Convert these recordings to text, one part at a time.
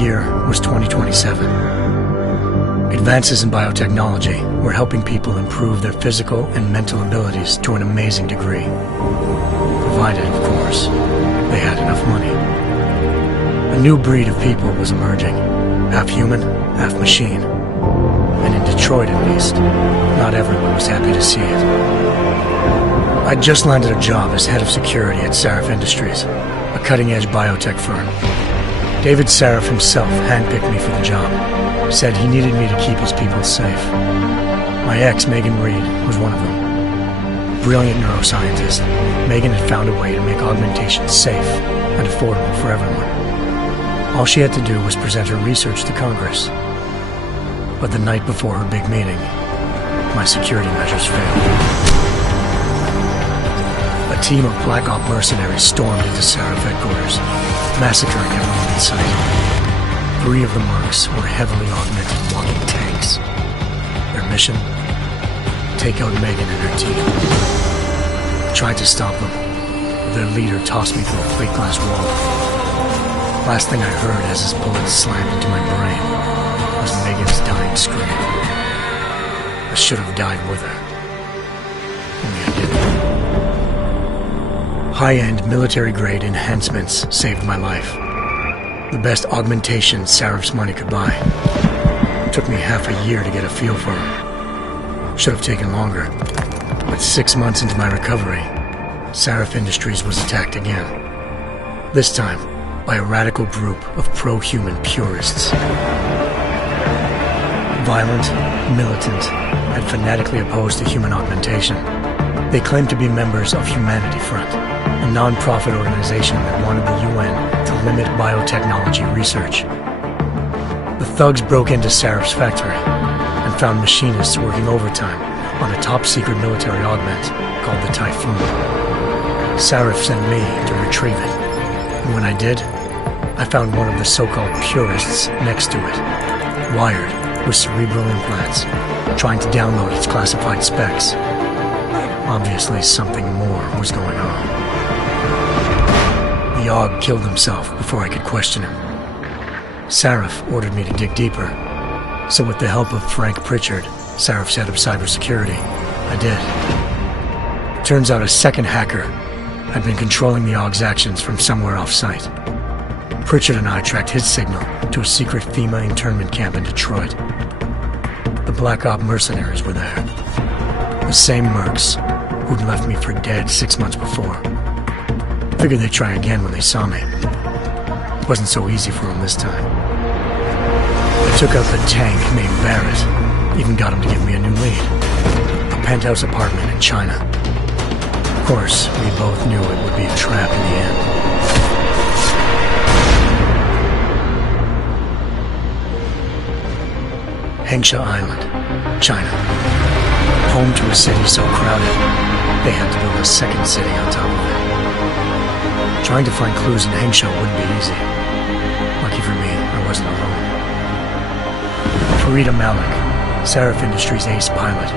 year was 2027. Advances in biotechnology were helping people improve their physical and mental abilities to an amazing degree. Provided, of course, they had enough money. A new breed of people was emerging, half human, half machine. And in Detroit, at least, not everyone was happy to see it. I'd just landed a job as head of security at Sarif Industries, a cutting-edge biotech firm. David Sarif himself handpicked me for the job, said he needed me to keep his people safe. My ex, Megan Reed, was one of them. Brilliant neuroscientist, Megan had found a way to make augmentation safe and affordable for everyone. All she had to do was present her research to Congress. But the night before her big meeting, my security measures failed. A team of Black Op mercenaries stormed into Sarif headquarters, massacring everyone in sight. 3 of the mercs were heavily augmented walking tanks. Their mission? Take out Megan and her team. I tried to stop them, but their leader tossed me through a plate glass wall. Last thing I heard as his bullets slammed into my brain was Megan's dying scream. I should have died with her. Only I didn't. High-end military-grade enhancements saved my life. The best augmentation Sarif's money could buy. It took me half a year to get a feel for them. Should have taken longer. But 6 months into my recovery, Sarif Industries was attacked again. This time, by a radical group of pro-human purists. Violent, militant, and fanatically opposed to human augmentation. They claimed to be members of Humanity Front, a non-profit organization that wanted the UN to limit biotechnology research. The thugs broke into Sarif's factory and found machinists working overtime on a top-secret military augment called the Typhoon. Sarif sent me to retrieve it, and when I did, I found one of the so-called purists next to it, wired with cerebral implants, trying to download its classified specs. Obviously, something more was going on. The Aug killed himself before I could question him. Sarif ordered me to dig deeper, so with the help of Frank Pritchard, Sarif's head of cybersecurity, I did. Turns out a second hacker had been controlling the Aug's actions from somewhere off-site. Pritchard and I tracked his signal to a secret FEMA internment camp in Detroit. The Black Op mercenaries were there. The same mercs who'd left me for dead 6 months before. Figured they'd try again when they saw me. It wasn't so easy for them this time. I took out the tank named Barrett, even got him to give me a new lead. A penthouse apartment in China. Of course, we both knew it would be a trap in the end. Hengsha Island, China. Home to a city so crowded, they had to build a second city on top of it. Trying to find clues in Hengsha wouldn't be easy. Lucky for me, I wasn't alone. Farida Malik, Sarif Industries' ace pilot,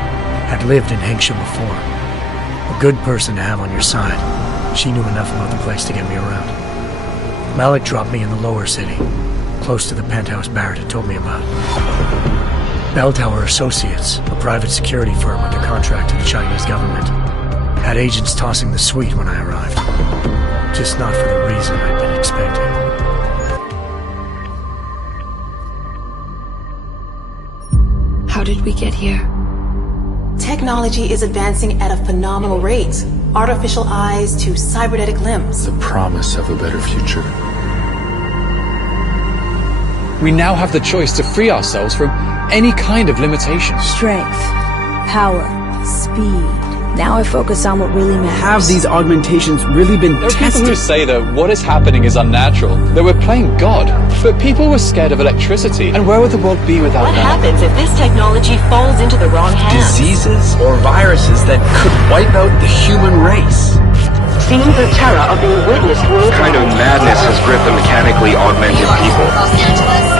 had lived in Hengsha before. A good person to have on your side. She knew enough about the place to get me around. Malik dropped me in the lower city, close to the penthouse Barrett had told me about. Bell Tower Associates, a private security firm under contract to the Chinese government, had agents tossing the suite when I arrived. Just not for the reason I'd been expecting. How did we get here? Technology is advancing at a phenomenal rate. Artificial eyes to cybernetic limbs. The promise of a better future. We now have the choice to free ourselves from any kind of limitation. Strength, power, speed. Now I focus on what really matters. Have these augmentations really been tested? There are people who say that what is happening is unnatural, that we're playing God. But people were scared of electricity, and where would the world be without What that? happens if this technology falls into the wrong hands? Diseases or viruses that could wipe out the human race. Scenes of terror are being witnessed worldwide. What kind of madness has gripped the mechanically augmented people?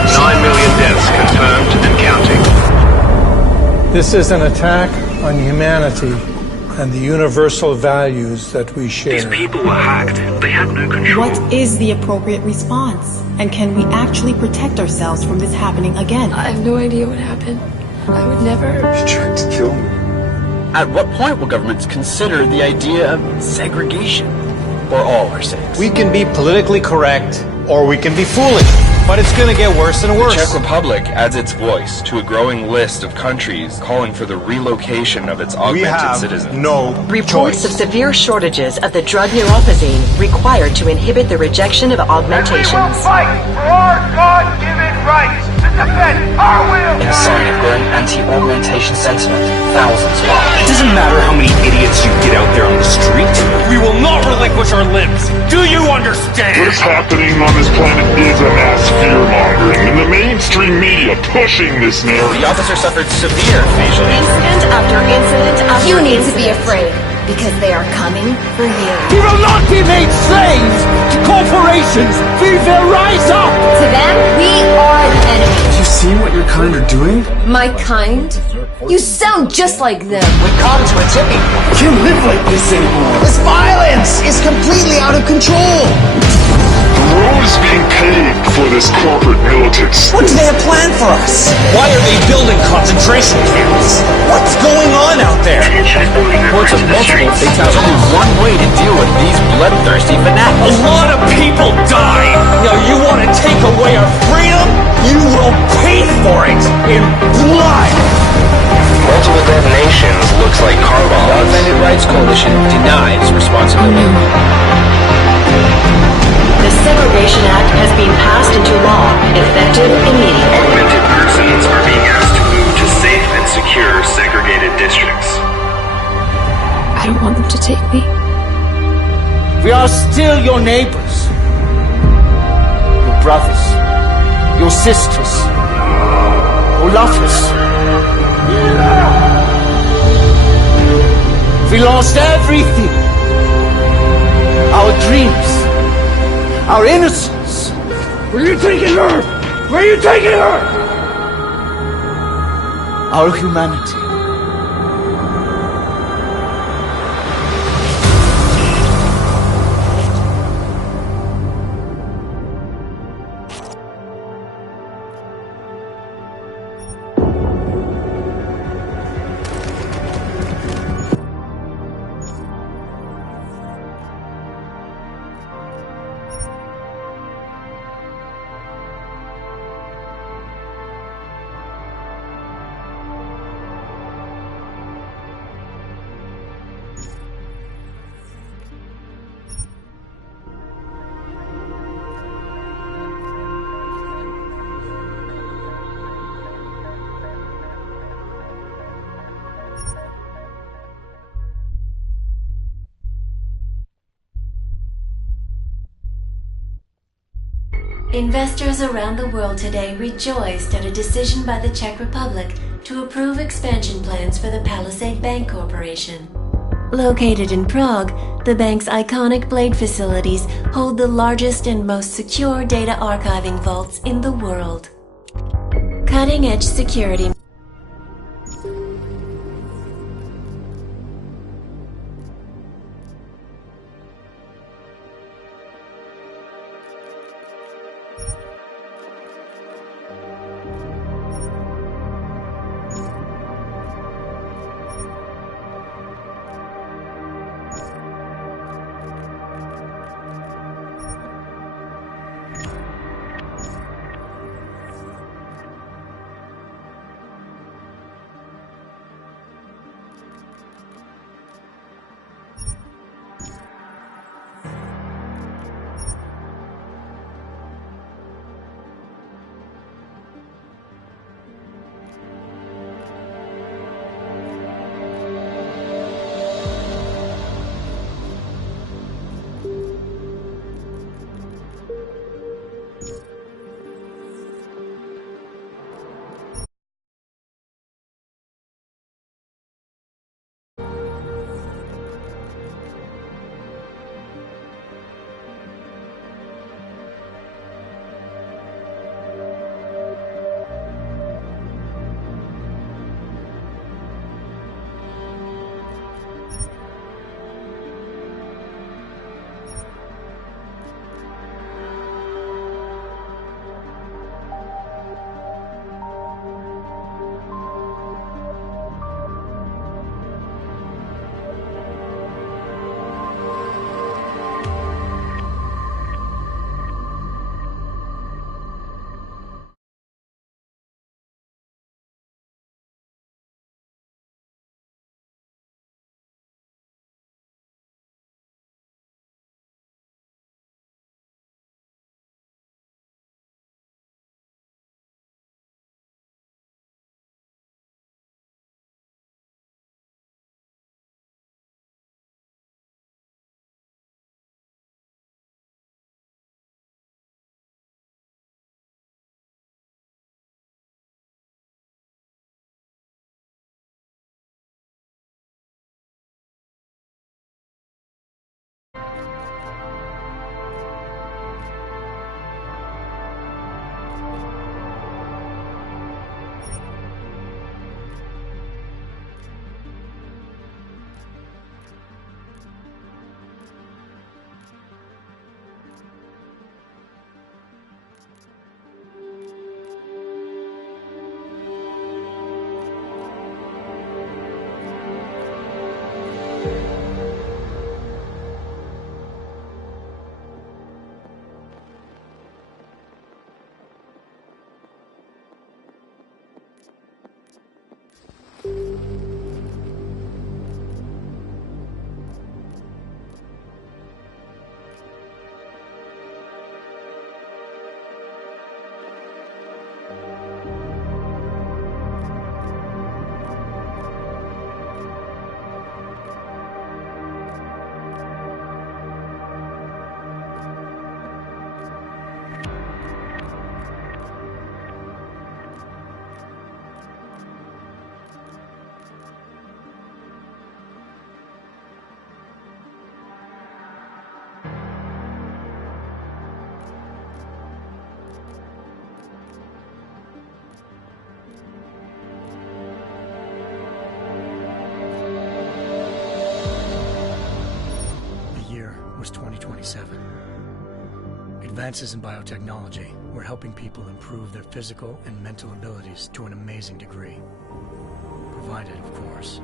9 million deaths confirmed and counting. This is an attack on humanity and the universal values that we share. These people were hacked. They had no control. What is the appropriate response? And can we actually protect ourselves from this happening again? I have no idea what happened. I would never... You tried to kill me. At what point will governments consider the idea of segregation? For all our sakes. We can be politically correct, or we can be foolish. But it's gonna get worse and worse. The Czech Republic adds its voice to a growing list of countries calling for the relocation of its augmented citizens. No Reports of severe shortages of the drug neurophazine required to inhibit the rejection of augmentations. And we will fight for our God-given rights to defend our will. In a sign of growing anti-augmentation sentiment, thousands march. It doesn't matter how many idiots you get out there on the street. We will not relinquish our limbs. Do you understand? What's happening on this planet is a mass fear-mongering, and the mainstream media pushing this narrative. The officer suffered severe facial Incident after incident after You need to be afraid, because they are coming for you. We will not be made slaves to corporations! We will rise up! To them, we are the enemy. You see what your kind are doing? My kind? You sound just like them. We've come to a tipping point. I can't live like this anymore. This violence is completely out of control. The road is being paved for this corporate militants. What do they have planned for us? Why are they building concentration camps? What's going on out there? Reports of multiple fatalities. There's only one way to deal with these bloodthirsty fanatics. A lot of people die. Now you want to take away our freedom? You will pay for it in blood. Multiple detonations looks like car bombs. The Augmented Rights Coalition denies responsibility. The Segregation Act has been passed into law, effective immediately. Augmented persons are being asked to move to safe and secure segregated districts. I don't want them to take me. We are still your neighbors. Your brothers. Your sisters. Your lovers. We lost everything. Our dreams. Our innocence. Where are you taking her? Where are you taking her? Our humanity. Investors around the world today rejoiced at a decision by the Czech Republic to approve expansion plans for the Palisade Bank Corporation. Located in Prague, the bank's iconic Blade facilities hold the largest and most secure data archiving vaults in the world. Cutting-edge security Advances in biotechnology were helping people improve their physical and mental abilities to an amazing degree. Provided, of course,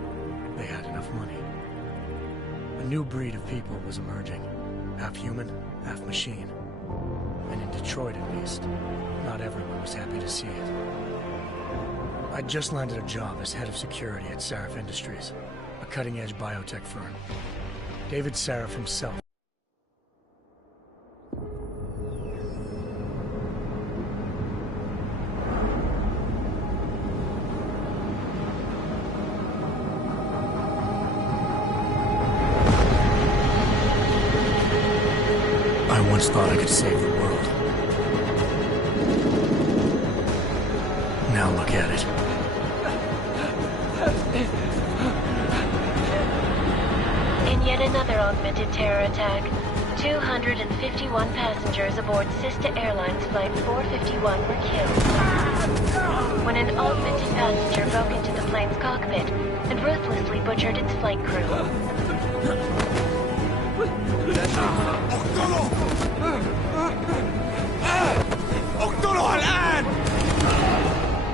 they had enough money. A new breed of people was emerging, half human, half machine. And in Detroit, at least, not everyone was happy to see it. I'd just landed a job as head of security at Sarif Industries, a cutting-edge biotech firm. David Sarif himself. I once thought I could save the world. Now look at it. In yet another augmented terror attack, 251 passengers aboard Sister Airlines Flight 451 were killed when an augmented passenger broke into the plane's cockpit and ruthlessly butchered its flight crew.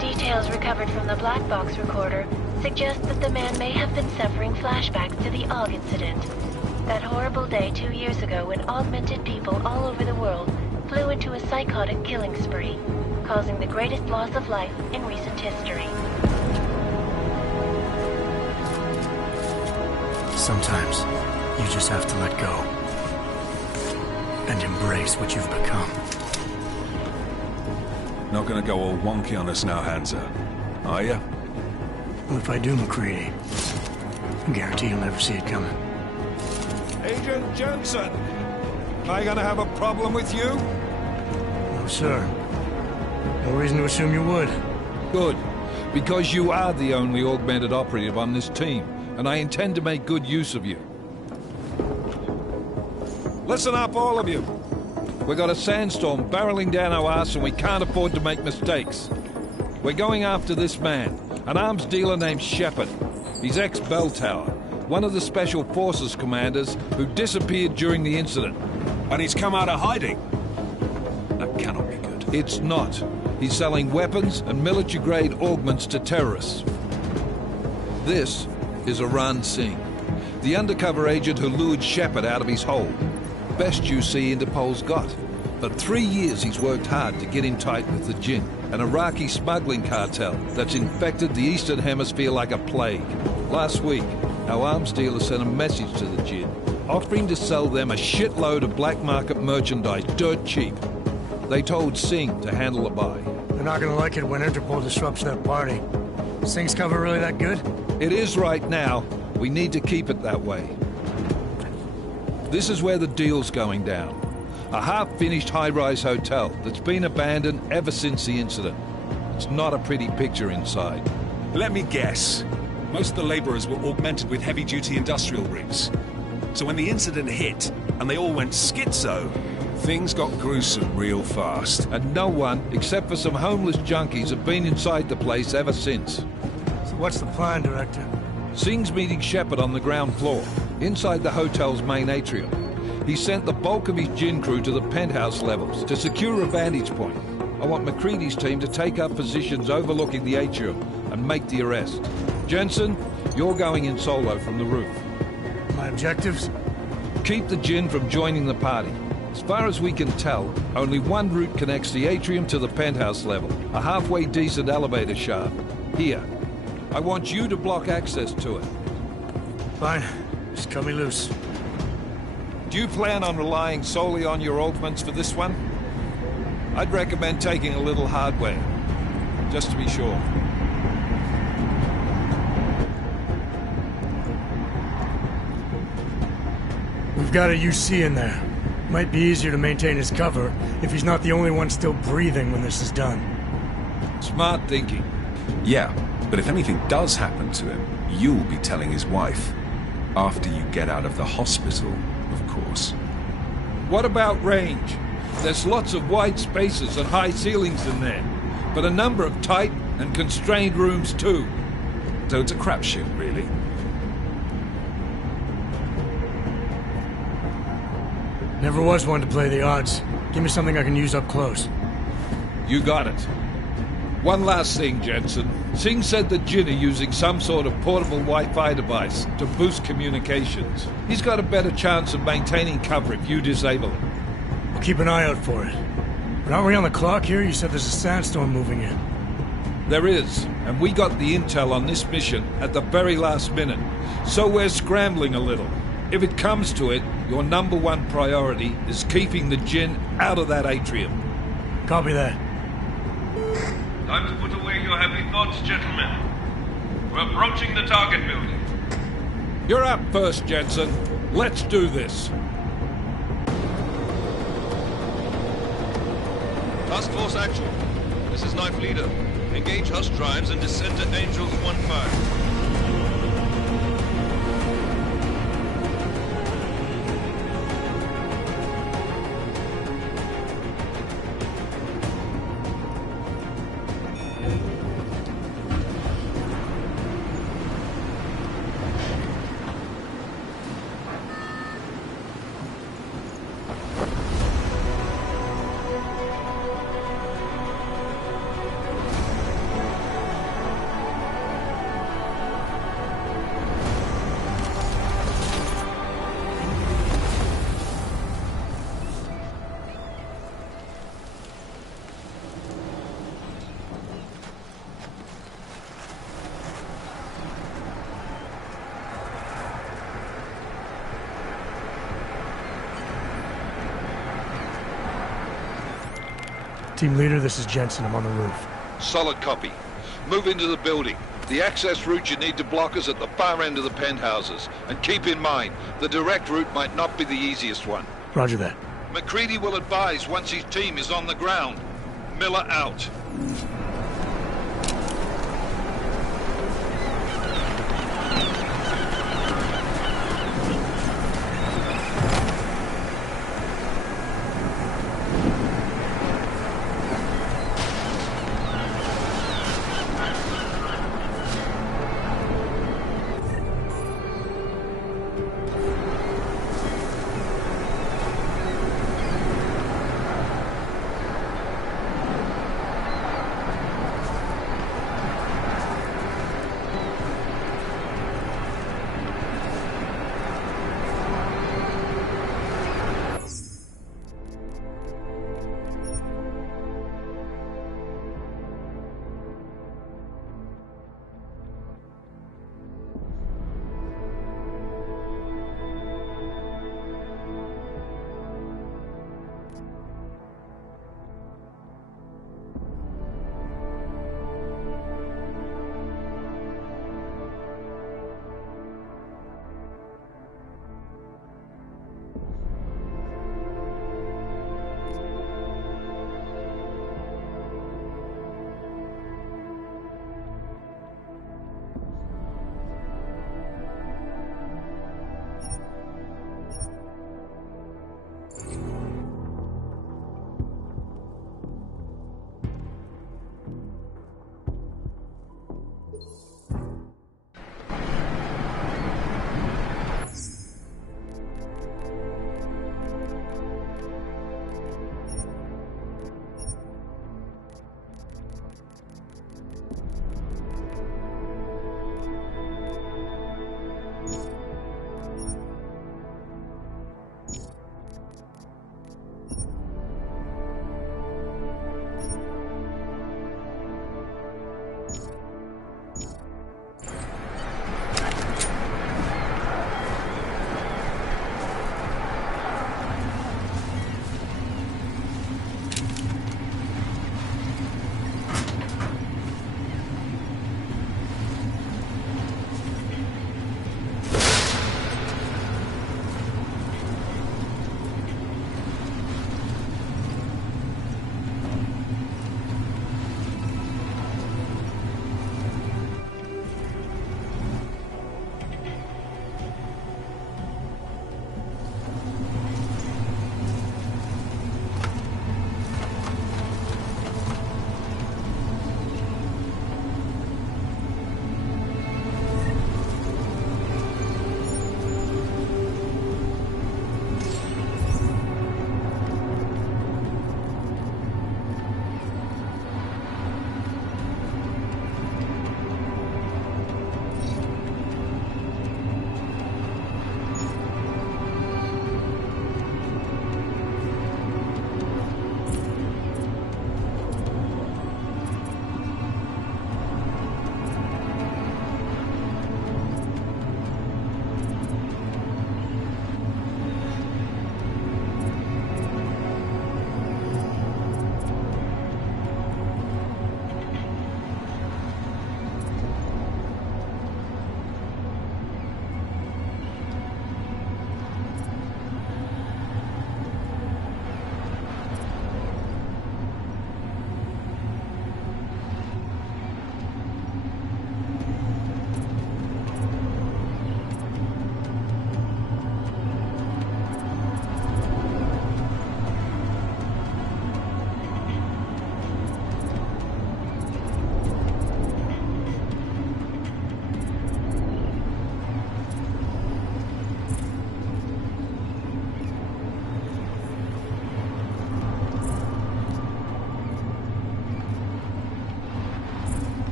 Details recovered from the black box recorder suggest that the man may have been suffering flashbacks to the AUG incident. That horrible day 2 years ago when augmented people all over the world flew into a psychotic killing spree, causing the greatest loss of life in recent history. Sometimes, you just have to let go. And embrace what you've become. Not gonna go all wonky on us now, Hansa, are ya? Well, if I do, McCready, I guarantee you'll never see it coming. Agent Jensen, am I gonna have a problem with you? No, sir. No reason to assume you would. Good, because you are the only augmented operative on this team, and I intend to make good use of you. Listen up, all of you. We got a sandstorm barreling down our arse and we can't afford to make mistakes. We're going after this man, an arms dealer named Shepard. He's ex-Bell Tower, one of the Special Forces commanders who disappeared during the incident. And he's come out of hiding. That cannot be good. It's not. He's selling weapons and military-grade augments to terrorists. This is Aran Singh, the undercover agent who lured Shepard out of his hole. Best you see Interpol's got. For 3 years he's worked hard to get in tight with the Jinn, an Iraqi smuggling cartel that's infected the Eastern Hemisphere like a plague. Last week, our arms dealer sent a message to the Jinn, offering to sell them a shitload of black market merchandise dirt cheap. They told Singh to handle the buy. They're not gonna like it when Interpol disrupts their party. Singh's cover really that good? It is right now. We need to keep it that way. This is where the deal's going down. A half-finished high-rise hotel that's been abandoned ever since the incident. It's not a pretty picture inside. Let me guess. Most of the laborers were augmented with heavy-duty industrial rigs. So when the incident hit, and they all went schizo, things got gruesome real fast. And no one, except for some homeless junkies, have been inside the place ever since. So what's the plan, Director? Singh's meeting Shepard on the ground floor, inside the hotel's main atrium. He sent the bulk of his Jinn crew to the penthouse levels to secure a vantage point. I want McCready's team to take up positions overlooking the atrium and make the arrest. Jensen, you're going in solo from the roof. My objectives? Keep the Jinn from joining the party. As far as we can tell, only one route connects the atrium to the penthouse level, a halfway decent elevator shaft. Here. I want you to block access to it. Fine. Just cut me loose. Do you plan on relying solely on your augments for this one? I'd recommend taking a little hardware, just to be sure. We've got a UC in there. Might be easier to maintain his cover if he's not the only one still breathing when this is done. Smart thinking. Yeah, but if anything does happen to him, you'll be telling his wife. After you get out of the hospital, of course. What about range? There's lots of wide spaces and high ceilings in there, but a number of tight and constrained rooms too. So it's a crapshoot, really. Never was one to play the odds. Give me something I can use up close. You got it. One last thing, Jensen. Singh said that Jin are using some sort of portable Wi-Fi device to boost communications. He's got a better chance of maintaining cover if you disable it. I'll keep an eye out for it. But aren't we on the clock here? You said there's a sandstorm moving in. There is, and we got the intel on this mission at the very last minute, so we're scrambling a little. If it comes to it, your #1 priority is keeping the Jinn out of that atrium. Copy that. Time to put away your heavy thoughts, gentlemen. We're approaching the target building. You're up first, Jensen. Let's do this. Task Force Actual. This is Knife Leader. Engage Hush drives and descend to Angels 1-5. Team leader, this is Jensen. I'm on the roof. Solid copy. Move into the building. The access route you need to block is at the far end of the penthouses. And keep in mind, the direct route might not be the easiest one. Roger that. McCready will advise once his team is on the ground. Miller out.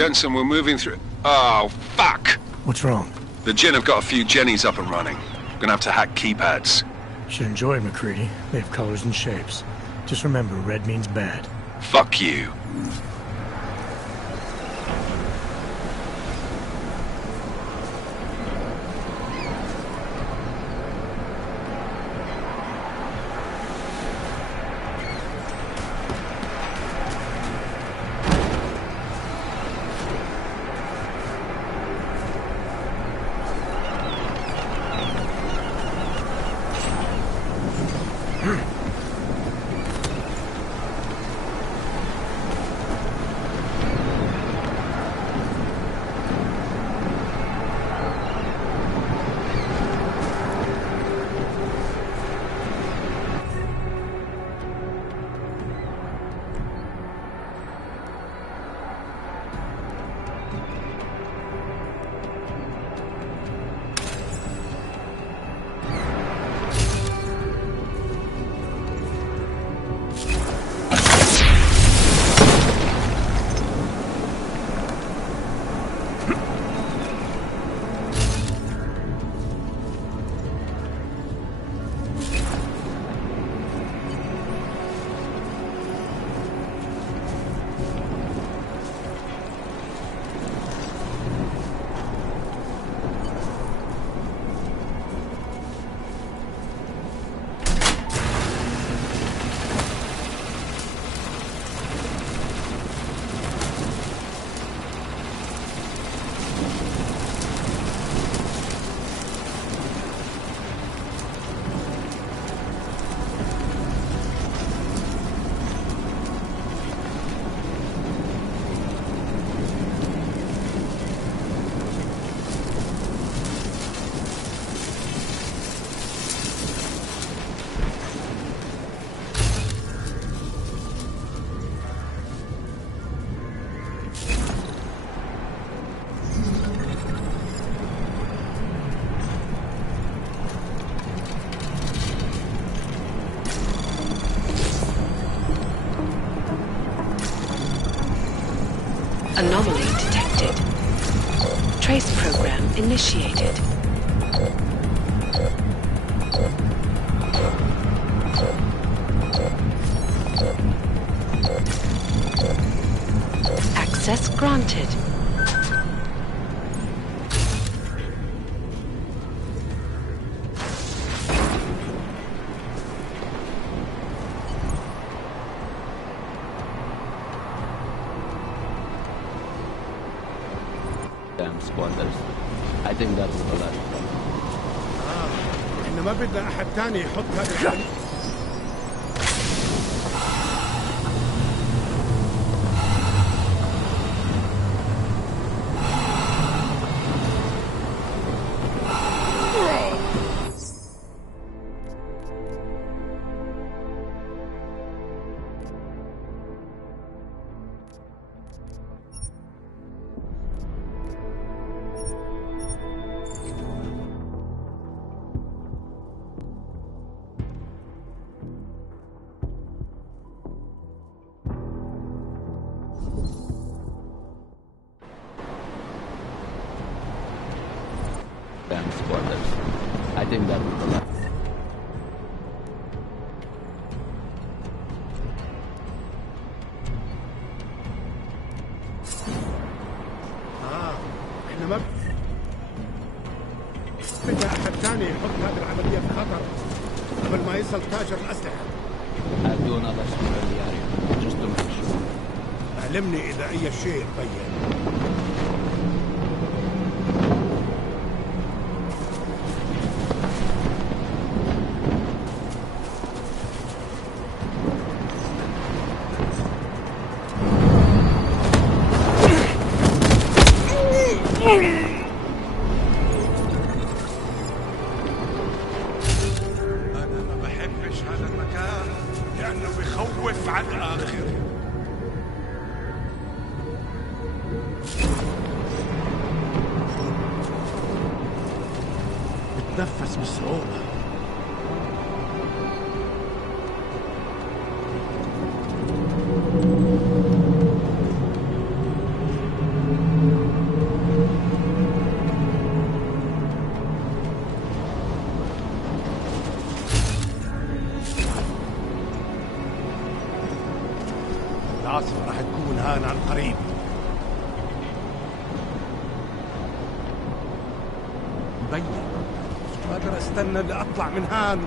Jensen, we're moving through... Oh, fuck! What's wrong? The Jinn have got a few Jennies up and running. Gonna have to hack keypads. Should enjoy it, McCready. They have colors and shapes. Just remember, red means bad. Fuck you. Anomaly detected. Trace program initiated. Access granted. Squatters. I think that's the last one. إحنا ما بدنا أحد تاني يحط هذا الحل. Squatters. I think that was the last. احنا ما بدنا احد ثاني يحط هذه العملية في خطر قبل ما يصل تاجر الأسلحة. I'll do another sweep in the area, just to make sure. علمني إذا أي شيء تبين. بتنفس بصعوبة. الآن عن قريب. مبين مش قادر استنى لأطلع من هان.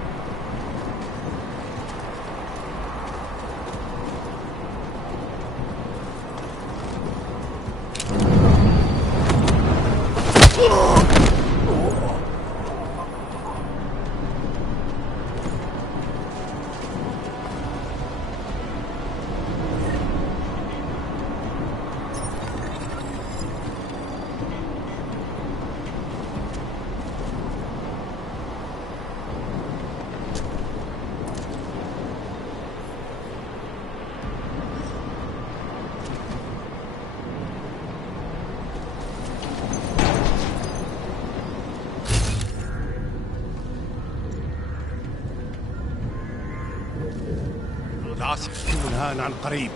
العاصفة تكون هان عن قريب.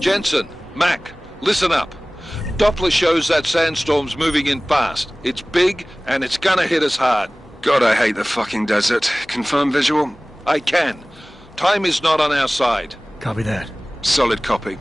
Jensen, Mac, listen up. Doppler shows that sandstorm's moving in fast. It's big, and it's gonna hit us hard. God, I hate the fucking desert. Confirm visual? I can. Time is not on our side. Copy that. Solid copy.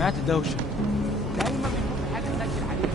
سمعت دوشة. دايما بيكون في حاجة نسجل عليها.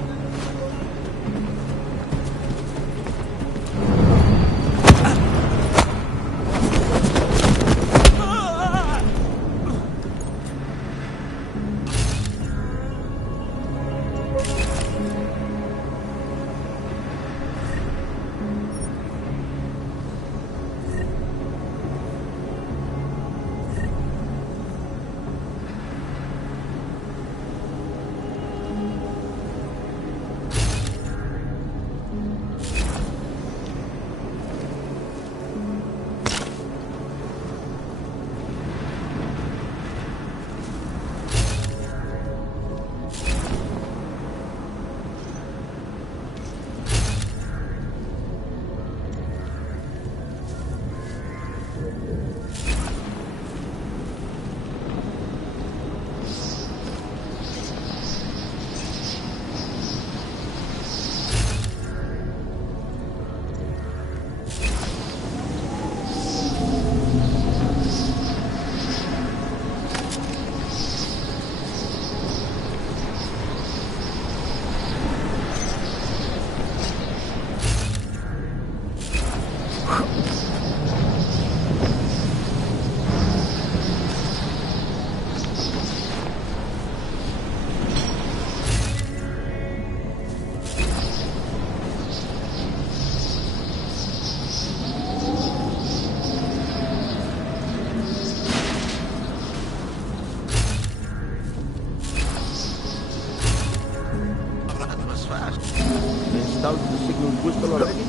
installed the signal booster already?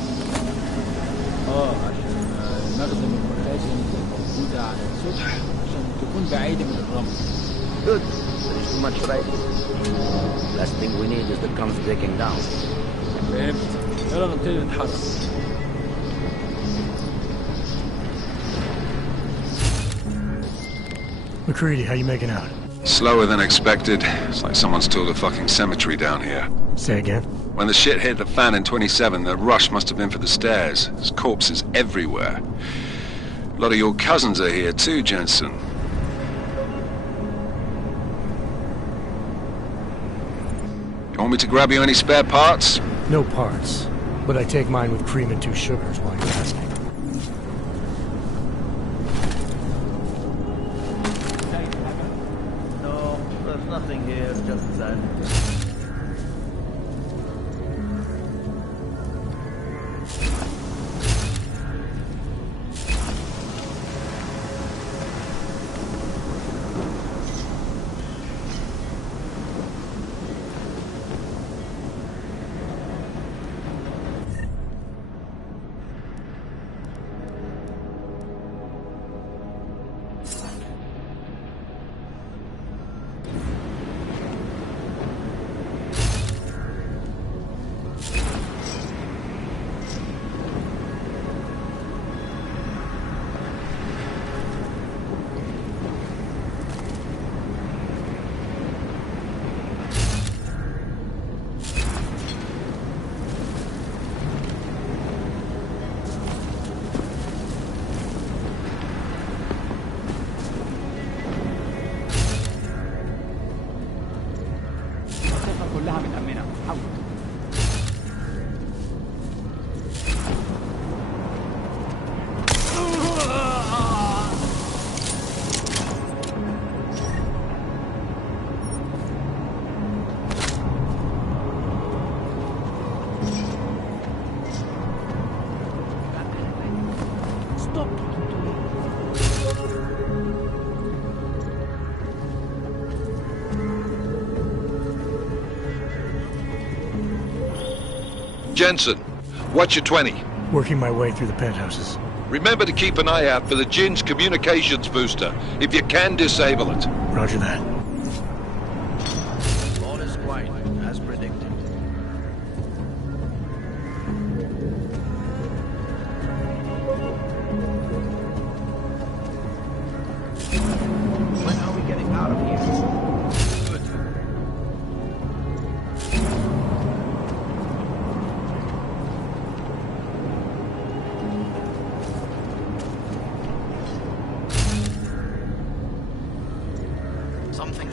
عشان المخزن والمخازن الموجودة على السطح عشان تكون بعيدة من الرمل. Good. There's too much right. Last thing we need is the guns breaking down. فهمت. يلا نبتدي نتحرك. McCready, how you making out? Slower than expected. It's like someone's tilled a fucking cemetery down here. Say again? When the shit hit the fan in 27, the rush must have been for the stairs. There's corpses everywhere. A lot of your cousins are here too, Jensen. You want me to grab you any spare parts? No parts, but I take mine with cream and 2 sugars while you're asking. No, there's nothing here, just that. كلها متأمنة. حاول. Jensen, what's your 20? Working my way through the penthouses. Remember to keep an eye out for the Jin's communications booster. If you can, disable it. Roger that. All is quiet, as predicted. When are we getting out of here? Good. Something.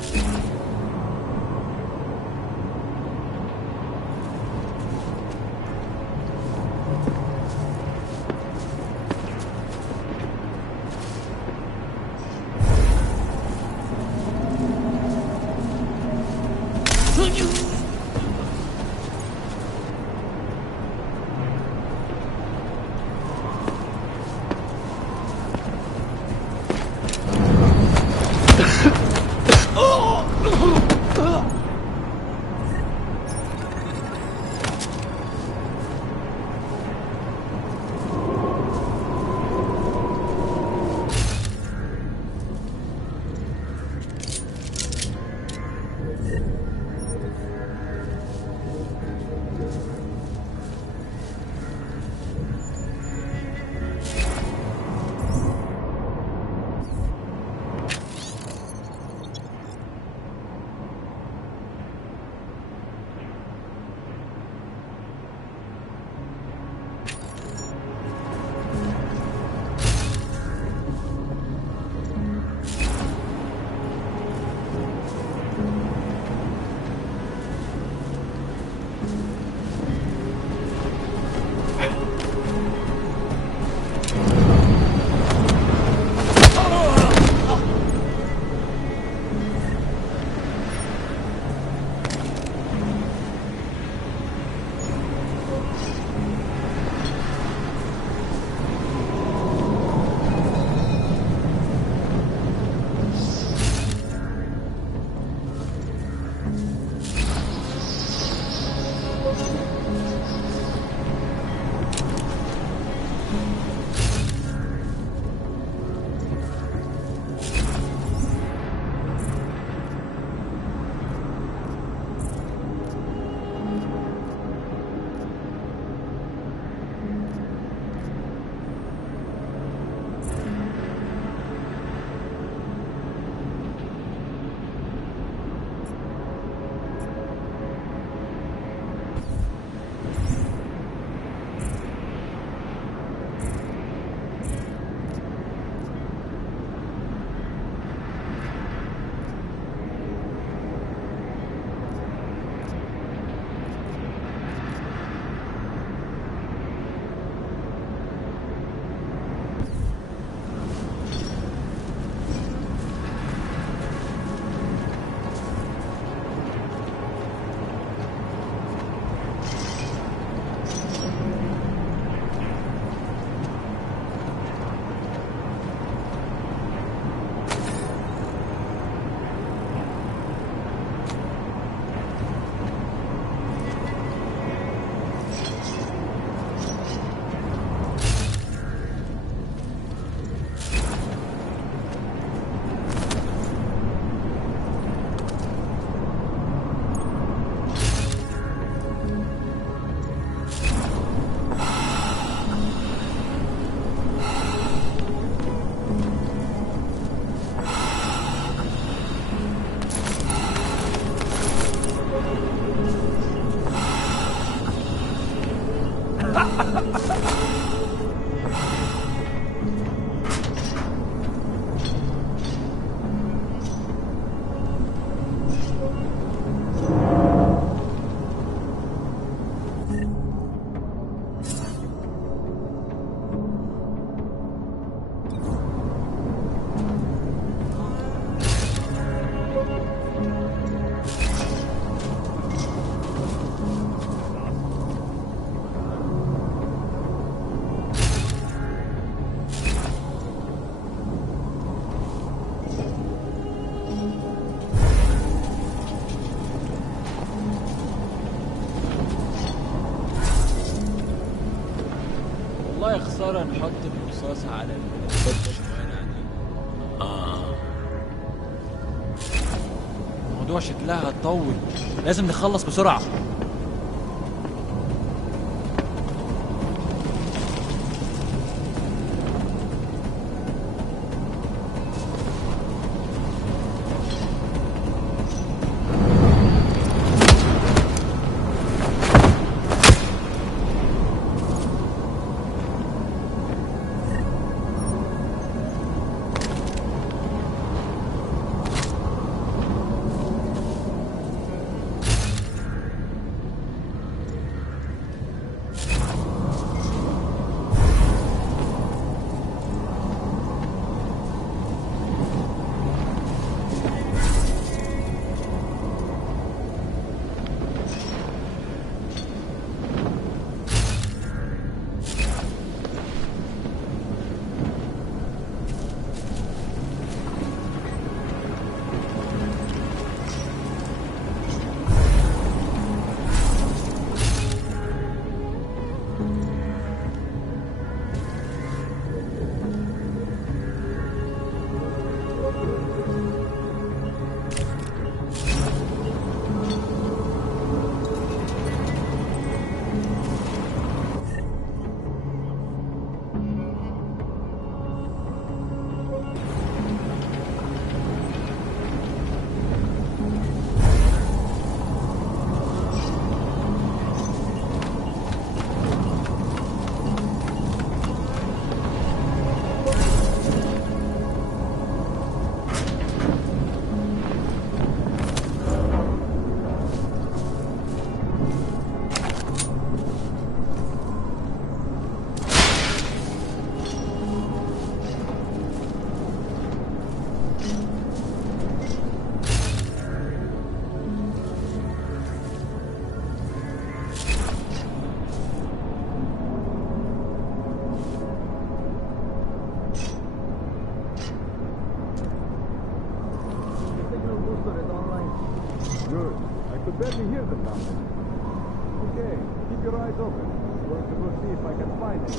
والله خسارة نحط الرصاص على البطش الموضوع شكلها هتطول، لازم نخلص بسرعة. Good. I could barely hear the sound. Okay, keep your eyes open. I'm going to go see if I can find it.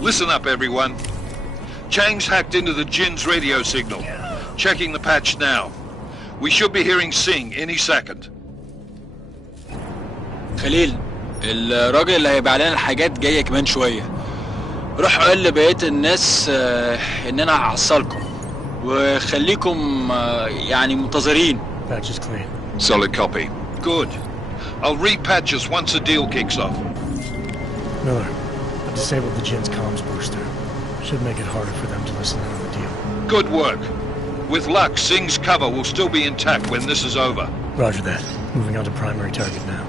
Listen up, everyone. Chang's hacked into the Jin's radio signal. Checking the patch now. We should be hearing Sing any second. خليل، الراجل اللي هيبقى لنا الحاجات جايه كمان شويه. روح قول لبقيه الناس ان انا هحصلكم وخليكم يعني منتظرين. Patch is clean. Solid copy. Good. I'll repatch us once the deal kicks off. Miller, I disabled the Jin's comms booster. Should make it harder for them to listen in on the deal. Good work. With luck, Sing's cover will still be intact when this is over. Roger that. Moving on to primary target now.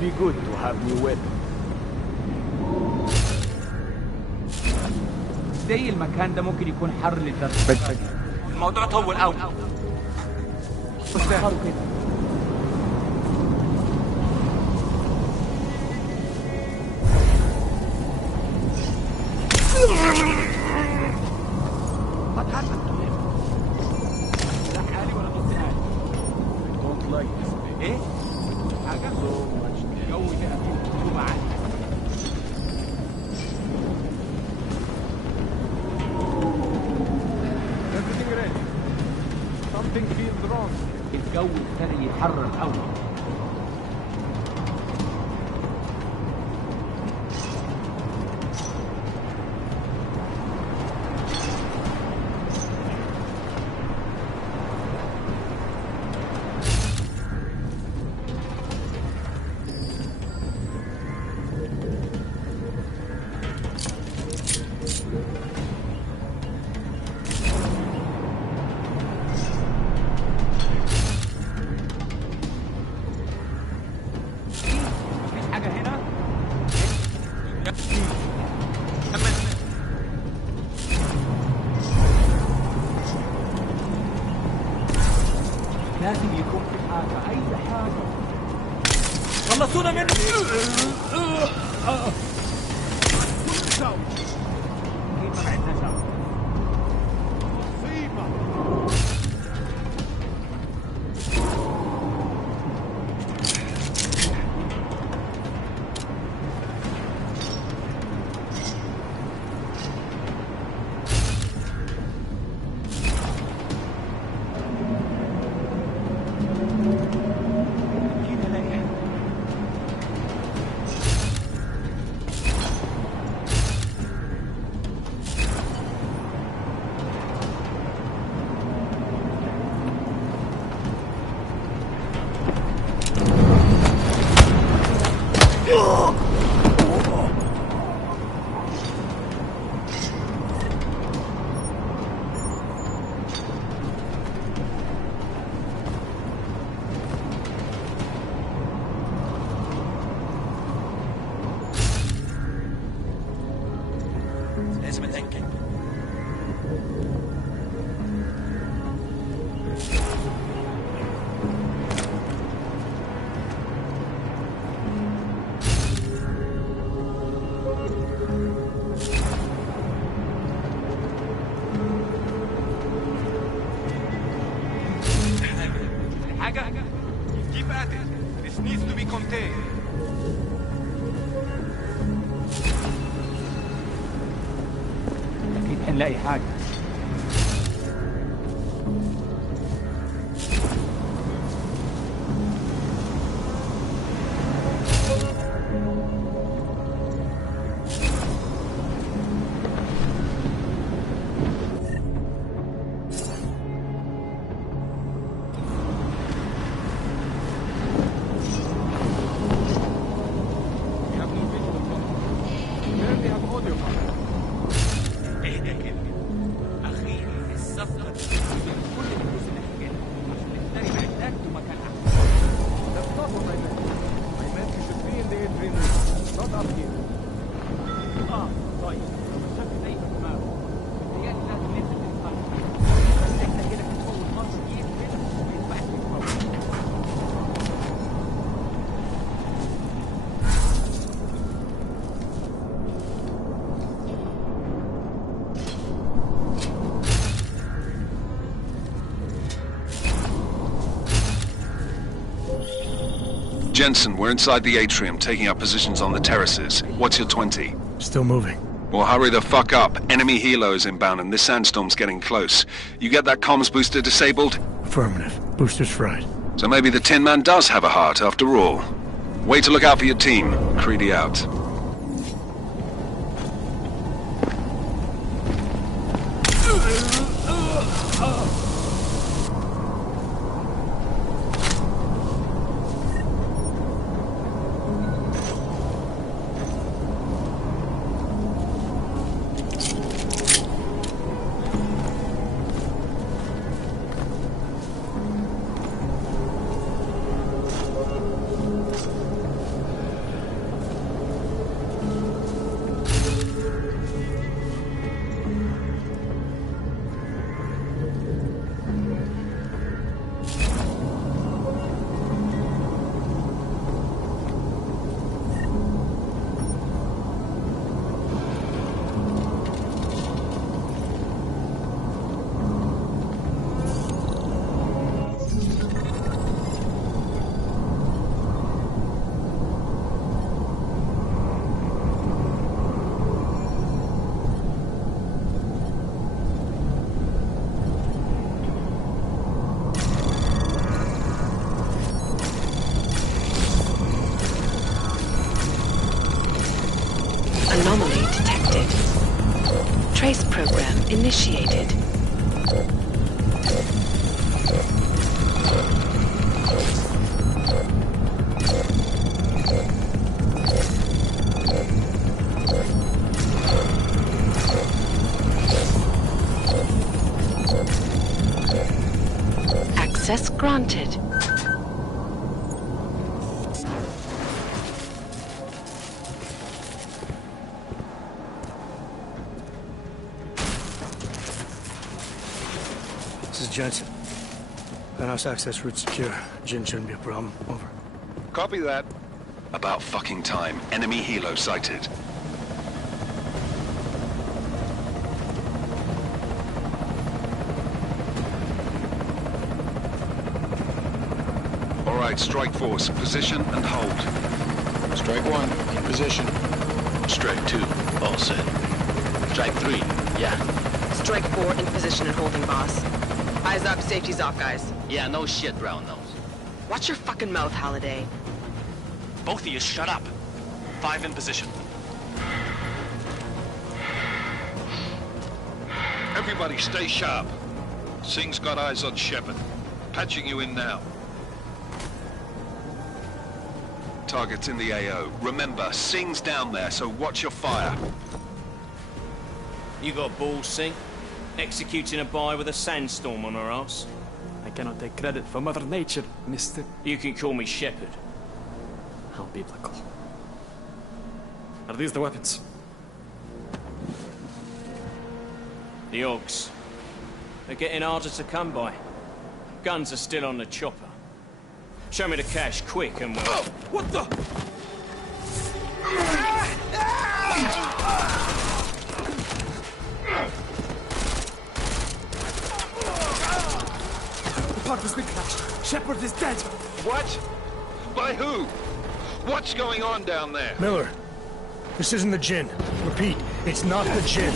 Be good to have new weapons. زي المكان ده ممكن يكون حر للدرجة. الموضوع طول قوي. الجو ابتدى يتحرر قوي. لازم يكون في حاجة، أي حاجة. خلصونا مني. كيف ما عندنا شغل. مصيبة. حاجة؟ Keep at it. This needs to be contained. أكيد حنلاقي حاجة. Jensen, we're inside the atrium, taking up positions on the terraces. What's your 20? Still moving. Well, hurry the fuck up. Enemy helo is inbound and this sandstorm's getting close. You get that comms booster disabled? Affirmative. Booster's fried. So maybe the Tin Man does have a heart after all. Way to look out for your team. Creedy out. Anomaly detected. Trace program initiated. Access granted. This is Jensen. Penthouse access route secure. Jin shouldn't be a problem. Over. Copy that. About fucking time. Enemy helo sighted. All right, strike force. Position and hold. Strike 1, in position. Strike 2, all set. Strike 3, yeah. Strike 4 in position and holding, boss. Eyes up, safety's off, guys. Yeah, no shit, brown nose. Watch your fucking mouth, Halliday. Both of you, shut up. 5 in position. Everybody stay sharp. Singh's got eyes on Shepard. Patching you in now. Target's in the AO. Remember, Singh's down there, so watch your fire. You got balls, Singh? Executing a buy with a sandstorm on our ass? I cannot take credit for Mother Nature, mister. You can call me Shepard. How biblical. Are these the weapons? The Ogs. They're getting harder to come by. Guns are still on the chopper. Show me the cash, quick, and we'll... Oh, what the? pod has been crashed. Shepard is dead. What? By who? What's going on down there? Miller, this isn't the Jinn. Repeat, it's not the Jinn.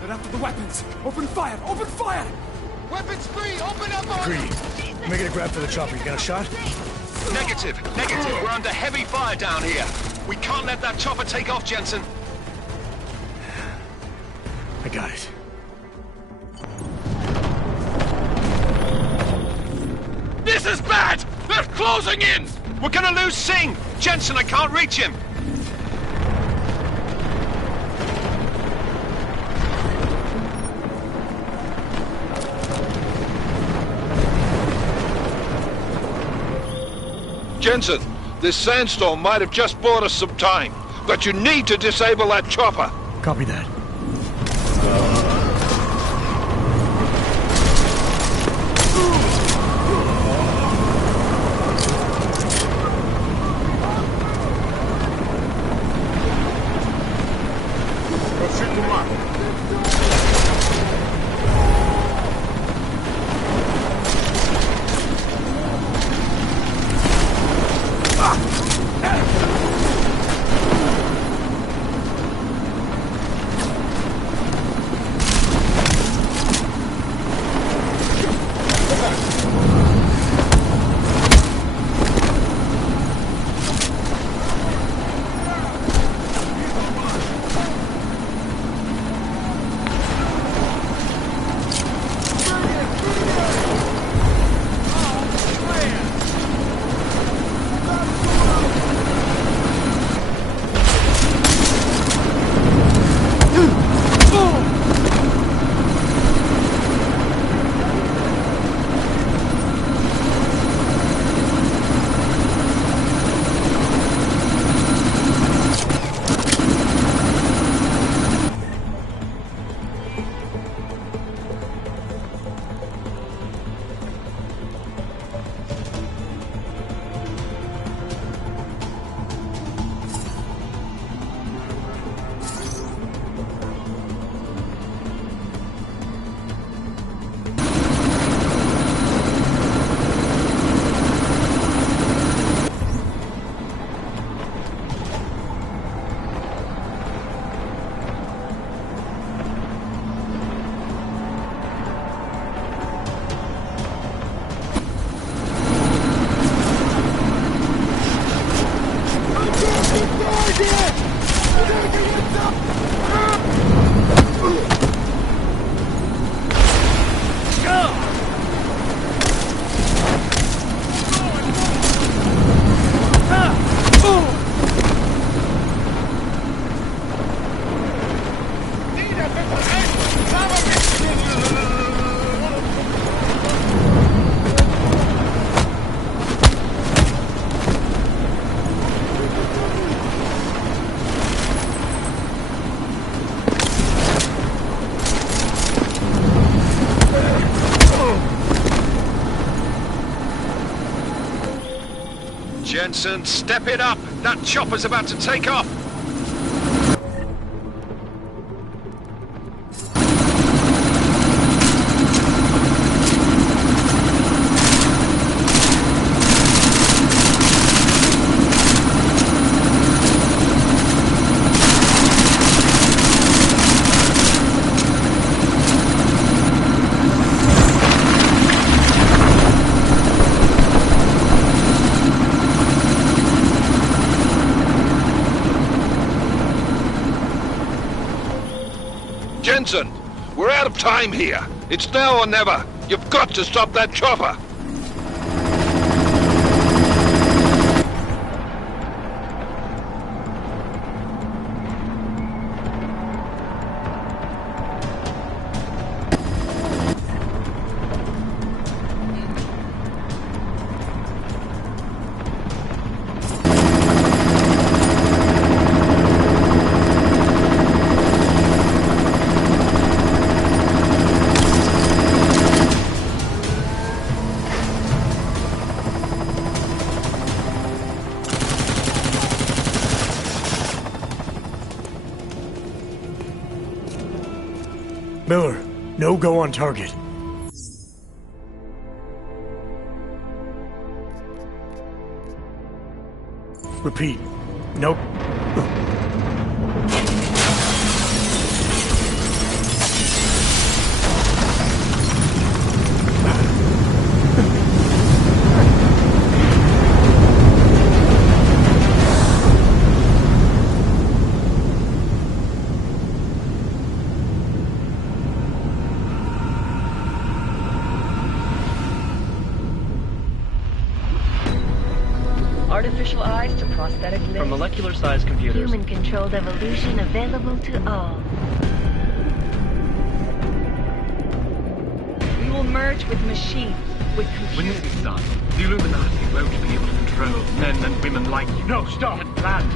They're after the weapons. Open fire! Open fire! Weapons free! Open up on Greedy. Make it a grab for the chopper. You got a shot? Negative. We're under heavy fire down here. We can't let that chopper take off, Jensen. I got it. This is bad! They're closing in! We're gonna lose Singh! Jensen, I can't reach him! Jensen, this sandstorm might have just bought us some time, but you need to disable that chopper. Copy that. Jensen, step it up! That chopper's about to take off! Jensen, we're out of time here. It's now or never. You've got to stop that chopper. Miller, No go on target. Repeat. Nope. Artificial eyes to prosthetic limbs. From molecular-sized computers. Human-controlled evolution available to all. We will merge with machines, with computers. When this is done, the Illuminati won't be able to control men and women like you. No, stop! Planned.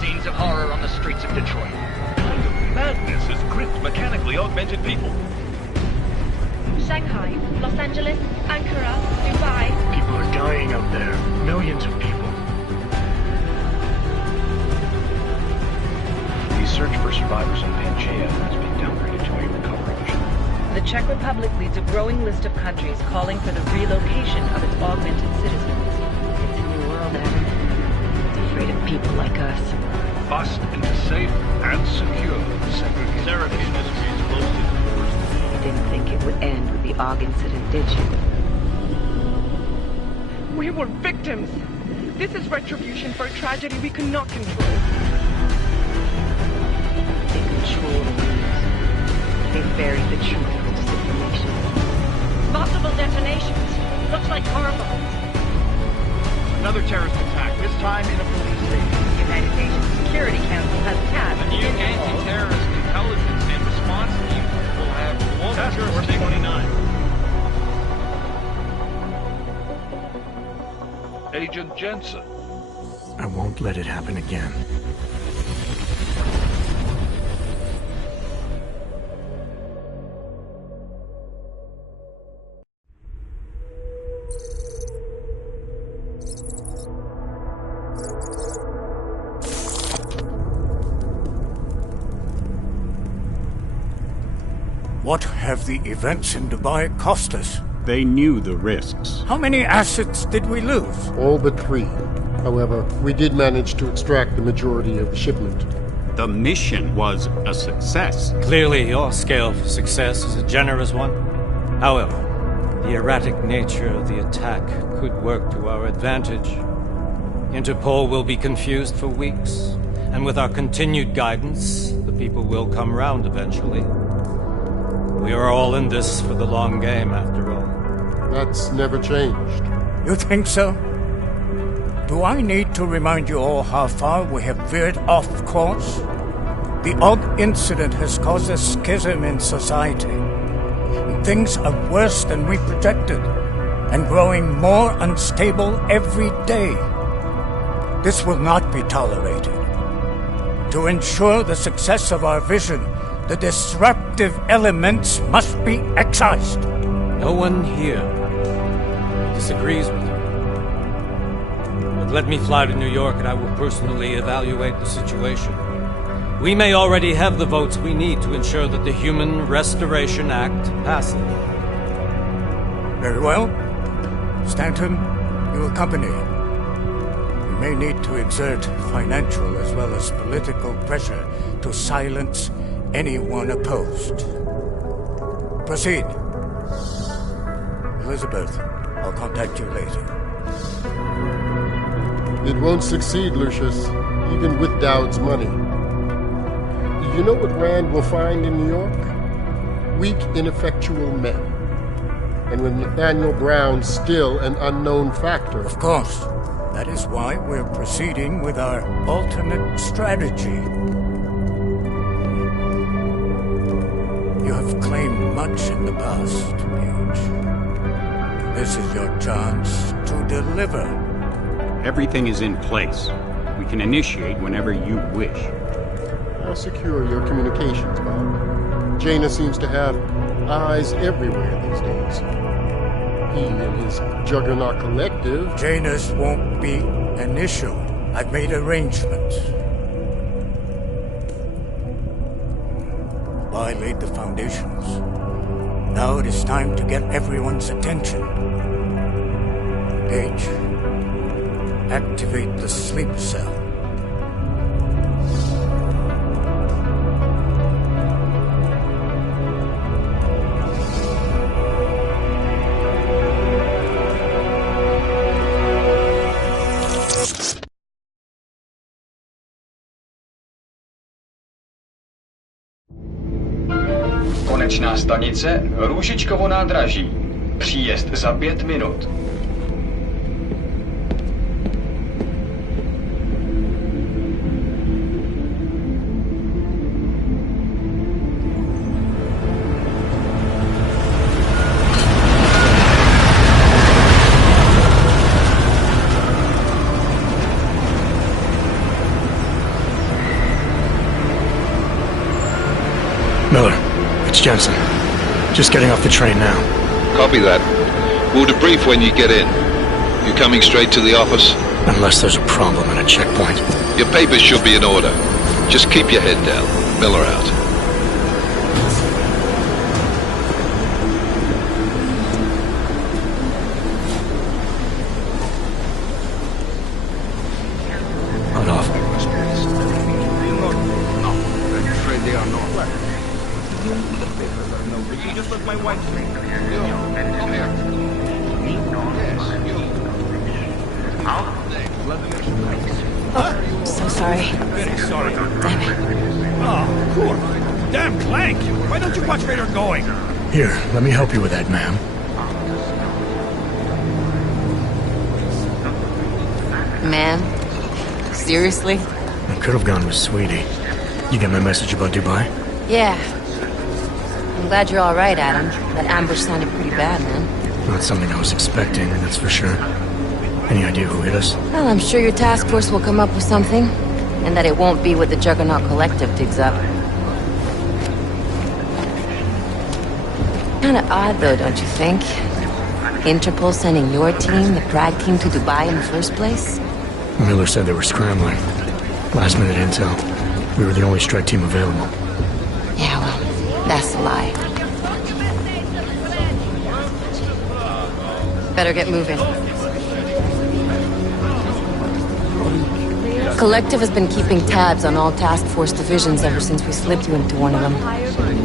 Scenes of horror on the streets of Detroit. Kind of madness has gripped mechanically augmented people. Shanghai, Los Angeles, Ankara, Dubai. People are dying out there. Millions of people. The search for survivors in Panchaea has been downgraded to a recovery mission. The Czech Republic leads a growing list of countries calling for the relocation of its augmented citizens. It's a new world, Adam. It's afraid of people like us. Bust into safe and secure segregation. Seraph Industries close to the doors. You didn't think it would end with the AUG incident, did you? We were victims. This is retribution for a tragedy we cannot control. They control the news. They buried the truth with disinformation. Multiple detonations. Looks like car bombs. Another terrorist attack, this time in a police station. The United Nations Security Council has tasked A new anti-terrorist intelligence and response team will have global jurisdiction. 29. Agent Jensen. I won't let it happen again. What have the events in Dubai cost us? They knew the risks. How many assets did we lose? All but 3. However, we did manage to extract the majority of the shipment. The mission was a success. Clearly, your scale of success is a generous one. However, the erratic nature of the attack could work to our advantage. Interpol will be confused for weeks, and with our continued guidance, the people will come round eventually. We are all in this for the long game, after all. That's never changed. You think so? Do I need to remind you all how far we have veered off course? The AUG incident has caused a schism in society. Things are worse than we projected, and growing more unstable every day. This will not be tolerated. To ensure the success of our vision, the disruptive elements must be excised. No one here disagrees with you. But let me fly to New York and I will personally evaluate the situation. We may already have the votes we need to ensure that the Human Restoration Act passes. Very well. Stanton, you accompany. We may need to exert financial as well as political pressure to silence anyone opposed. Proceed. Elizabeth, I'll contact you later. It won't succeed, Lucius, even with Dowd's money. You know what Rand will find in New York? Weak, ineffectual men. And with Nathaniel Brown still an unknown factor. Of course. That is why we're proceeding with our alternate strategy. You have claimed much in the past, Paige. This is your chance to deliver. Everything is in place. We can initiate whenever you wish. How secure your communications, Bob? Jaina seems to have eyes everywhere these days. He and his Juggernaut Collective... Janus won't be an issue. I've made arrangements. Dubai laid the foundations. Now it is time to get everyone's attention. Paige, activate the sleep cell. Konečná stanice Růžičkovo nádraží. Příjezd za 5 minut. Miller, it's Jensen. Just getting off the train now. Copy that. We'll debrief when you get in. You coming straight to the office? Unless there's a problem at a checkpoint. Your papers should be in order. Just keep your head down. Miller out. Hold off. No, I'm afraid they are not. You just let my wife sleep. So sorry. Very sorry. Damn it. Oh, cool. Damn Clank! Why don't you watch where you're going? Here, let me help you with that, ma'am. Man? Seriously? I could have gone with Sweetie. You get my message about Dubai? Yeah. I'm glad you're alright, Adam. That ambush sounded pretty bad, man. Not something I was expecting, that's for sure. Any idea who hit us? Well, I'm sure your task force will come up with something. And that it won't be what the Juggernaut Collective digs up. Kinda odd, though, don't you think? Interpol sending your team, the Prague team, to Dubai in the first place? Miller said they were scrambling. Last minute intel. We were the only strike team available. Yeah, well, that's a lie. Better get moving. Collective has been keeping tabs on all task force divisions ever since we slipped you into one of them.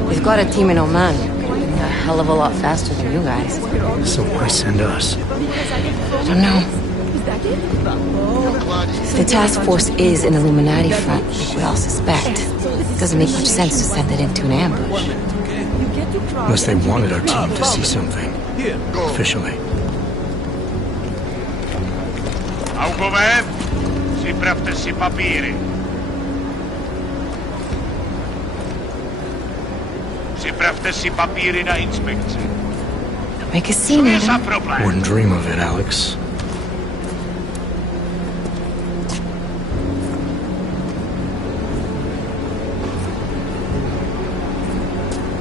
We've got a team in Oman. A hell of a lot faster than you guys. So why send us? I don't know. If the task force is an Illuminati front, like we all suspect, it doesn't make much sense to send it into an ambush. Unless they wanted our team to see something. Officially. Augover, připravte si papíry. Připravte si papíry na inspekci. Make a scene, Adam. Wouldn't dream of it, Alex.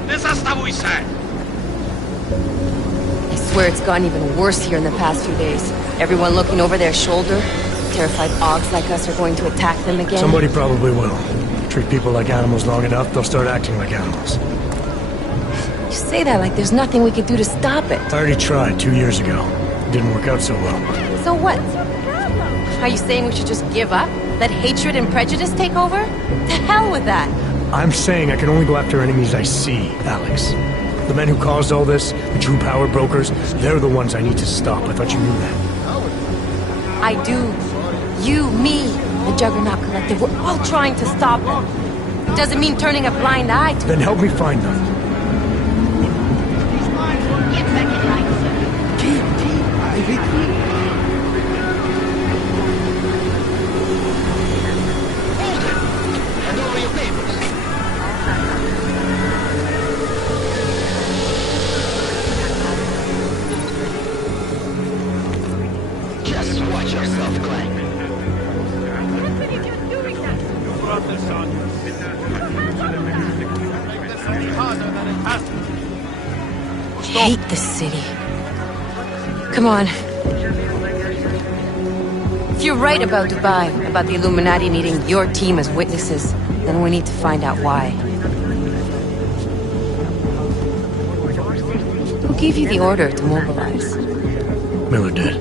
Nezastavuj se! I swear it's gotten even worse here in the past few days. Everyone looking over their shoulder. Terrified Augs like us are going to attack them again. Somebody probably will. Treat people like animals long enough, they'll start acting like animals. You say that like there's nothing we could do to stop it. I already tried 2 years ago. It didn't work out so well. So what? Are you saying we should just give up? Let hatred and prejudice take over? To hell with that! I'm saying I can only go after enemies I see, Alex. The men who caused all this, the true power brokers, they're the ones I need to stop. I thought you knew that. I do. You, me, the Juggernaut Collective, we're all trying to stop them. Doesn't mean turning a blind eye to Then help me find them. Just watch yourself, Clank. hate this city. Come on. If you're right about Dubai, about the Illuminati needing your team as witnesses, then we need to find out why. Who gave you the order to mobilize? Miller did.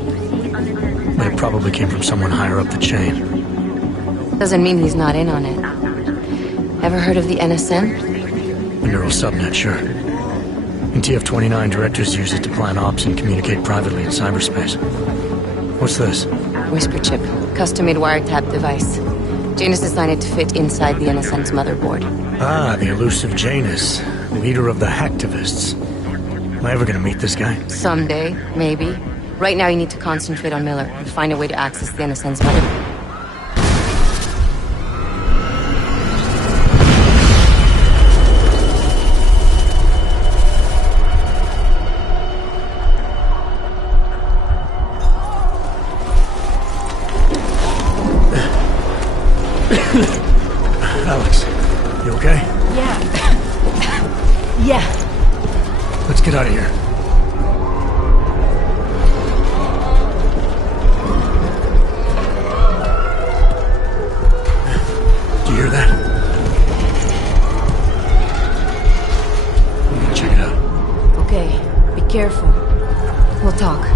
But it probably came from someone higher up the chain. Doesn't mean he's not in on it. Ever heard of the NSN? The neural subnet, sure. In TF-29, directors use it to plan ops and communicate privately in cyberspace. What's this? Whisper chip. Custom-made wiretap device. Janus designed it to fit inside the NSN's motherboard. Ah, the elusive Janus. Leader of the hacktivists. Am I ever gonna meet this guy? Someday, maybe. Right now you need to concentrate on Miller and find a way to access the NSN's motherboard. Alex, you okay? Yeah. Yeah. Let's get out of here. Do you hear that? I'm gonna check it out. Okay, be careful. We'll talk.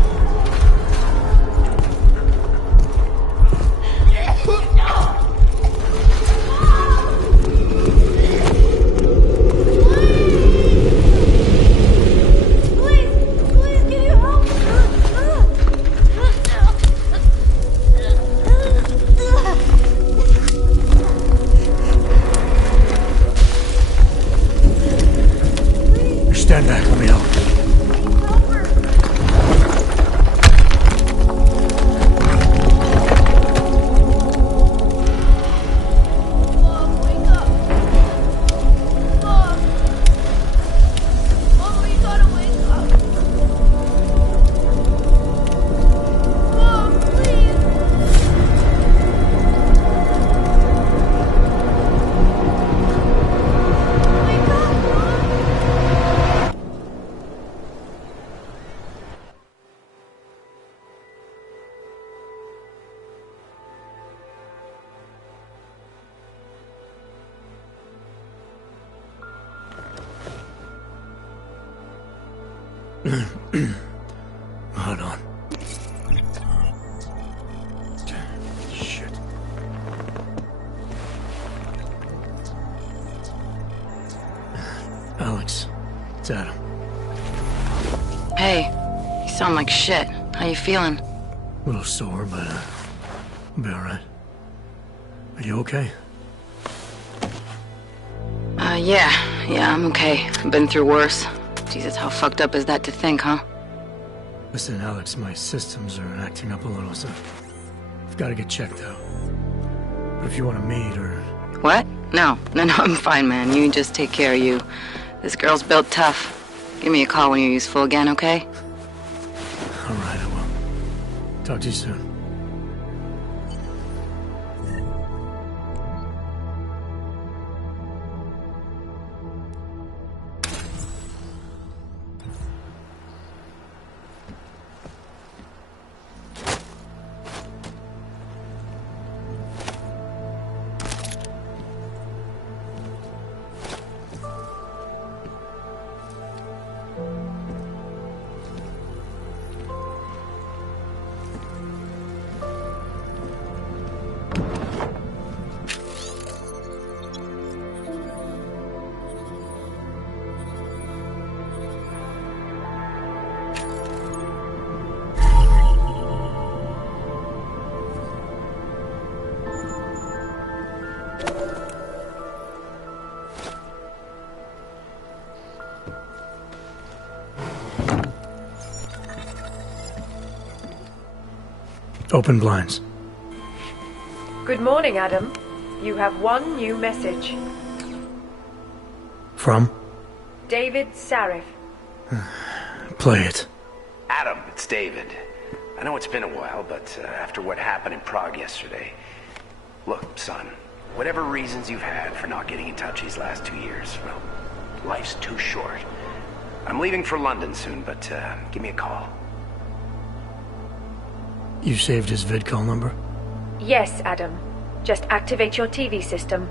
Stand back, let me help. Hold on. Shit. Alex, it's Adam. Hey, you sound like shit. How you feeling? A little sore, but I'll be alright. Are you okay? Yeah, I'm okay. I've been through worse. Jesus, how fucked up is that to think, huh? Listen, Alex, my systems are acting up a little, so I've got to get checked out. But if you want to meet or... What? No, I'm fine, man. You just take care of you. This girl's built tough. Give me a call when you're useful again, okay? All right, I will. Talk to you soon. Open blinds. Good morning, Adam. You have one new message. From? David Sarif. Play it. Adam, it's David. I know it's been a while, but after what happened in Prague yesterday... Look, son, whatever reasons you've had for not getting in touch these last 2 years, well, life's too short. I'm leaving for London soon, but give me a call. You saved his vidcall number? Yes, Adam. Just activate your TV system.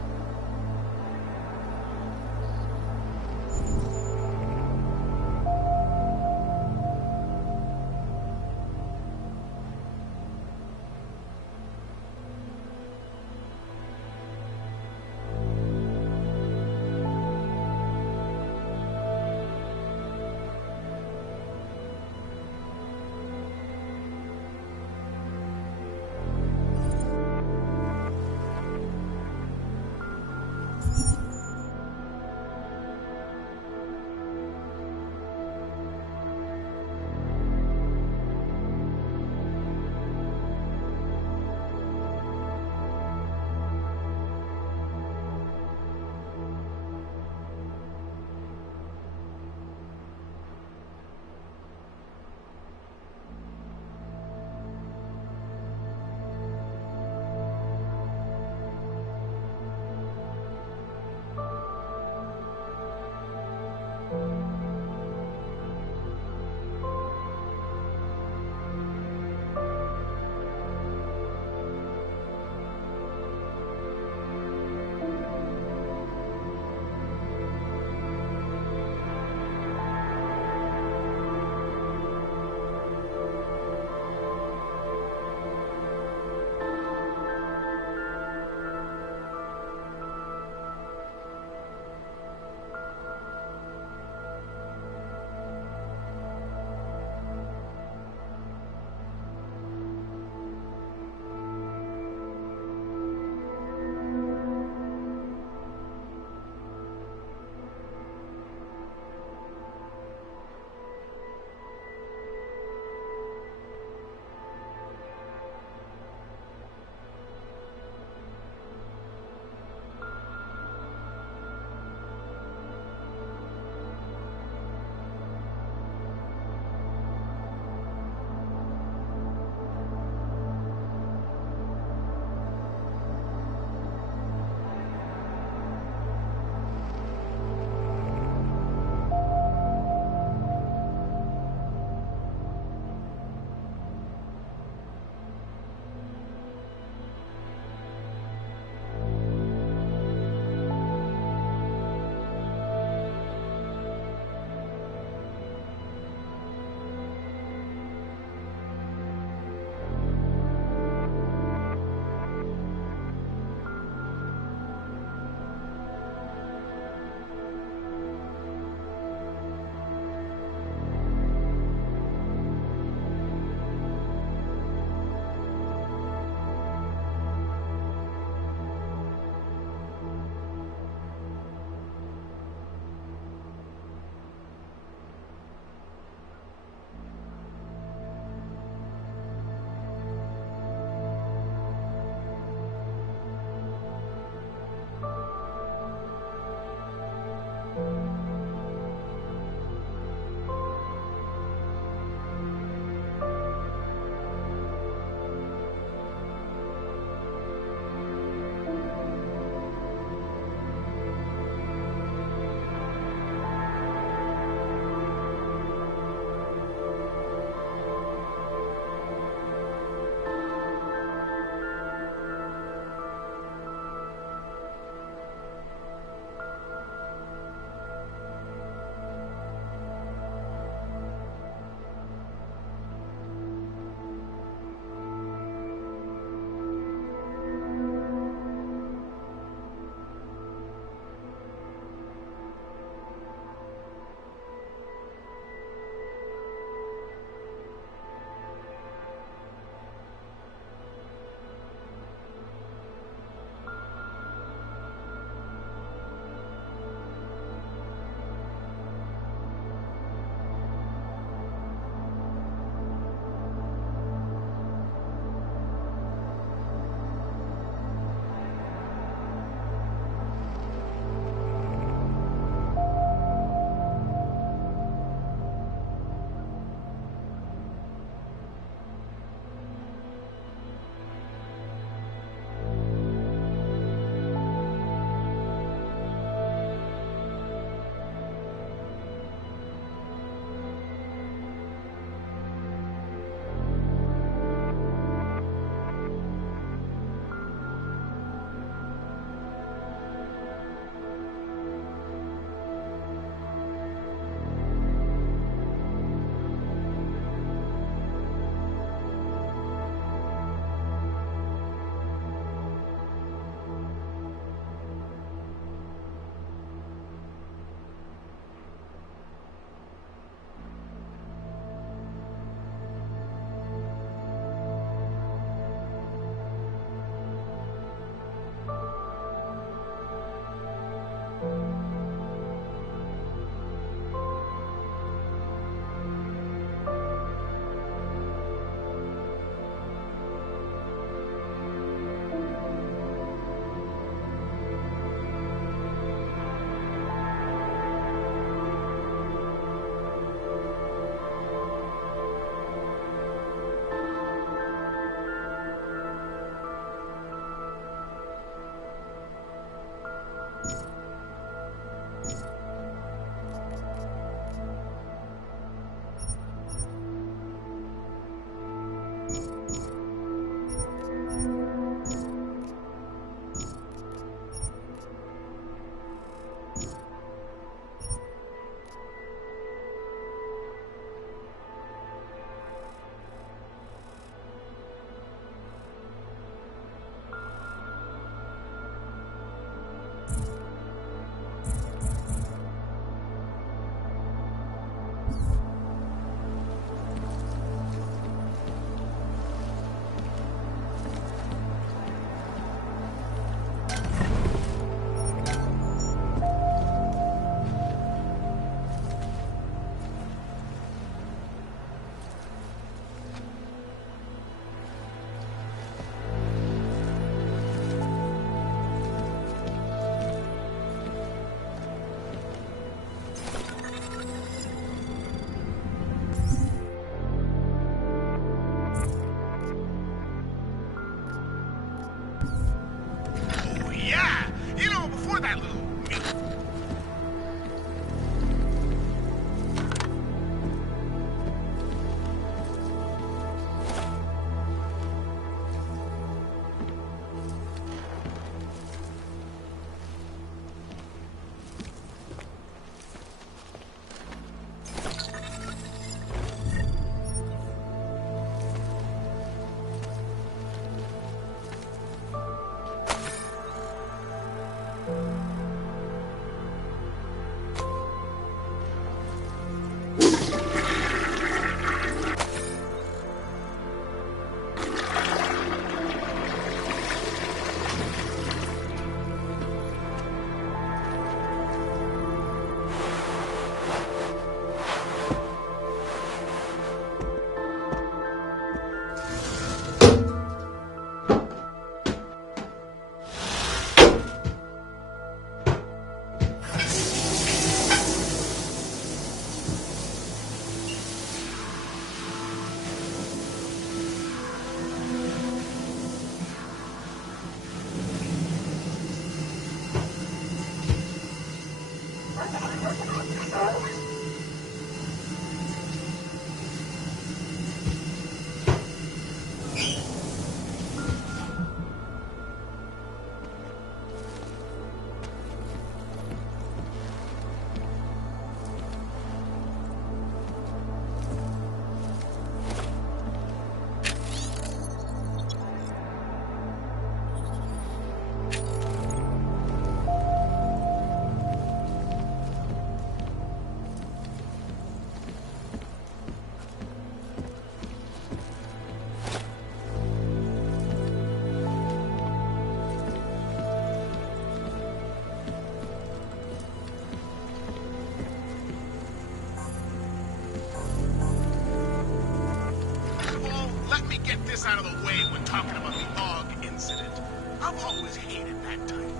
Get this out of the way when talking about the AUG incident. I've always hated that type.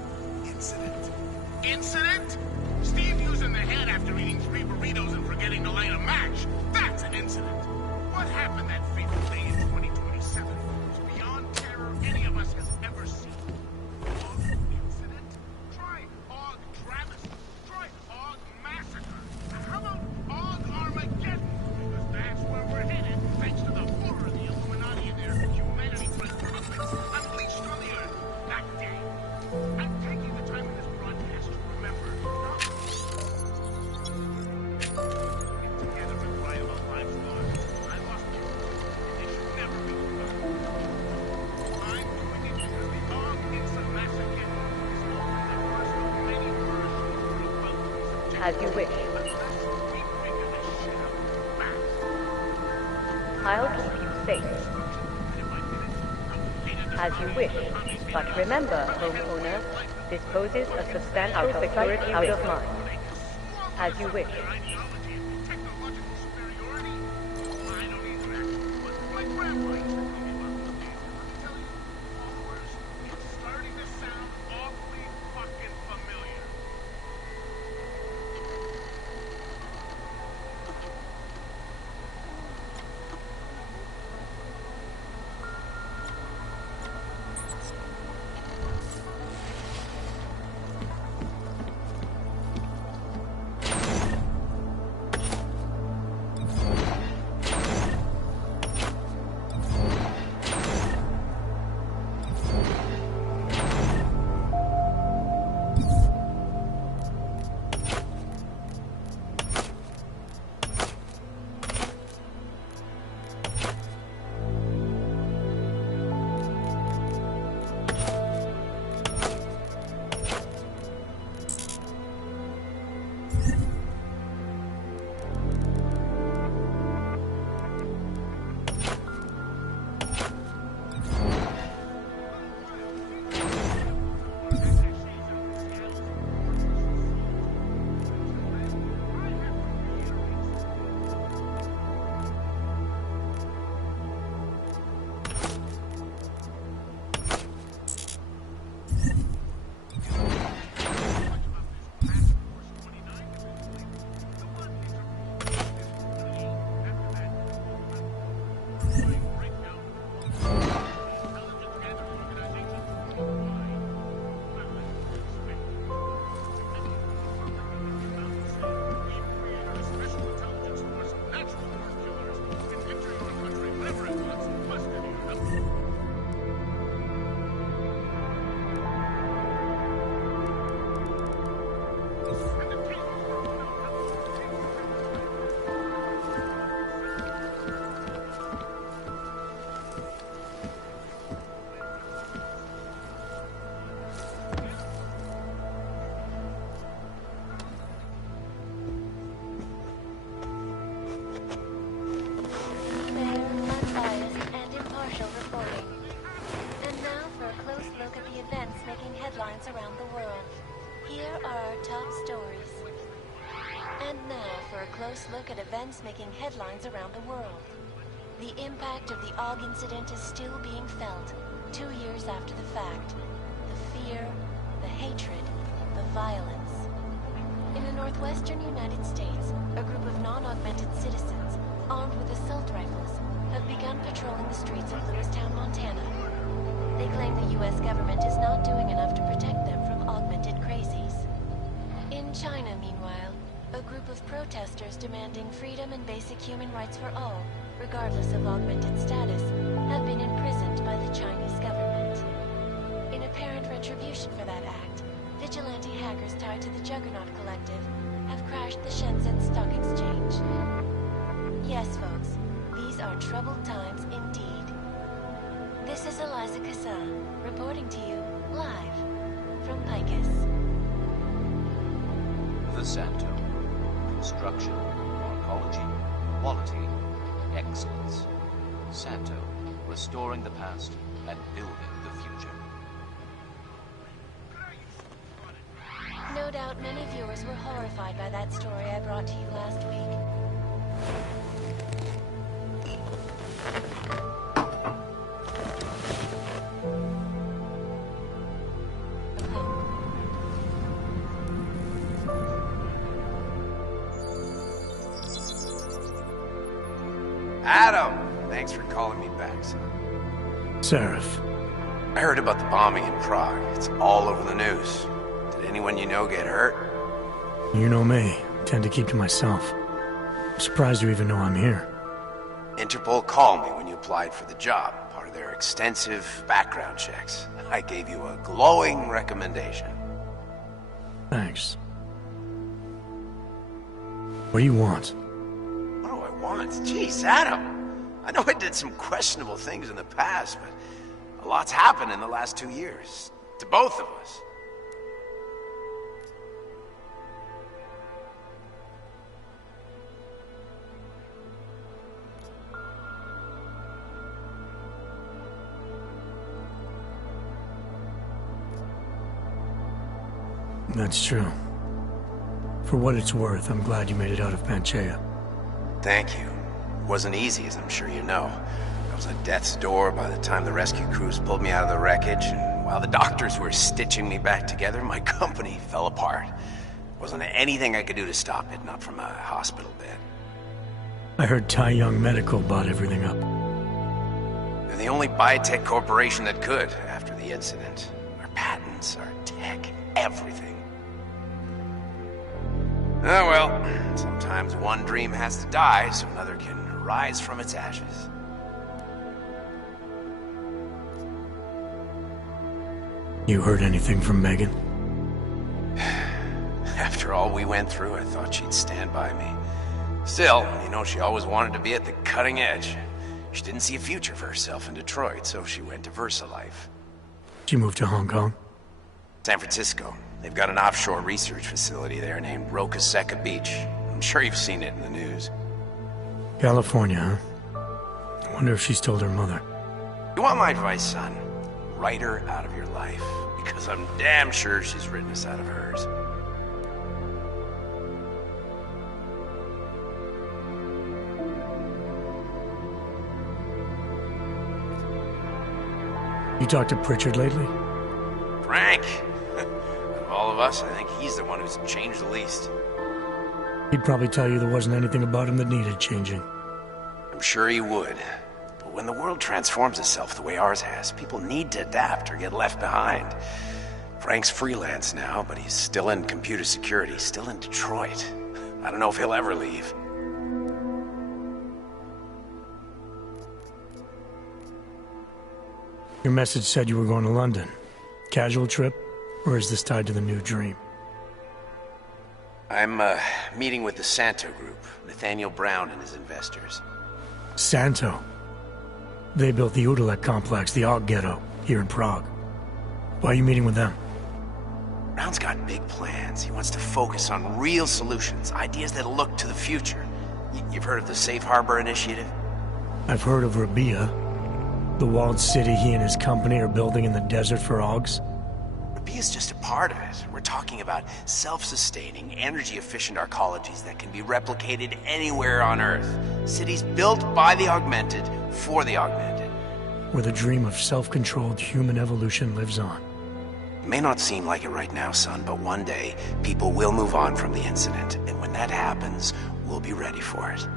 Incident. Incident? Steve using the head after eating 3 burritos and forgetting to light a match. That's an incident. What happened that fateful day in 2027 was beyond terror any of us has ever seen. AUG incident? Try AUG travesty. Try AUG massacre. How about AUG Armageddon? Because that's where we're headed, thanks to the horror of the Illuminati and their humanity-bred puppets unleashed on the Earth that day. I'm taking the time of this broadcast to remember. Get together and write about lives lost. I lost people, and they should never be forgotten. I'm doing it because the AUG Incident Massacre is only the first of many murders from As you wish. I'll keep you safe. As you wish. But remember, homeowner, this poses a substantial security out of mind. As you wish. Around the world. Here are our top stories. And now for a close look at events making headlines around the world. The impact of the AUG incident is still being felt, 2 years after the fact. The fear, the hatred, the violence. In the northwestern United States, a group of non-augmented citizens, armed with assault rifles, have begun patrolling the streets of Lewistown, Montana. They claim the U.S. government is not doing enough to protect them from augmented crazies. In China, meanwhile, protesters demanding freedom and basic human rights for all, regardless of augmented status, have been imprisoned by the Chinese government. In apparent retribution for that act, vigilante hackers tied to the Juggernaut Collective have crashed the Shenzhen Stock Exchange. Yes, folks, these are troubled times indeed. This is Eliza Kazan, reporting to you live from Picus. The Santo. Construction, arcology, quality, excellence. Santo, restoring the past and building the future. No doubt many viewers were horrified by that story I brought to you last week. Adam! Thanks for calling me back, son. Seraph. I heard about the bombing in Prague. It's all over the news. Did anyone you know get hurt? You know me. I tend to keep to myself. I'm surprised you even know I'm here. Interpol called me when you applied for the job, part of their extensive background checks. I gave you a glowing recommendation. Thanks. What do you want? What do I want? Jeez, Adam! I know I did some questionable things in the past, but a lot's happened in the last 2 years. To both of us. That's true. For what it's worth, I'm glad you made it out of Panchaea. Thank you. It wasn't easy, as I'm sure you know. I was at death's door by the time the rescue crews pulled me out of the wreckage, and while the doctors were stitching me back together, my company fell apart. Wasn't anything I could do to stop it, not from a hospital bed. I heard Tai Young Medical bought everything up. They're the only biotech corporation that could, after the incident. Our patents, our tech, everything. Oh well, sometimes one dream has to die so another can rise from its ashes. You heard anything from Megan? After all we went through, I thought she'd stand by me. Still, you know, she always wanted to be at the cutting edge. She didn't see a future for herself in Detroit, so she went to VersaLife. She moved to Hong Kong? San Francisco. They've got an offshore research facility there named Rokaseca Beach. I'm sure you've seen it in the news. California, huh? I wonder if she's told her mother. You want my advice, son? Write her out of your life. Because I'm damn sure she's written us out of hers. You talked to Pritchard lately? Frank! Of all of us, I think he's the one who's changed the least. He'd probably tell you there wasn't anything about him that needed changing. I'm sure he would. But when the world transforms itself the way ours has, people need to adapt or get left behind. Frank's freelance now, but he's still in computer security, still in Detroit. I don't know if he'll ever leave. Your message said you were going to London. Casual trip? Or is this tied to the new dream? I'm, meeting with the Santo Group, Nathaniel Brown and his investors. Santo? They built the Udalek complex, the Og Ghetto, here in Prague. Why are you meeting with them? Brown's got big plans. He wants to focus on real solutions, ideas that look to the future. You've heard of the Safe Harbor Initiative? I've heard of Rabia, the walled city he and his company are building in the desert for Augs. Rabia's just a part of it. We're talking about self-sustaining, energy-efficient arcologies that can be replicated anywhere on Earth. Cities built by the augmented, for the augmented. Where the dream of self-controlled human evolution lives on. It may not seem like it right now, son, but one day, people will move on from the incident, and when that happens, we'll be ready for it.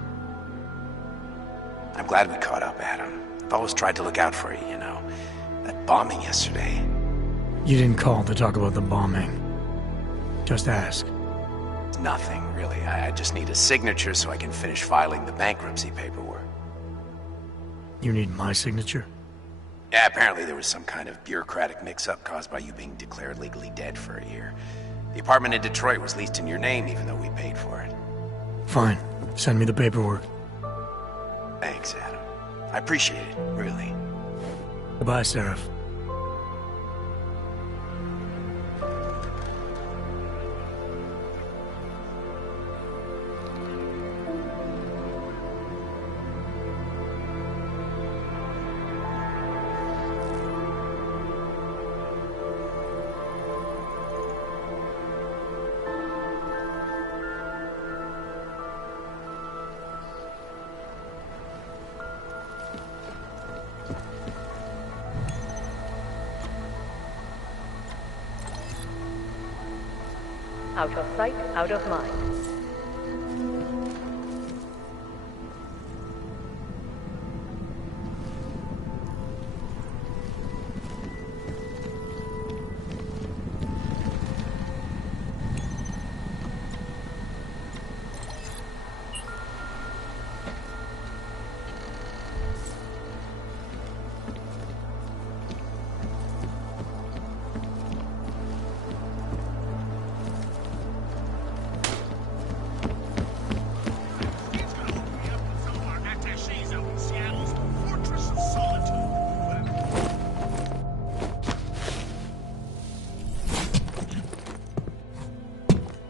I'm glad we caught up, Adam. I've always tried to look out for you, you know. That bombing yesterday. You didn't call to talk about the bombing. Just ask. It's nothing, really. I just need a signature so I can finish filing the bankruptcy paperwork. You need my signature? Yeah, apparently there was some kind of bureaucratic mix-up caused by you being declared legally dead for a year. The apartment in Detroit was leased in your name even though we paid for it. Fine. Send me the paperwork. Thanks, Adam. I appreciate it, really. Goodbye, Seraph. Out of sight, out of mind.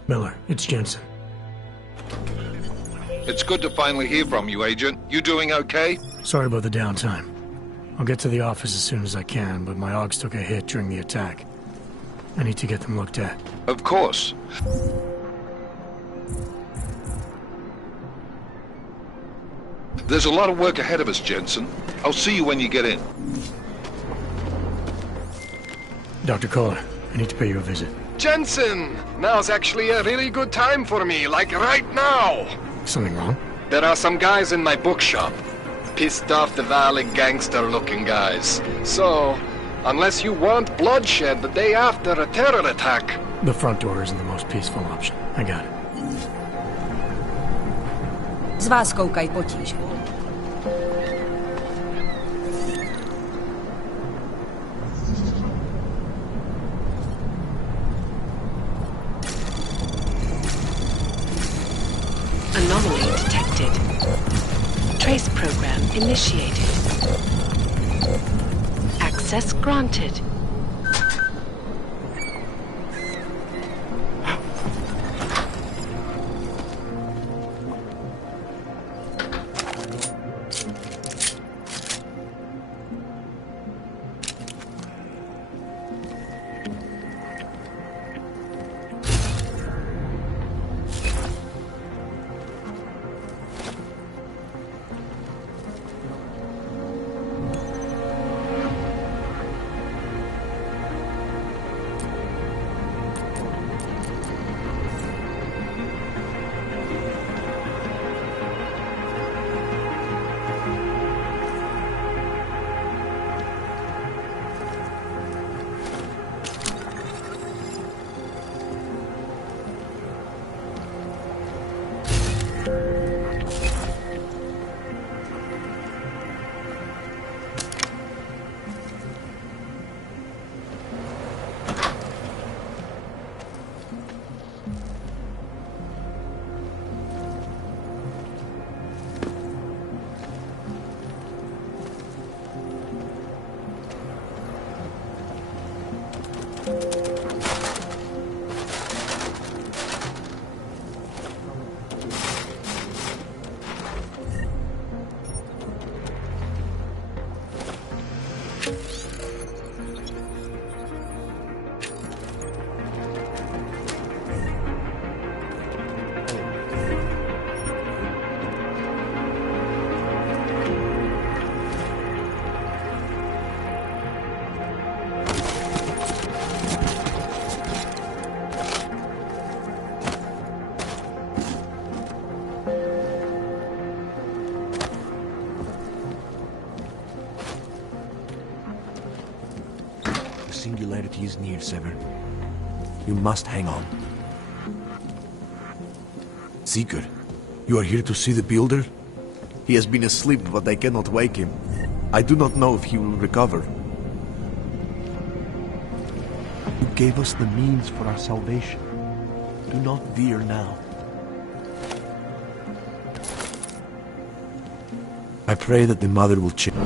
Miller, it's Jensen. It's good to finally hear from you, Agent. You doing okay? Sorry about the downtime. I'll get to the office as soon as I can, but my Augs took a hit during the attack. I need to get them looked at. Of course. There's a lot of work ahead of us, Jensen. I'll see you when you get in. Dr. Kohler, I need to pay you a visit. Jensen! Now's actually a really good time for me, like right now! Something wrong? There are some guys in my bookshop. Pissed off the Valley gangster-looking guys. So, unless you want bloodshed the day after a terror attack... The front door isn't the most peaceful option. I got it. Z vás koukaj potíže. Anomaly detected. Trace program initiated. Access granted. Singularity is near, Sever. You must hang on. Seeker, you are here to see the Builder? He has been asleep, but I cannot wake him. I do not know if he will recover. You gave us the means for our salvation. Do not veer now. I pray that the Mother will change.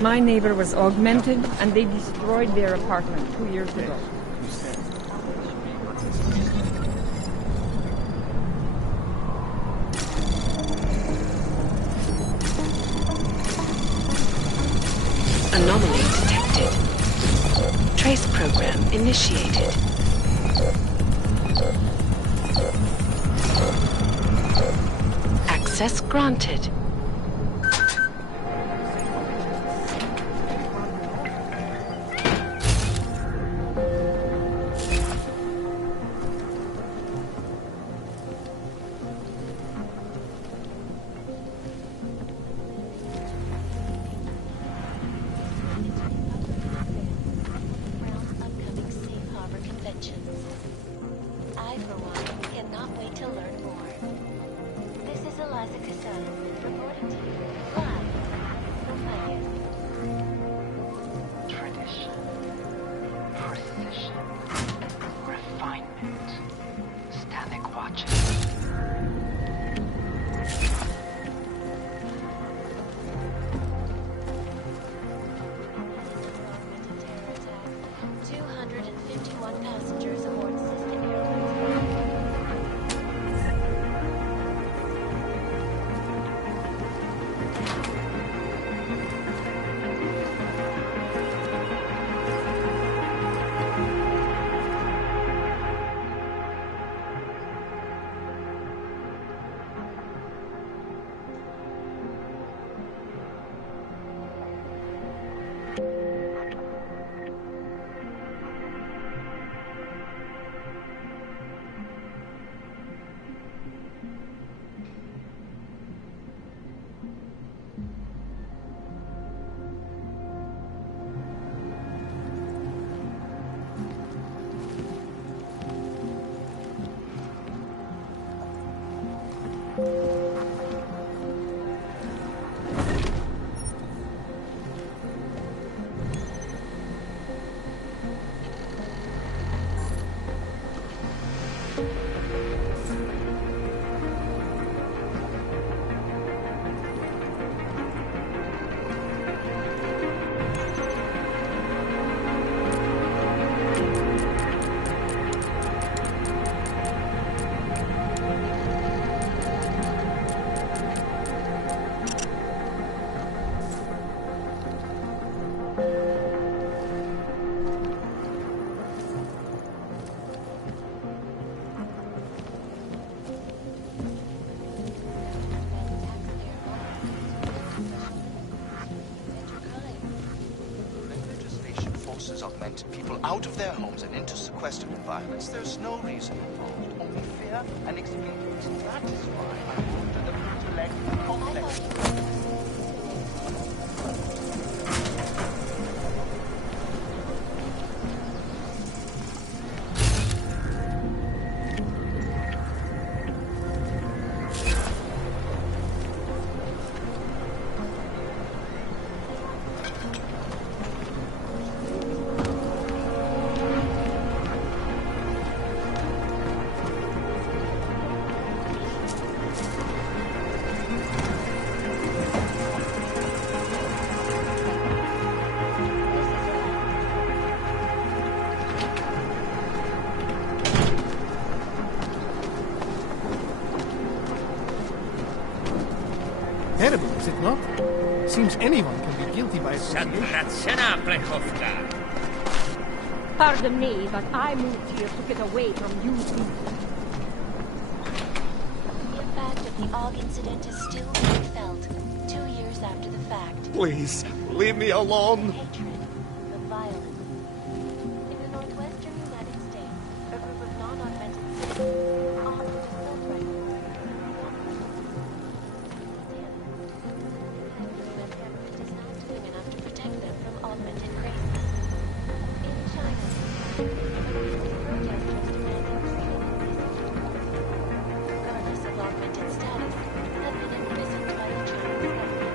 My neighbor was augmented, and they destroyed their apartment 2 years ago. Anomaly detected. Trace program initiated. Access granted. Augmented people out of their homes and into sequestered environments, there's no reason involved, only fear and experience. That is why I moved to the intellect complex. terrible, is it not? Seems anyone can be guilty by association. Pardon me, but I moved here to get away from you people. The impact of the Og incident is still being felt 2 years after the fact. Please, leave me alone. Hatred, the violence. In the northwestern United States, a group of non-augmented citizens armed with assault rifles. The government is not doing enough to protect them from augmented crazy. In China, protesters demanding freedom of speech, regardless of augmented status, have been imprisoned by the Chinese government.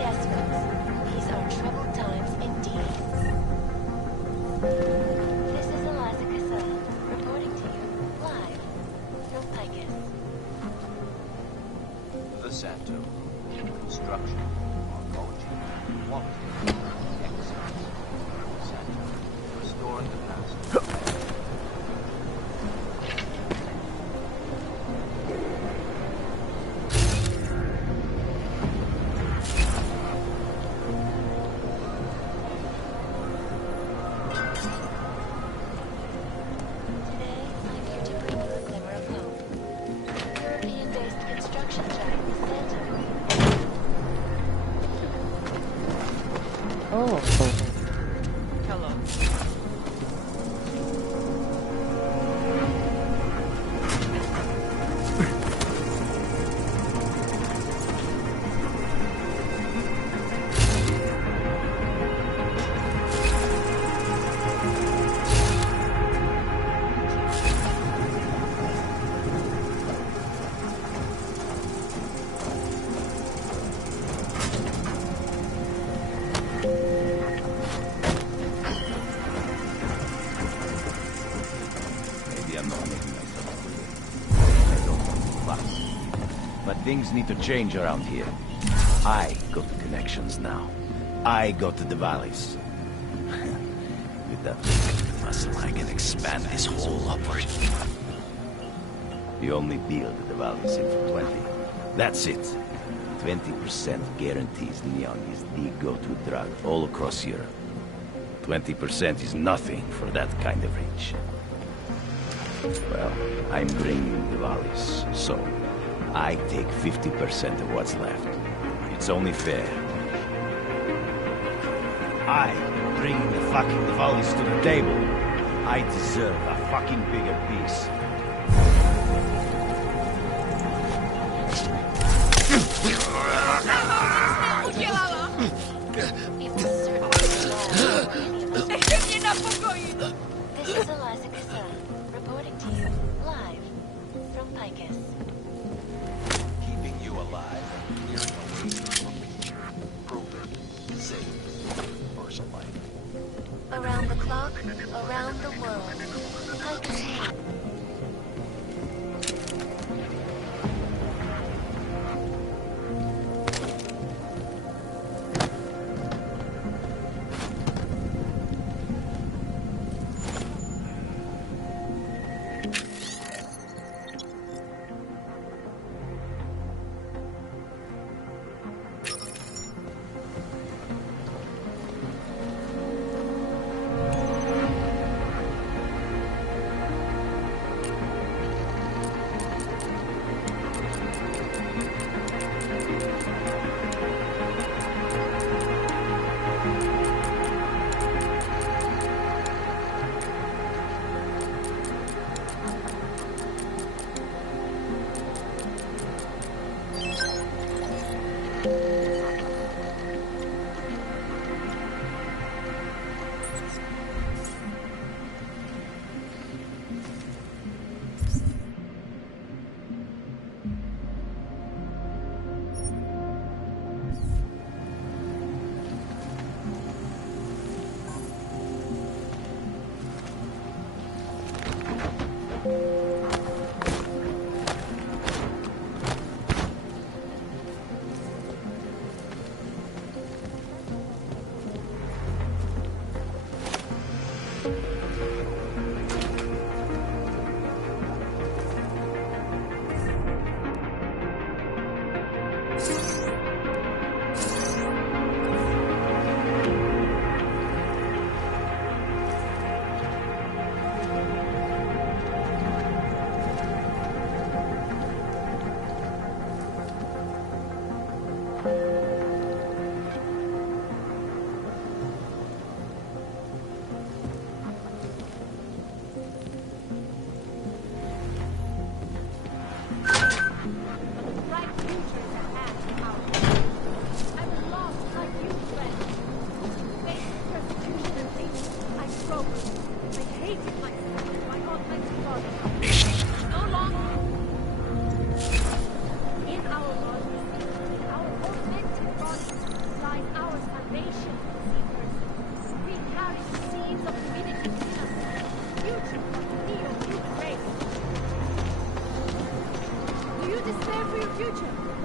Yes, folks, these are troubled times indeed. This is Eliza Casella, reporting to you live from Picus. The Santo. Construction, archaeology, quality, excellence. Santo. Restoring the past. Today, I'm here to bring you a glimmer of hope. European-based construction giant Santo. Oh. Hello. Maybe I'm not making myself clear. I don't know. But things need to change around here. I got the connections now. I got to the valleys. With that muscle, I can expand this hole upward. You only build the valleys in for 20. That's it. 20% guarantees Neon is the go-to drug all across Europe. 20% is nothing for that kind of reach. Well, I'm bringing the valleys, so I take 50% of what's left. It's only fair. I bring the fucking valleys to the table. I deserve a fucking bigger piece. This is Eliza Casella, reporting to you live from Picus. Keeping you alive and clearing away your proven, safe, first life. Around the clock, around the world. Picus.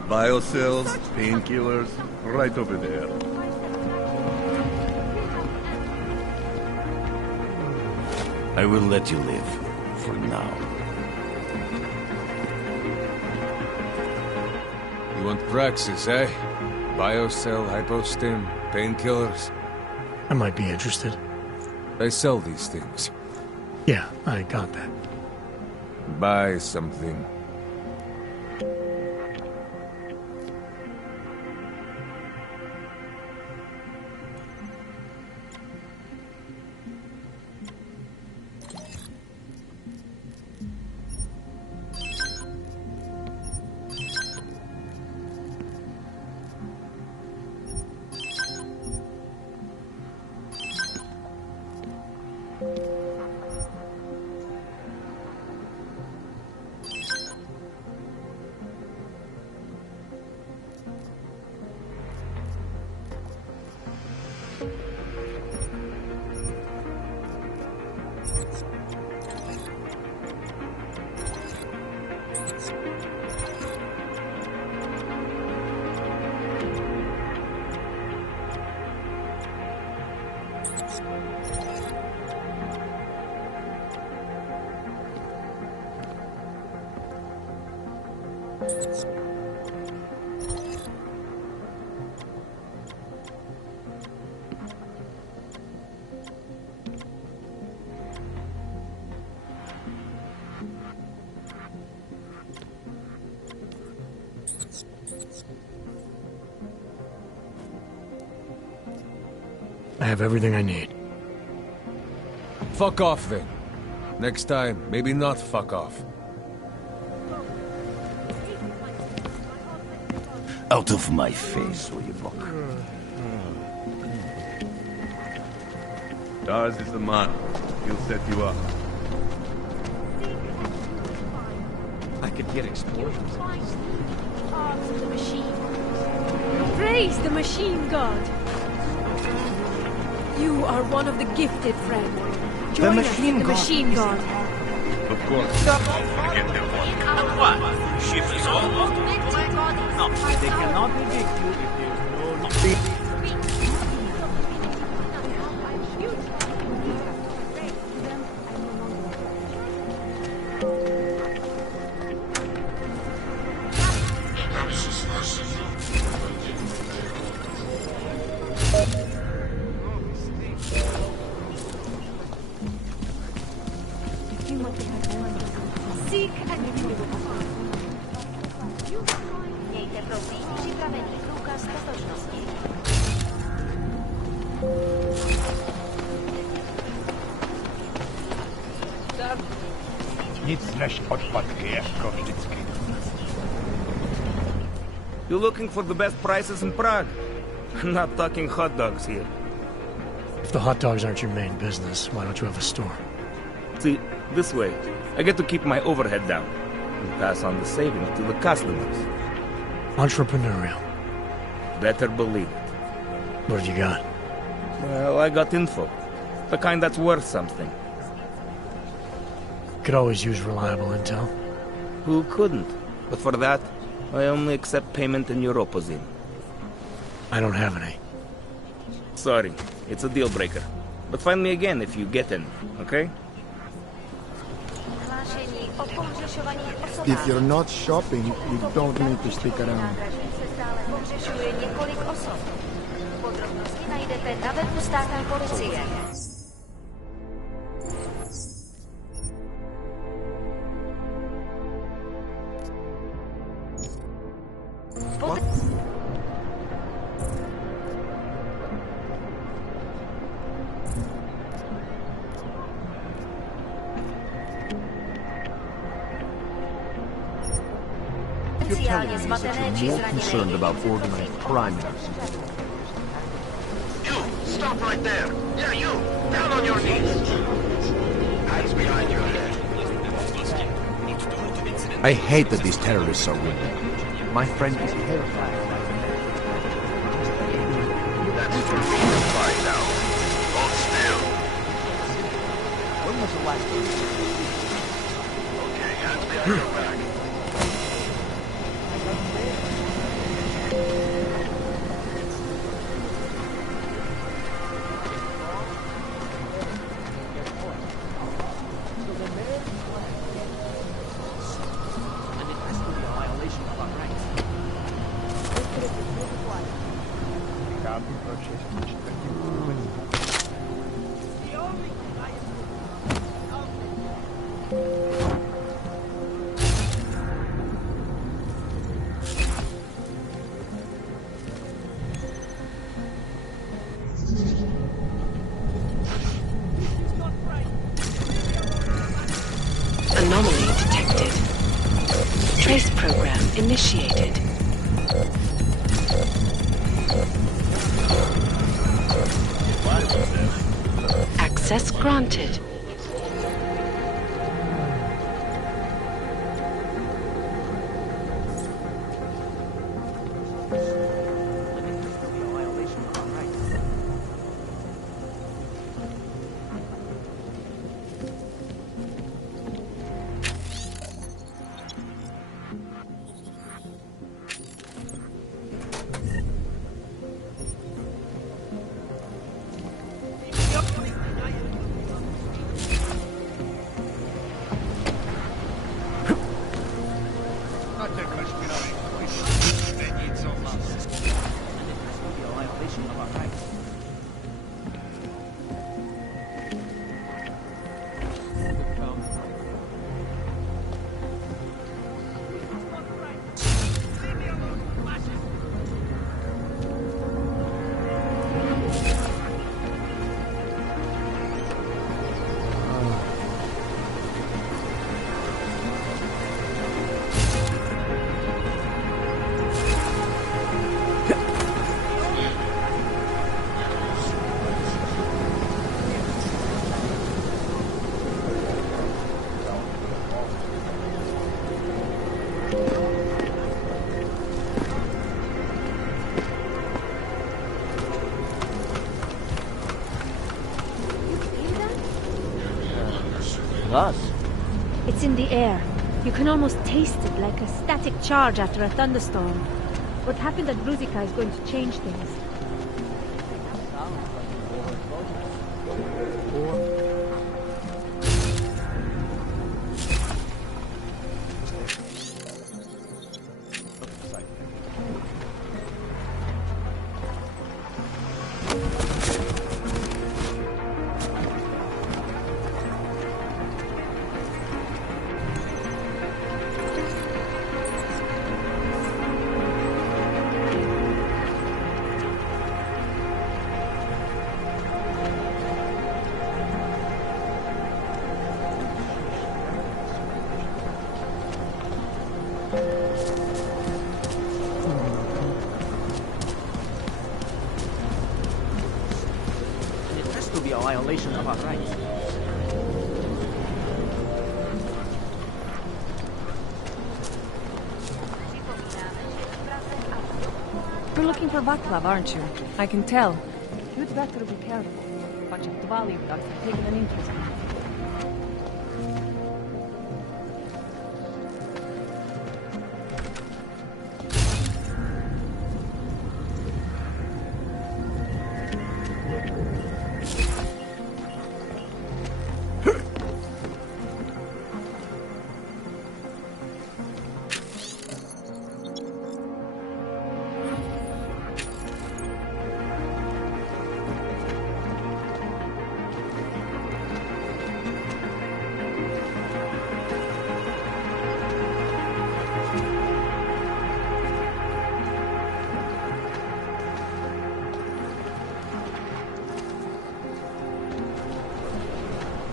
Biocells, painkillers, right over there. I will let you live, for now. You want Praxis, eh? Biocell, hypostim, painkillers. I might be interested. They sell these things. Yeah, I got that. Buy something. I have everything I need. Fuck off then. Next time, maybe not fuck off. Out of my face, will you look? Dars is the man. He'll set you up. I could hear explosions. The machine. Praise the machine god. You are one of the gifted, friend. Join us, the machine god. Of course. Get them one. What? Ship is almost no, they cannot predict you if there's no Seek and you will find. Miejte prosím připravený průkaz totožnosti. Nic než odpadky, jako vždycky. You looking for the best prices in Prague? Not talking hot dogs here. If the hot dogs aren't your main business, why don't you have a store? See, this way, I get to keep my overhead down and pass on the savings to the customers. Entrepreneurial. Better believe it. What have you got? Well, I got info. The kind that's worth something. Could always use reliable intel. Who couldn't? But for that, I only accept payment in Europozine. I don't have any. Sorry, it's a deal breaker. But find me again if you get any, okay? If you're not shopping, you don't need to stick around. Podrobnosti najdete na webu státní policie. telling me that you're more concerned about organized crime in our city. You! Stop right there! Yeah, you! Down on your knees! Hands behind your head. I hate that these terrorists are winning. My friend is terrified. That's for me to find out. Hold still. When was the last time? Okay, hands behind your back. Anomaly detected. Trace program initiated. Access granted. Us? It's in the air. You can almost taste it like a static charge after a thunderstorm. What happened at Bruzika is going to change things. A violation of our rights. You're looking for Vaclav, aren't you? I can tell. You'd better be careful. A bunch of Dvali dogs have taken an interest in you.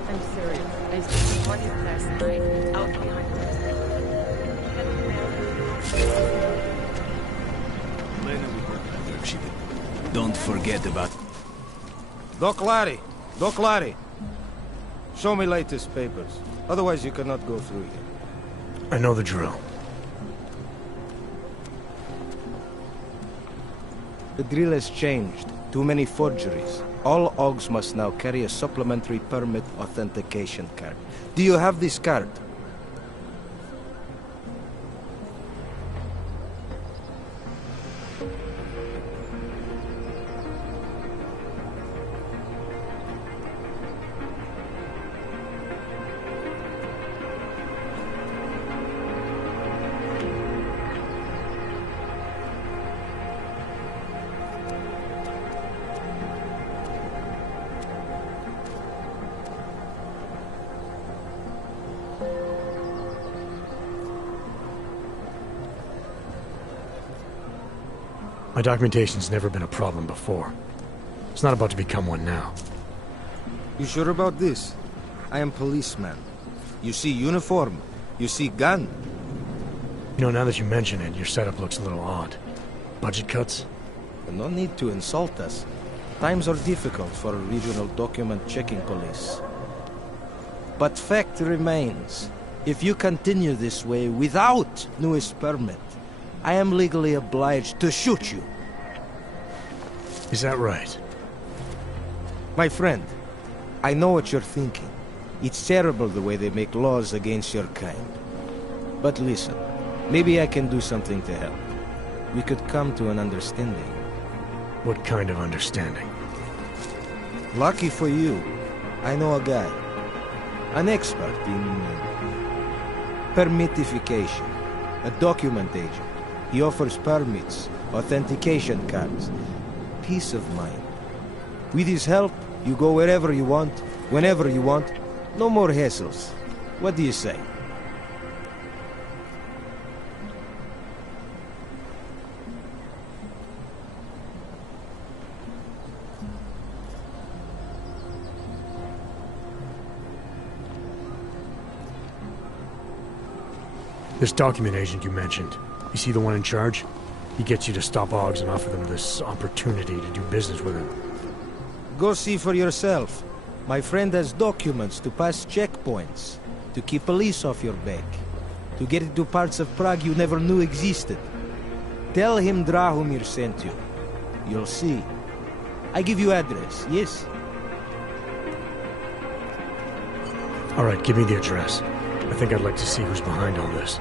I'm serious. I spent 20 last night out behind. Don't forget about... Doc Larry! Doc Larry! Show me latest papers. Otherwise you cannot go through here. I know the drill. The drill has changed. Too many forgeries. All OGs must now carry a supplementary permit authentication card. Do you have this card? My documentation's never been a problem before. It's not about to become one now. You sure about this? I am policeman. You see uniform. You see gun. You know, now that you mention it, your setup looks a little odd. Budget cuts? No need to insult us. Times are difficult for a regional document checking police. But fact remains, if you continue this way without newest permit, I am legally obliged to shoot you. Is that right? My friend, I know what you're thinking. It's terrible the way they make laws against your kind. But listen, maybe I can do something to help. We could come to an understanding. What kind of understanding? Lucky for you, I know a guy. An expert in permitification. A document agent. He offers permits, authentication cards, peace of mind. With his help, you go wherever you want, whenever you want. No more hassles. What do you say? This document agent you mentioned, you see the one in charge? He gets you to stop OGs and offer them this opportunity to do business with him. Go see for yourself. My friend has documents to pass checkpoints, to keep police off your back, to get into parts of Prague you never knew existed. Tell him Drahomir sent you. You'll see. I give you address, yes? All right, give me the address. I think I'd like to see who's behind all this.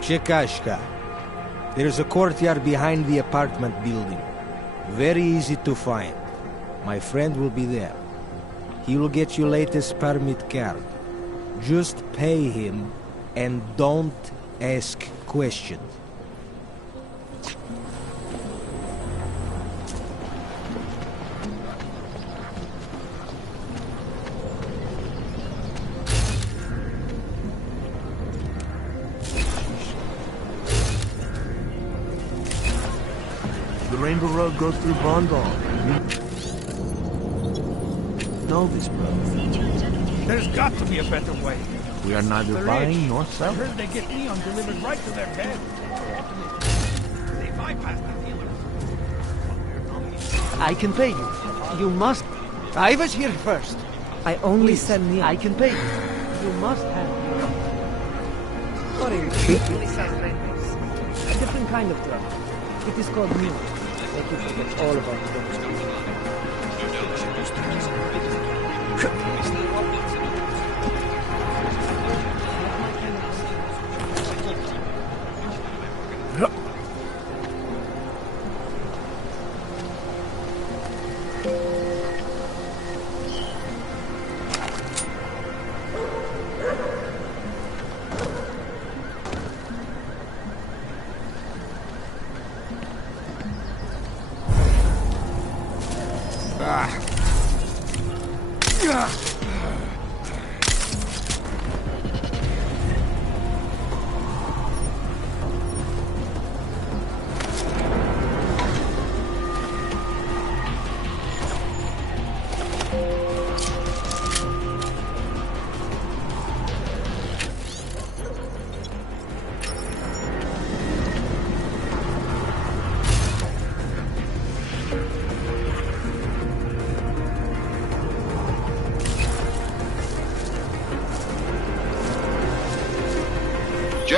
Chekashka. There's a courtyard behind the apartment building. Very easy to find. My friend will be there. He will get you latest permit card. Just pay him and don't ask questions. The Rainbow Road goes through Bondal. Know this, brother. There's got to be a better way. We are neither They're buying rich. nor I selling. heard they get neon delivered right to their bed. They bypass the dealers. I can pay you. You must. I was here first. I only send me. I can pay you. You must have. Sorry, a different kind of drug. It is called neon. Make you forget all about it.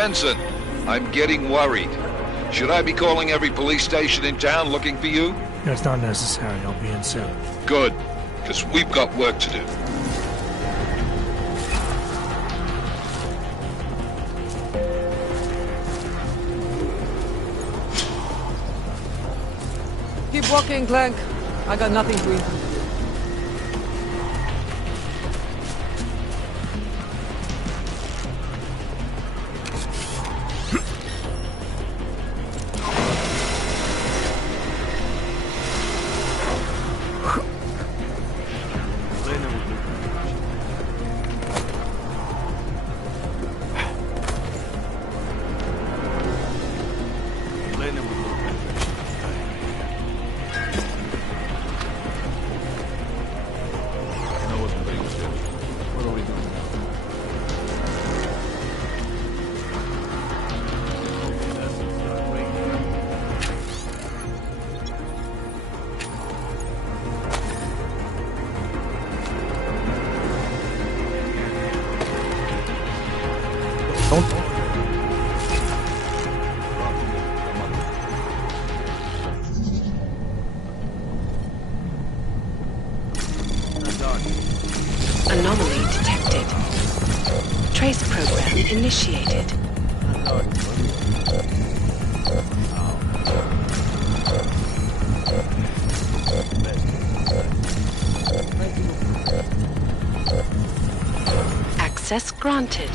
Jensen, I'm getting worried. Should I be calling every police station in town looking for you? That's not necessary. I'll be in soon. Good, because we've got work to do. Keep walking, Clank. I got nothing to eat. Anomaly detected. Trace program initiated. Access granted.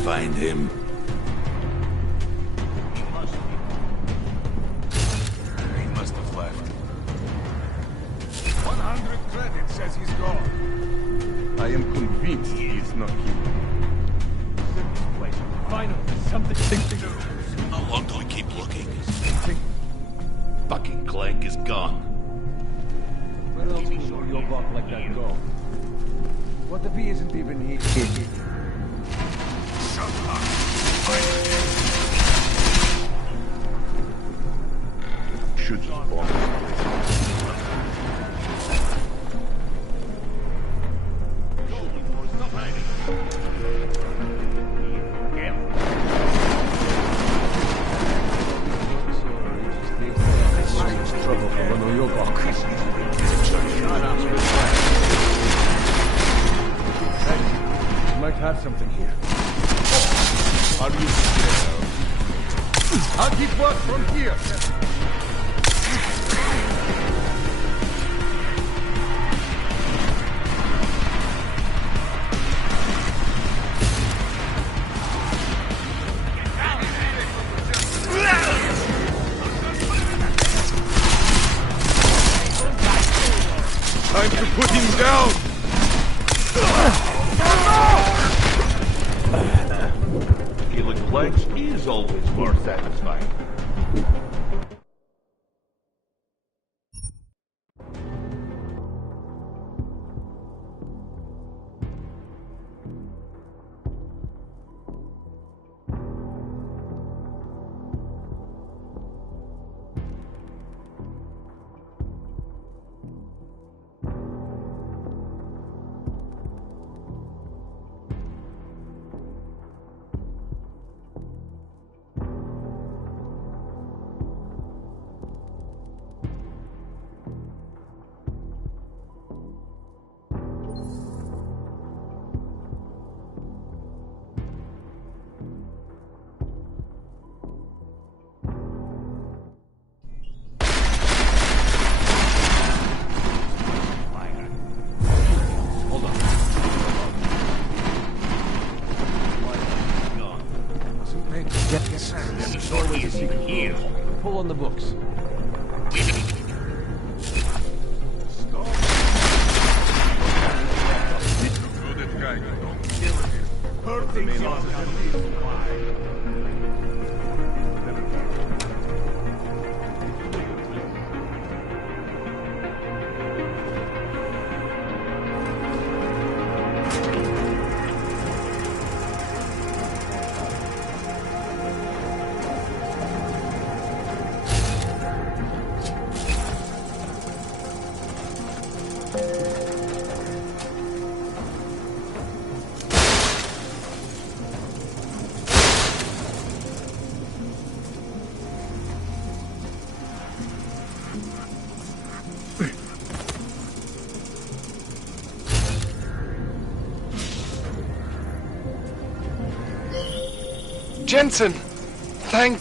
find him? He must have left. 100 credits says he's gone. I am convinced he is not here. Wait, finally, something to do. How long do we keep looking? Fucking Clank is gone. Where else will your buck like that go? What if he isn't even here? Shut up! Should trouble for one of your buck. might have something here. Are you scared? I'll keep watch from here. Time to put him down! Killing planks is always more satisfying. There's always a secret here. Pull on the books. Jensen! Thank...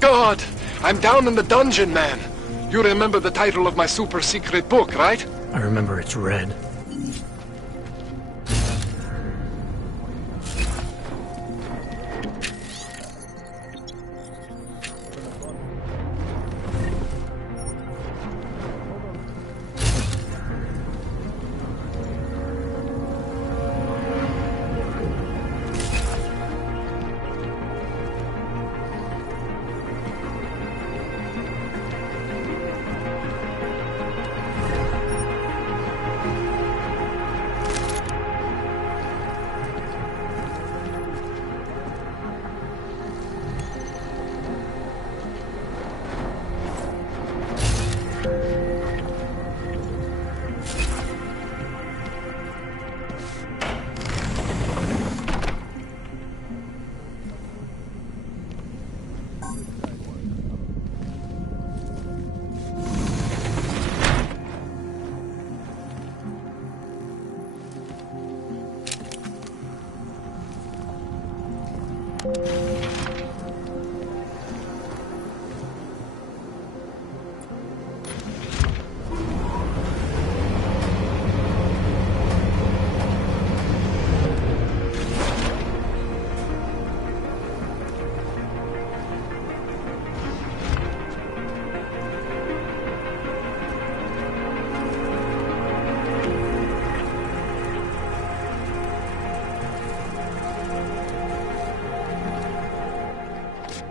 God! I'm down in the dungeon, man! You remember the title of my super secret book, right? I remember it's red.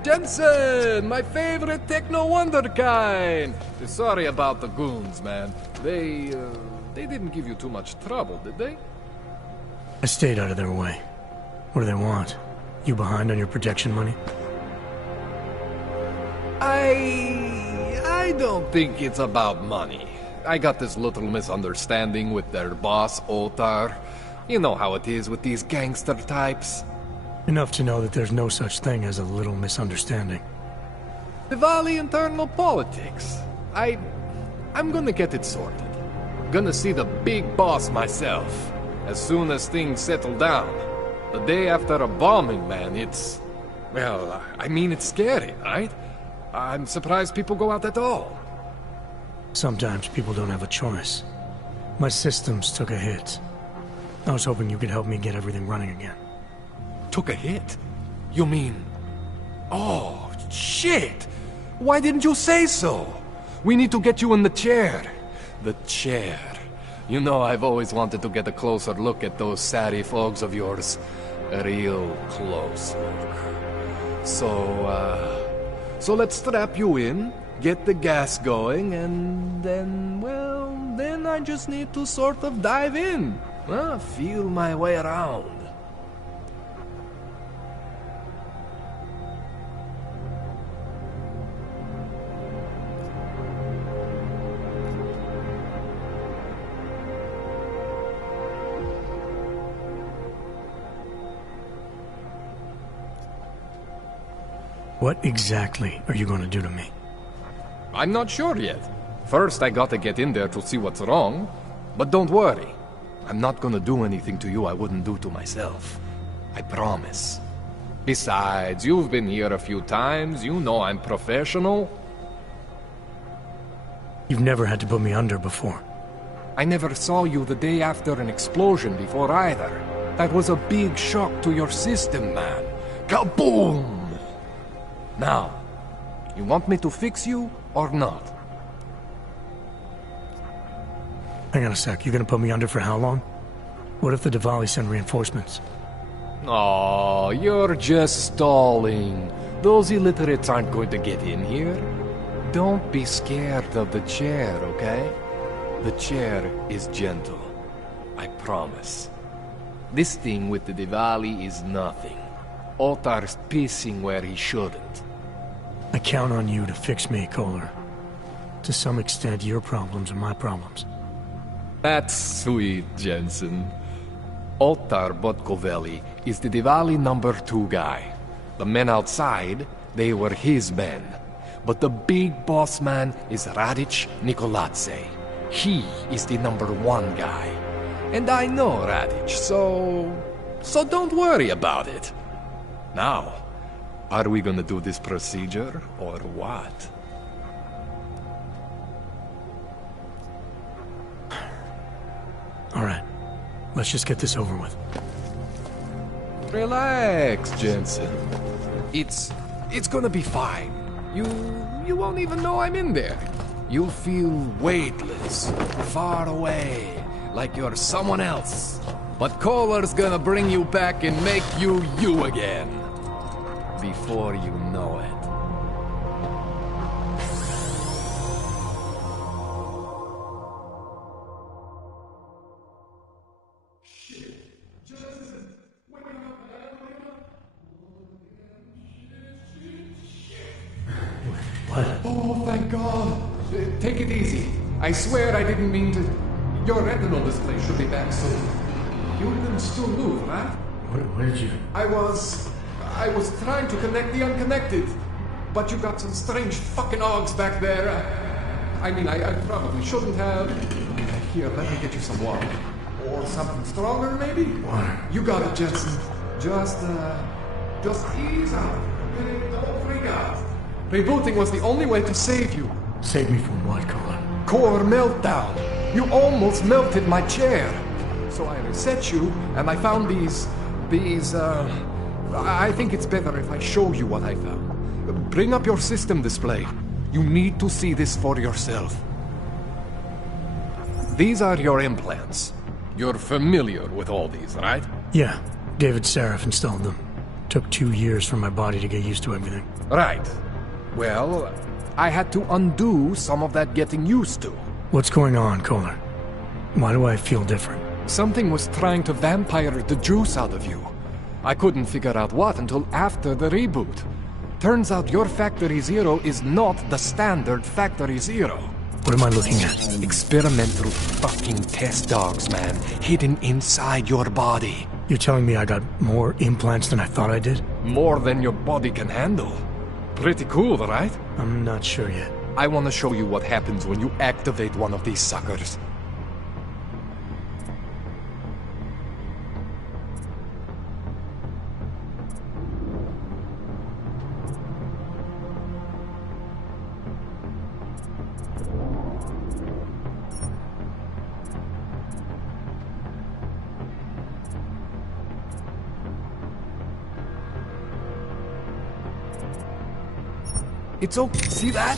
Jensen! My favorite techno wonderkind! Sorry about the goons, man. They didn't give you too much trouble, did they? I stayed out of their way. What do they want? You behind on your protection money? I don't think it's about money. I got this little misunderstanding with their boss, Otar. You know how it is with these gangster types. Enough to know that there's no such thing as a little misunderstanding. Diwali internal politics. I'm gonna get it sorted. Gonna see the big boss myself. As soon as things settle down. The day after a bombing, man, it's... Well, I mean, it's scary, right? I'm surprised people go out at all. Sometimes people don't have a choice. My systems took a hit. I was hoping you could help me get everything running again. Took a hit? You mean... Oh, shit! Why didn't you say so? We need to get you in the chair. The chair. You know I've always wanted to get a closer look at those satty folks of yours. A real close look. So let's strap you in, get the gas going, and then, well, then I just need to sort of dive in. Feel my way around. What exactly are you going to do to me? I'm not sure yet. First, I gotta get in there to see what's wrong. But don't worry. I'm not gonna do anything to you I wouldn't do to myself. I promise. Besides, you've been here a few times. You know I'm professional. You've never had to put me under before. I never saw you the day after an explosion before either. That was a big shock to your system, man. Kaboom! Now, you want me to fix you or not? Hang on a sec, you're gonna put me under for how long? What if the Diwali send reinforcements? Oh, you're just stalling. Those illiterates aren't going to get in here. Don't be scared of the chair, okay? The chair is gentle. I promise. This thing with the Diwali is nothing. Otar's pissing where he shouldn't. I count on you to fix me, Kohler. To some extent, your problems are my problems. That's sweet, Jensen. Otar Botkovelli is the Diwali #2 guy. The men outside, they were his men. But the big boss man is Radic Nikoladze. He is the #1 guy. And I know Radic, so don't worry about it. Now, are we gonna do this procedure, or what? All right, let's just get this over with. Relax, Jensen. It's gonna be fine. You won't even know I'm in there. You'll feel weightless, far away, like you're someone else. But Kohler's gonna bring you back and make you you again. Before you know it. What? Oh, thank God. Take it easy. I swear I didn't mean to... Your retinal display should be back soon. You can still move, right? Where did you... I was trying to connect the unconnected, but you got some strange fucking ogs back there. I mean, I probably shouldn't have. Here, let me get you some water. Or something stronger, maybe? Water. You got it, Jensen. Just ease out. Don't freak out. Rebooting was the only way to save you. Save me from what, Kohler? Core meltdown. You almost melted my chair. So I reset you, and I found these, I think it's better if I show you what I found. Bring up your system display. You need to see this for yourself. These are your implants. You're familiar with all these, right? Yeah, David Seraph installed them. Took 2 years for my body to get used to everything. Right. Well, I had to undo some of that getting used to. What's going on, Kohler? Why do I feel different? Something was trying to vampire the juice out of you. I couldn't figure out what until after the reboot. Turns out your Factory Zero is not the standard Factory Zero. What am I looking at? Experimental fucking test dogs, man. Hidden inside your body. You're telling me I got more implants than I thought I did? More than your body can handle. Pretty cool, right? I'm not sure yet. I want to show you what happens when you activate one of these suckers. It's okay. See that?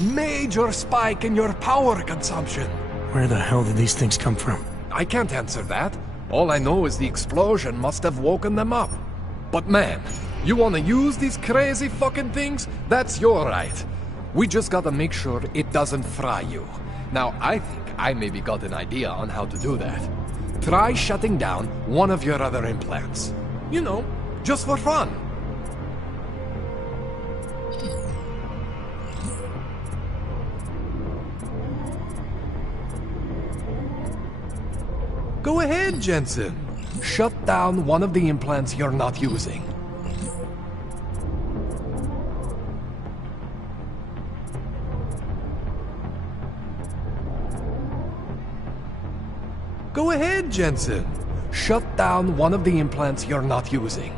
Major spike in your power consumption. Where the hell did these things come from? I can't answer that. All I know is the explosion must have woken them up. But man, you want to use these crazy fucking things? That's your right. We just gotta make sure it doesn't fry you. Now, I think I maybe got an idea on how to do that. Try shutting down one of your other implants. You know, just for fun. Go ahead, Jensen. Shut down one of the implants you're not using. Go ahead, Jensen. Shut down one of the implants you're not using.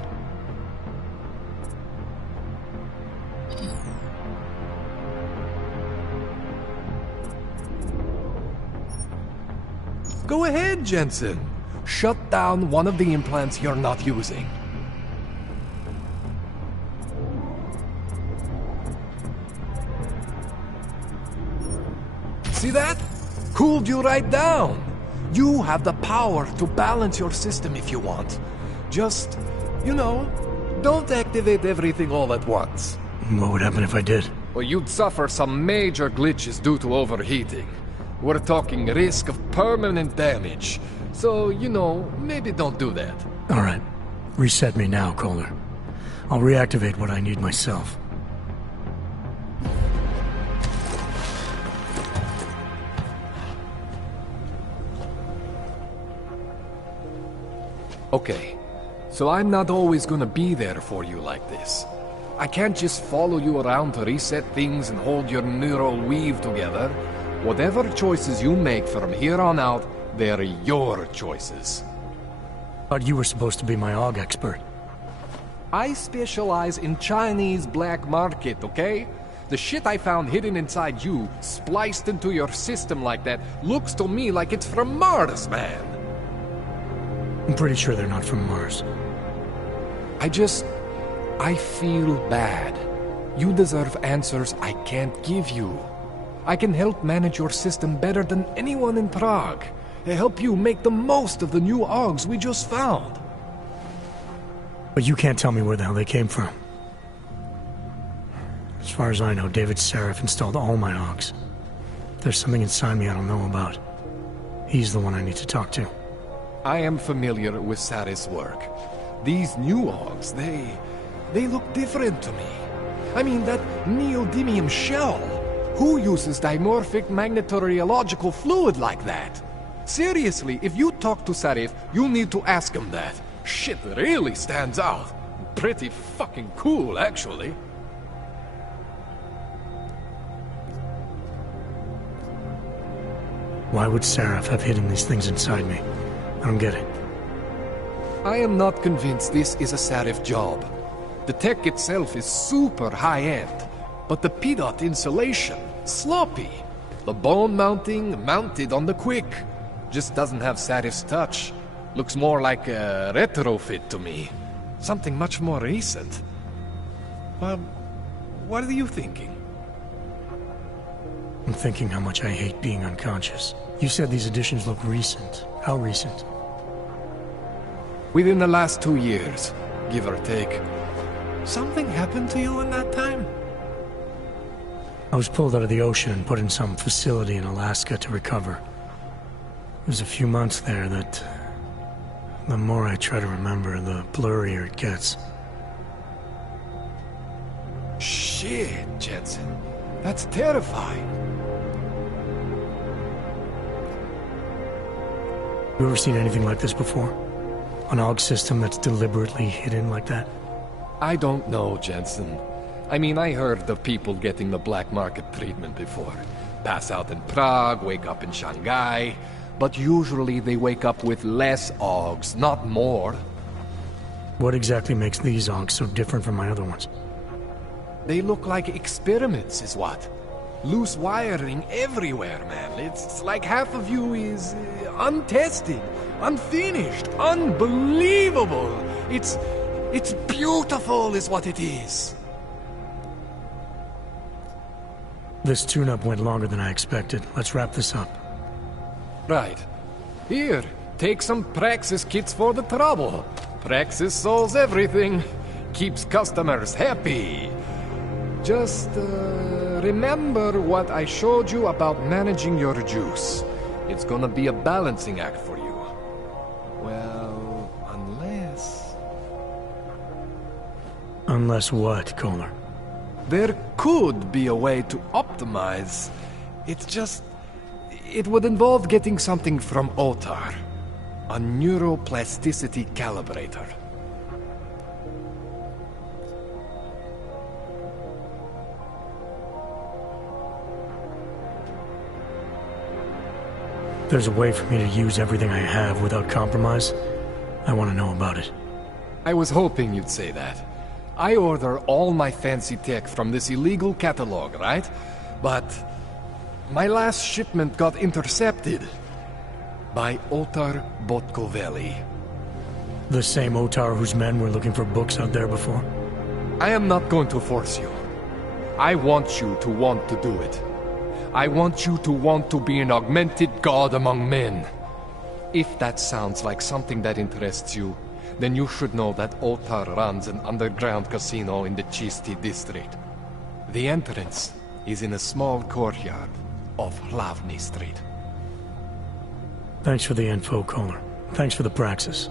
Go ahead, Jensen. Shut down one of the implants you're not using. See that? Cooled you right down. You have the power to balance your system if you want. Just, you know, don't activate everything all at once. What would happen if I did? Well, you'd suffer some major glitches due to overheating. We're talking risk of permanent damage. So, you know, maybe don't do that. All right. Reset me now, Kohler. I'll reactivate what I need myself. Okay. So I'm not always gonna be there for you like this. I can't just follow you around to reset things and hold your neural weave together. Whatever choices you make from here on out, they're your choices. Thought you were supposed to be my AUG expert. I specialize in Chinese black market, okay? The shit I found hidden inside you, spliced into your system like that, looks to me like it's from Mars, man. I'm pretty sure they're not from Mars. I feel bad. You deserve answers I can't give you. I can help manage your system better than anyone in Prague. Help you make the most of the new AUGs we just found. But you can't tell me where the hell they came from. As far as I know, David Sarif installed all my AUGs. There's something inside me I don't know about. He's the one I need to talk to. I am familiar with Sarif's work. These new AUGs, they look different to me. I mean, that neodymium shell. Who uses dimorphic magnetorheological fluid like that? Seriously, if you talk to Sarif, you need to ask him that. Shit really stands out. Pretty fucking cool, actually. Why would Sarif have hidden these things inside me? I don't get it. I am not convinced this is a Sarif job. The tech itself is super high-end, but the PDOT insulation, sloppy. The bone mounting, mounted on the quick. Just doesn't have Sarif's touch. Looks more like a retrofit to me. Something much more recent. Well, what are you thinking? I'm thinking how much I hate being unconscious. You said these additions look recent. How recent? Within the last 2 years. give or take. Something happened to you in that time? I was pulled out of the ocean and put in some facility in Alaska to recover. It was a few months there that... the more I try to remember, the blurrier it gets. Shit, Jensen. That's terrifying. You ever seen anything like this before? An AUG system that's deliberately hidden like that? I don't know, Jensen. I mean, I heard of people getting the black market treatment before. Pass out in Prague, wake up in Shanghai. But usually they wake up with less AUGs, not more. What exactly makes these AUGs so different from my other ones? They look like experiments, is what. Loose wiring everywhere, man. It's like half of you is untested, unfinished, unbelievable. It's beautiful, is what it is. This tune-up went longer than I expected. Let's wrap this up. Right. Here, take some Praxis kits for the trouble. Praxis solves everything. Keeps customers happy. Just, remember what I showed you about managing your juice. It's gonna be a balancing act for you. Well, unless... Unless what, Kohler? There could be a way to optimize. It's just... it would involve getting something from Otar. A neuroplasticity calibrator. There's a way for me to use everything I have without compromise. I want to know about it. I was hoping you'd say that. I order all my fancy tech from this illegal catalog, right? But my last shipment got intercepted by Otar Botkoveli. The same Otar whose men were looking for books out there before? I am not going to force you. I want you to want to do it. I want you to want to be an augmented god among men. If that sounds like something that interests you, then you should know that Otar runs an underground casino in the Chisti district. The entrance is in a small courtyard off Hlavny Street. Thanks for the info, Kohler. Thanks for the praxis.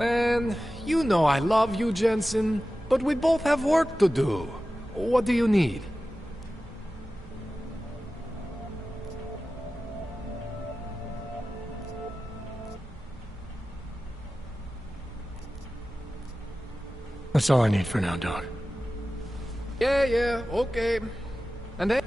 Man, you know I love you, Jensen, but we both have work to do. What do you need? That's all I need for now, Doc. Yeah, okay. And then...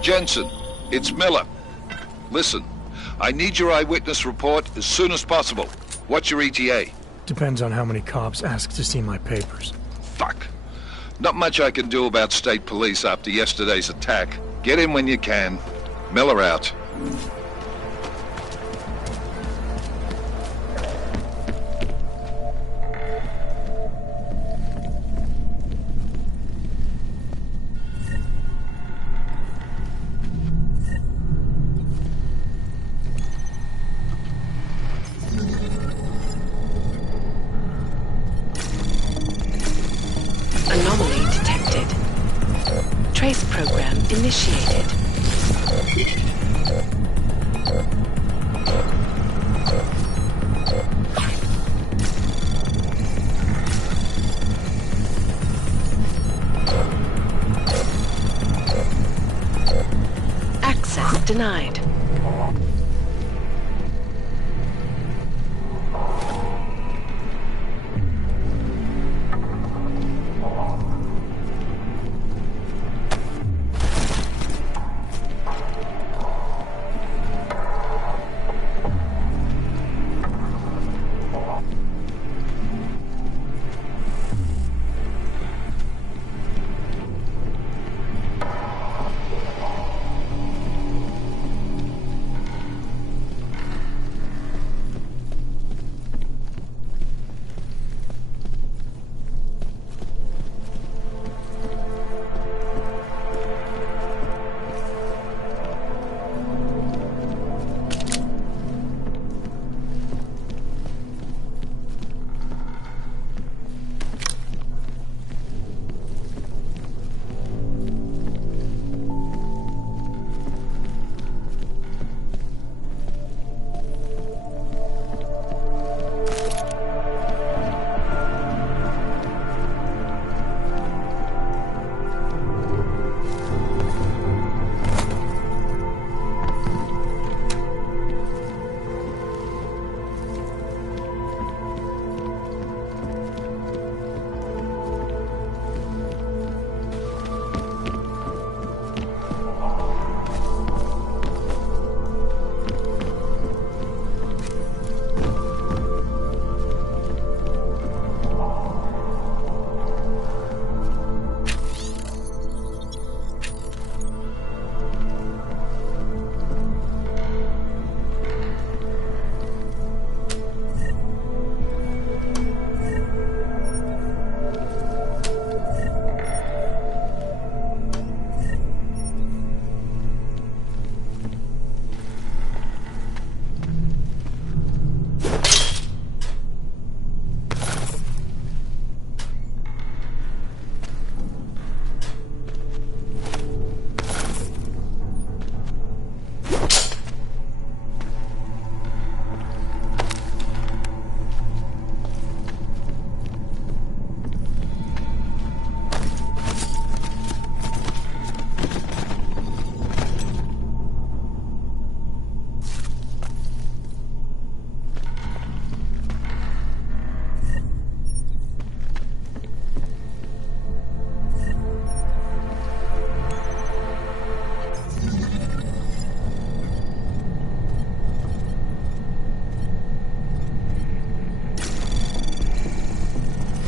Jensen, it's Miller. Listen, I need your eyewitness report as soon as possible. What's your ETA? Depends on how many cops ask to see my papers. Fuck. Not much I can do about state police after yesterday's attack. Get in when you can. Miller out. Anomaly detected. Trace program initiated. denied.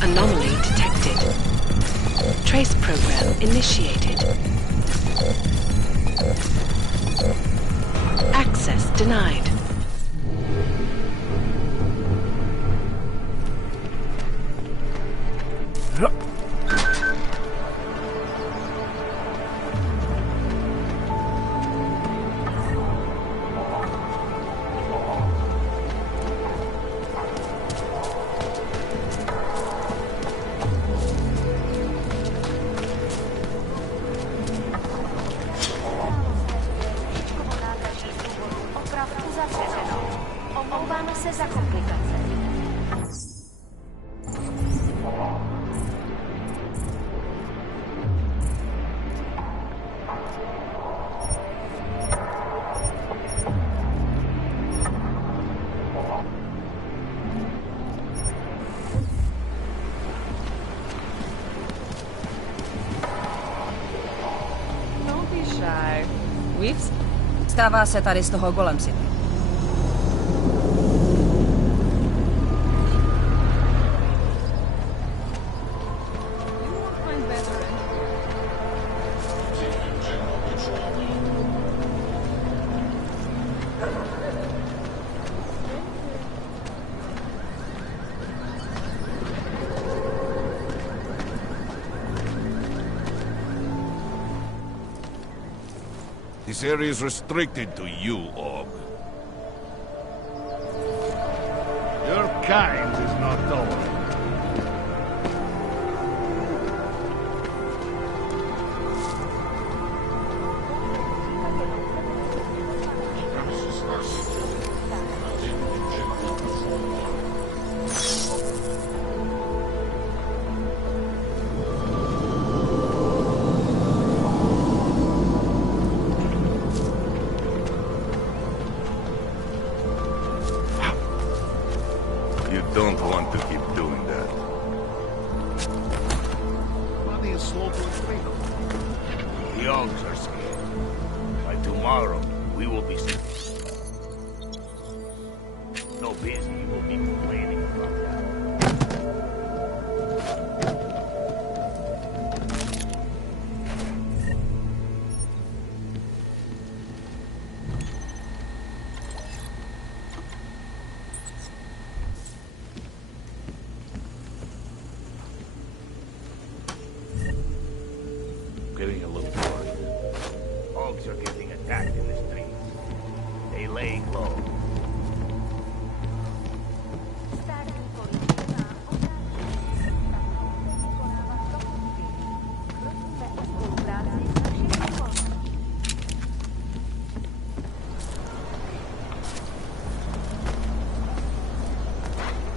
Anomaly detected. Trace program initiated. Access denied. Omlouváme se za komplikace. Don't be shy. Weaves? Stává se tady z toho golem city. This area is restricted to you, Og. Your kind is not tolerant. told to explain them. The Ogs are scared. By tomorrow, we will be so busy you will be complaining about that. Getting a little worried. Hogs are getting attacked in the streets. They laying low.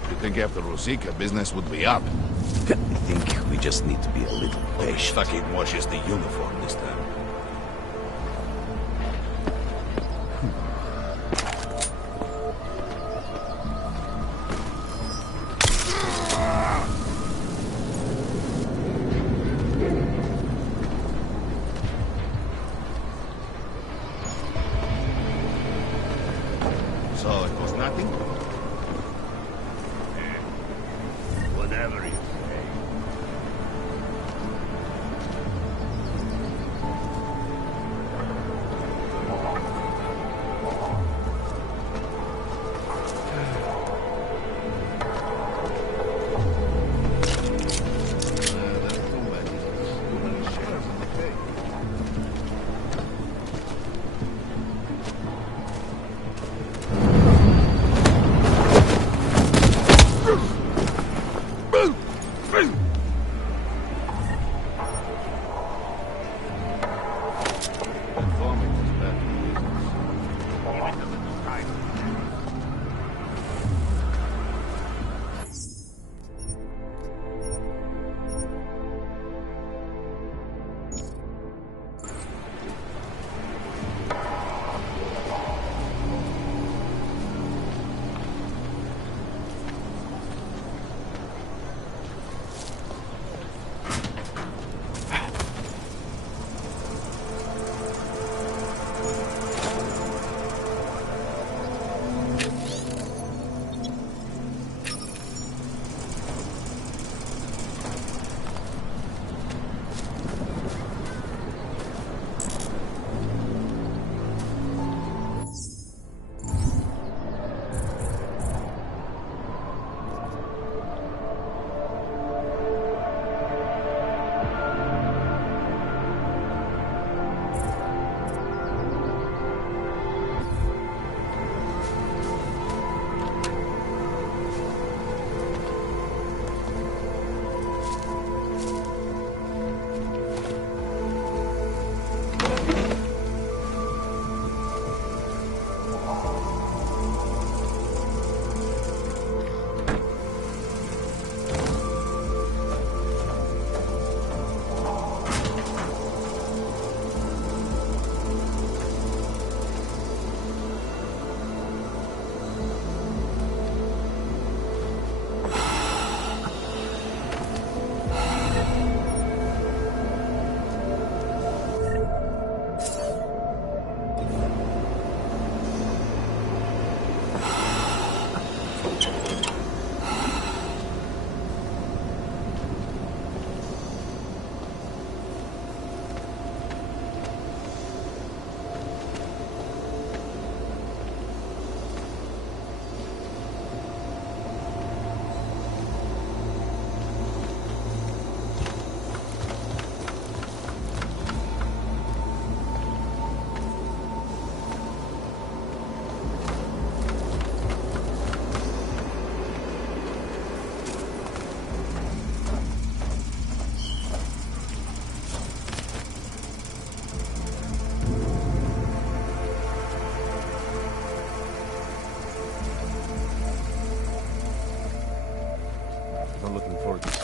You think after Rosika, business would be up? I think we just need to be a little patient. Fucking washes the uniform this time. So it was nothing? Whatever you say.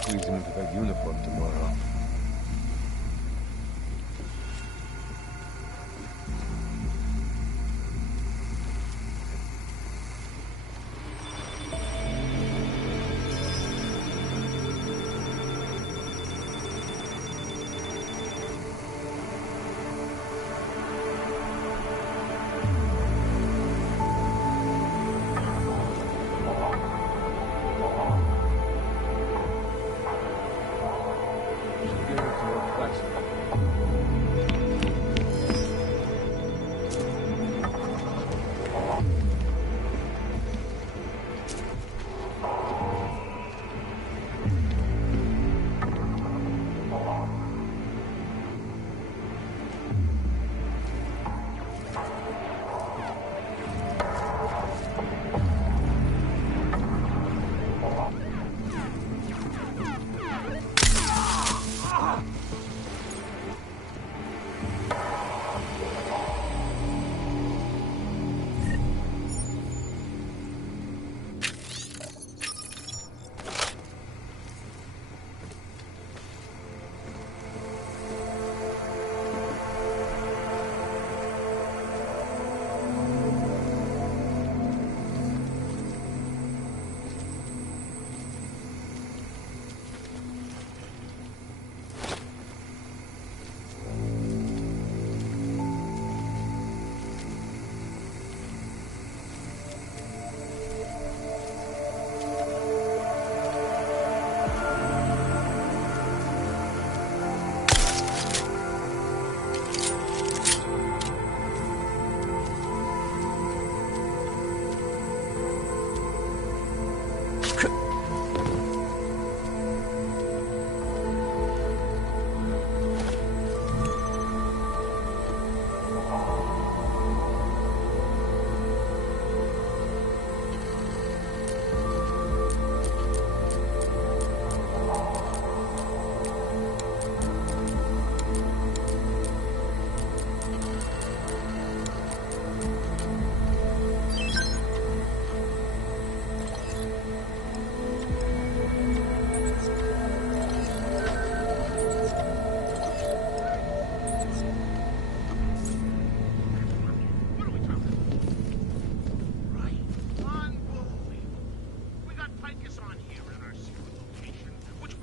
squeezing into that uniform tomorrow.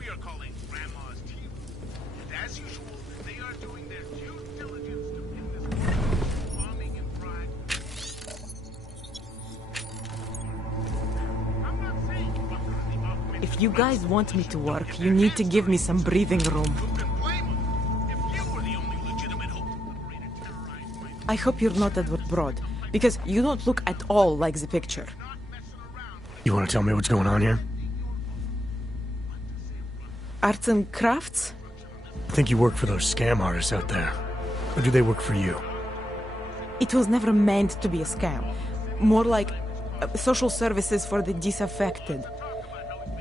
we are calling Grandma's team. And as usual, they are doing their due diligence to pin this bombing and crime. I'm not saying fuckers in the off. If you guys want me to work, you need to give me some breathing room. I hope you're not Edward Broad, because you don't look at all like the picture. You want to tell me what's going on here? Arts and crafts? I think you work for those scam artists out there. Or do they work for you? It was never meant to be a scam. More like social services for the disaffected.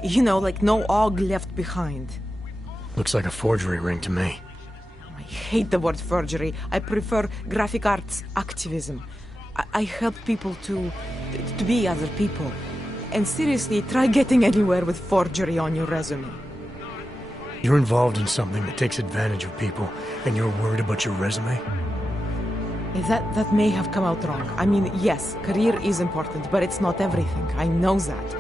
You know, like no og left behind. Looks like a forgery ring to me. I hate the word forgery. I prefer graphic arts activism. I help people to be other people. And seriously, try getting anywhere with forgery on your resume. You're involved in something that takes advantage of people, and you're worried about your resume? That may have come out wrong. I mean, yes, career is important, but it's not everything. I know that.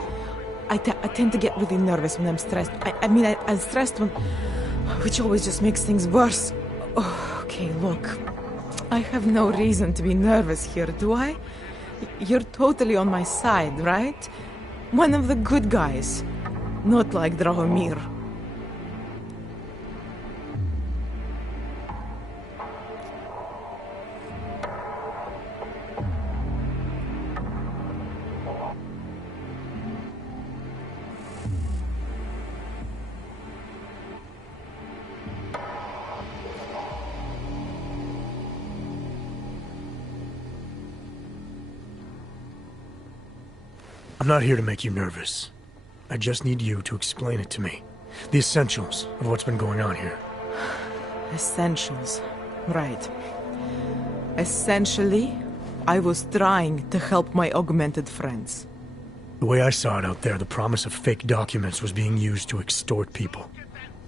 I tend to get really nervous when I'm stressed. I'm stressed when... which always just makes things worse. Oh, okay, look. I have no reason to be nervous here, do I? You're totally on my side, right? One of the good guys. Not like Drahomir. I'm not here to make you nervous. I just need you to explain it to me. The essentials of what's been going on here. Essentials. Right. Essentially, I was trying to help my augmented friends. The way I saw it out there, the promise of fake documents was being used to extort people.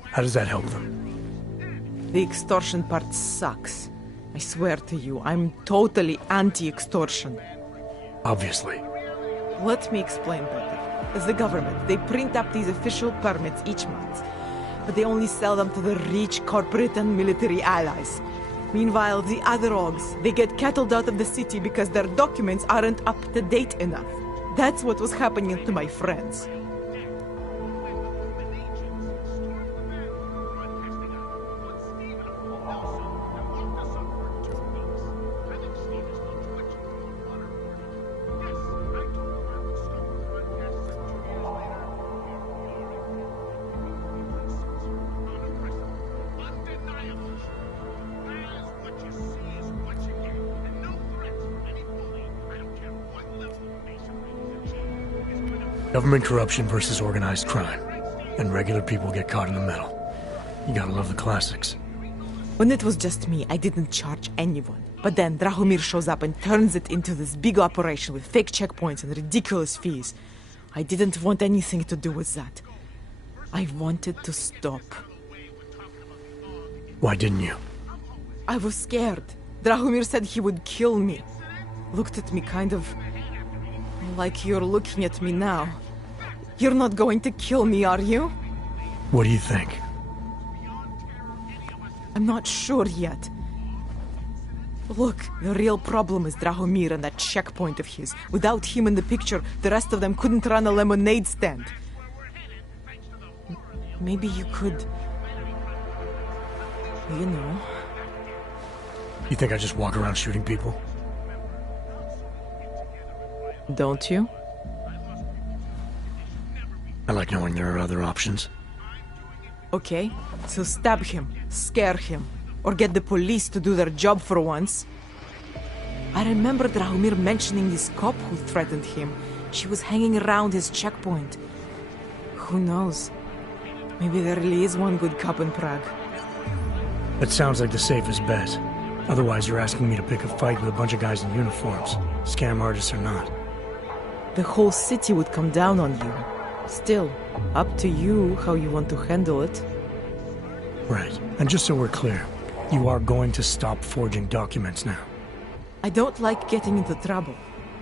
How does that help them? The extortion part sucks. I swear to you, I'm totally anti-extortion. Obviously. Let me explain better. As the government, they print up these official permits each month, but they only sell them to the rich corporate and military allies. Meanwhile, the other orgs, they get cattled out of the city because their documents aren't up to date enough. That's what was happening to my friends. Government corruption versus organized crime. And regular people get caught in the middle. You gotta love the classics. When it was just me, I didn't charge anyone. But then Drahomir shows up and turns it into this big operation with fake checkpoints and ridiculous fees. I didn't want anything to do with that. I wanted to stop. Why didn't you? I was scared. Drahomir said he would kill me. Looked at me kind of... like you're looking at me now. You're not going to kill me, are you? What do you think? I'm not sure yet. Look, the real problem is Drahomir and that checkpoint of his. Without him in the picture, the rest of them couldn't run a lemonade stand. Maybe you could... you know... You think I just walk around shooting people? Don't you? I like knowing there are other options. Okay, so stab him, scare him, or get the police to do their job for once. I remember Drahomir mentioning this cop who threatened him. She was hanging around his checkpoint. Who knows? Maybe there really is one good cop in Prague. That sounds like the safest bet. Otherwise, you're asking me to pick a fight with a bunch of guys in uniforms, scam artists or not. The whole city would come down on you. Still, up to you how you want to handle it. Right. And just so we're clear, you are going to stop forging documents now. I don't like getting into trouble.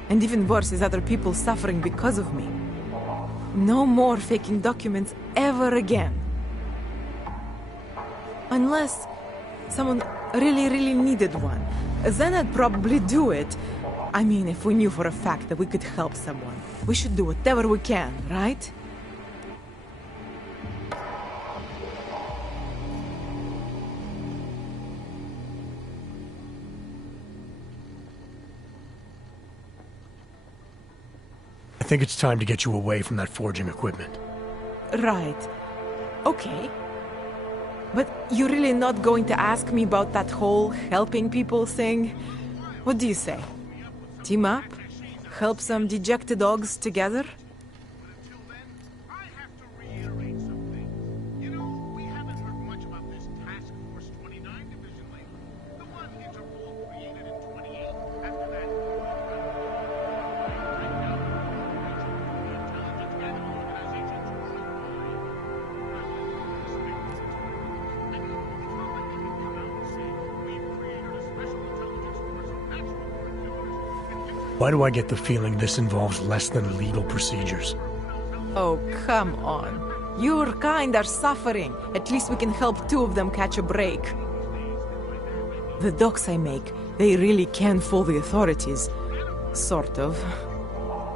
And even worse is other people suffering because of me. No more faking documents ever again. Unless someone really needed one. Then I'd probably do it. I mean, if we knew for a fact that we could help someone. We should do whatever we can, right? I think it's time to get you away from that forging equipment. Right. Okay. But you're really not going to ask me about that whole helping people thing? What do you say? Team up? Help some dejected dogs together? Why do I get the feeling this involves less than legal procedures? Oh, come on. Your kind are suffering. At least we can help 2 of them catch a break. The dogs I make, they really can fool the authorities. Sort of.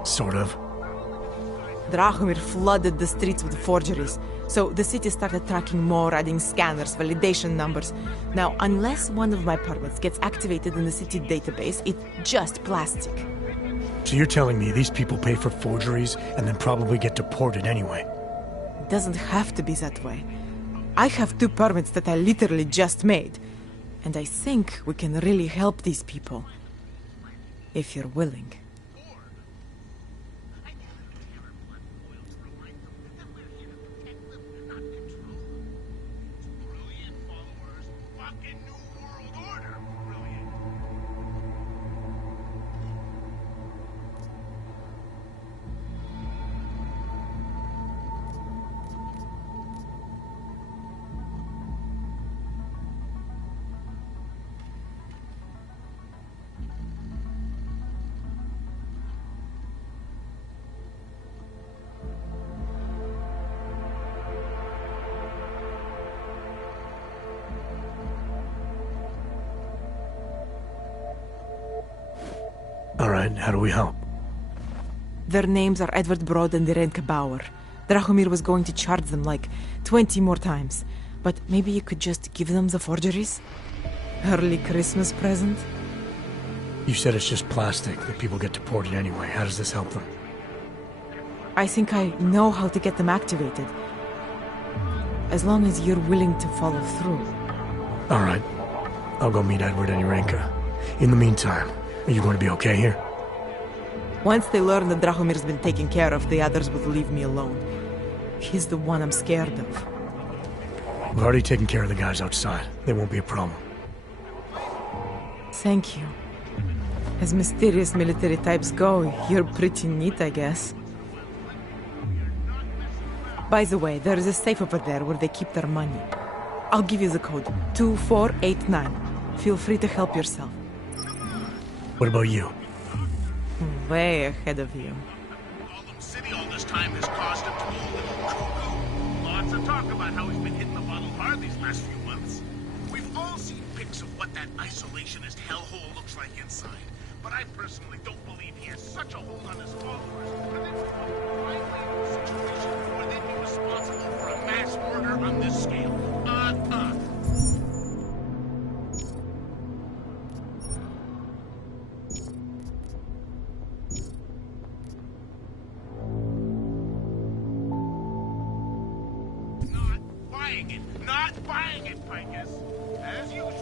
Sort of? Drahomir flooded the streets with forgeries, so the city started tracking more, adding scanners, validation numbers. Now, unless one of my permits gets activated in the city database, it's just plastic. So you're telling me these people pay for forgeries and then probably get deported anyway? It doesn't have to be that way. I have 2 permits that I literally just made. And I think we can really help these people. If you're willing. All right, how do we help? Their names are Edward Broad and Irenka Bauer. Drahomir was going to charge them like 20 more times. But maybe you could just give them the forgeries? Early Christmas present? You said it's just plastic, that people get deported anyway. How does this help them? I think I know how to get them activated. As long as you're willing to follow through. All right. I'll go meet Edward and Irenka. In the meantime, are you going to be okay here? Once they learn that Drahomir's been taken care of, the others would leave me alone. He's the one I'm scared of. We've already taken care of the guys outside. They won't be a problem. Thank you. As mysterious military types go, you're pretty neat, I guess. By the way, there is a safe over there where they keep their money. I'll give you the code. 2489. Feel free to help yourself. What about you? Way ahead of you. Gotham City all this time has caused him to go a little cuckoo. Lots of talk about how he's been hitting the bottle hard these last few months. We've all seen pics of what that isolationist hellhole looks like inside. But I personally don't believe he has such a hold on his followers for them to finally in a situation where they'd be responsible for a mass murder on this scale. Not buying it, Pikus. As usual.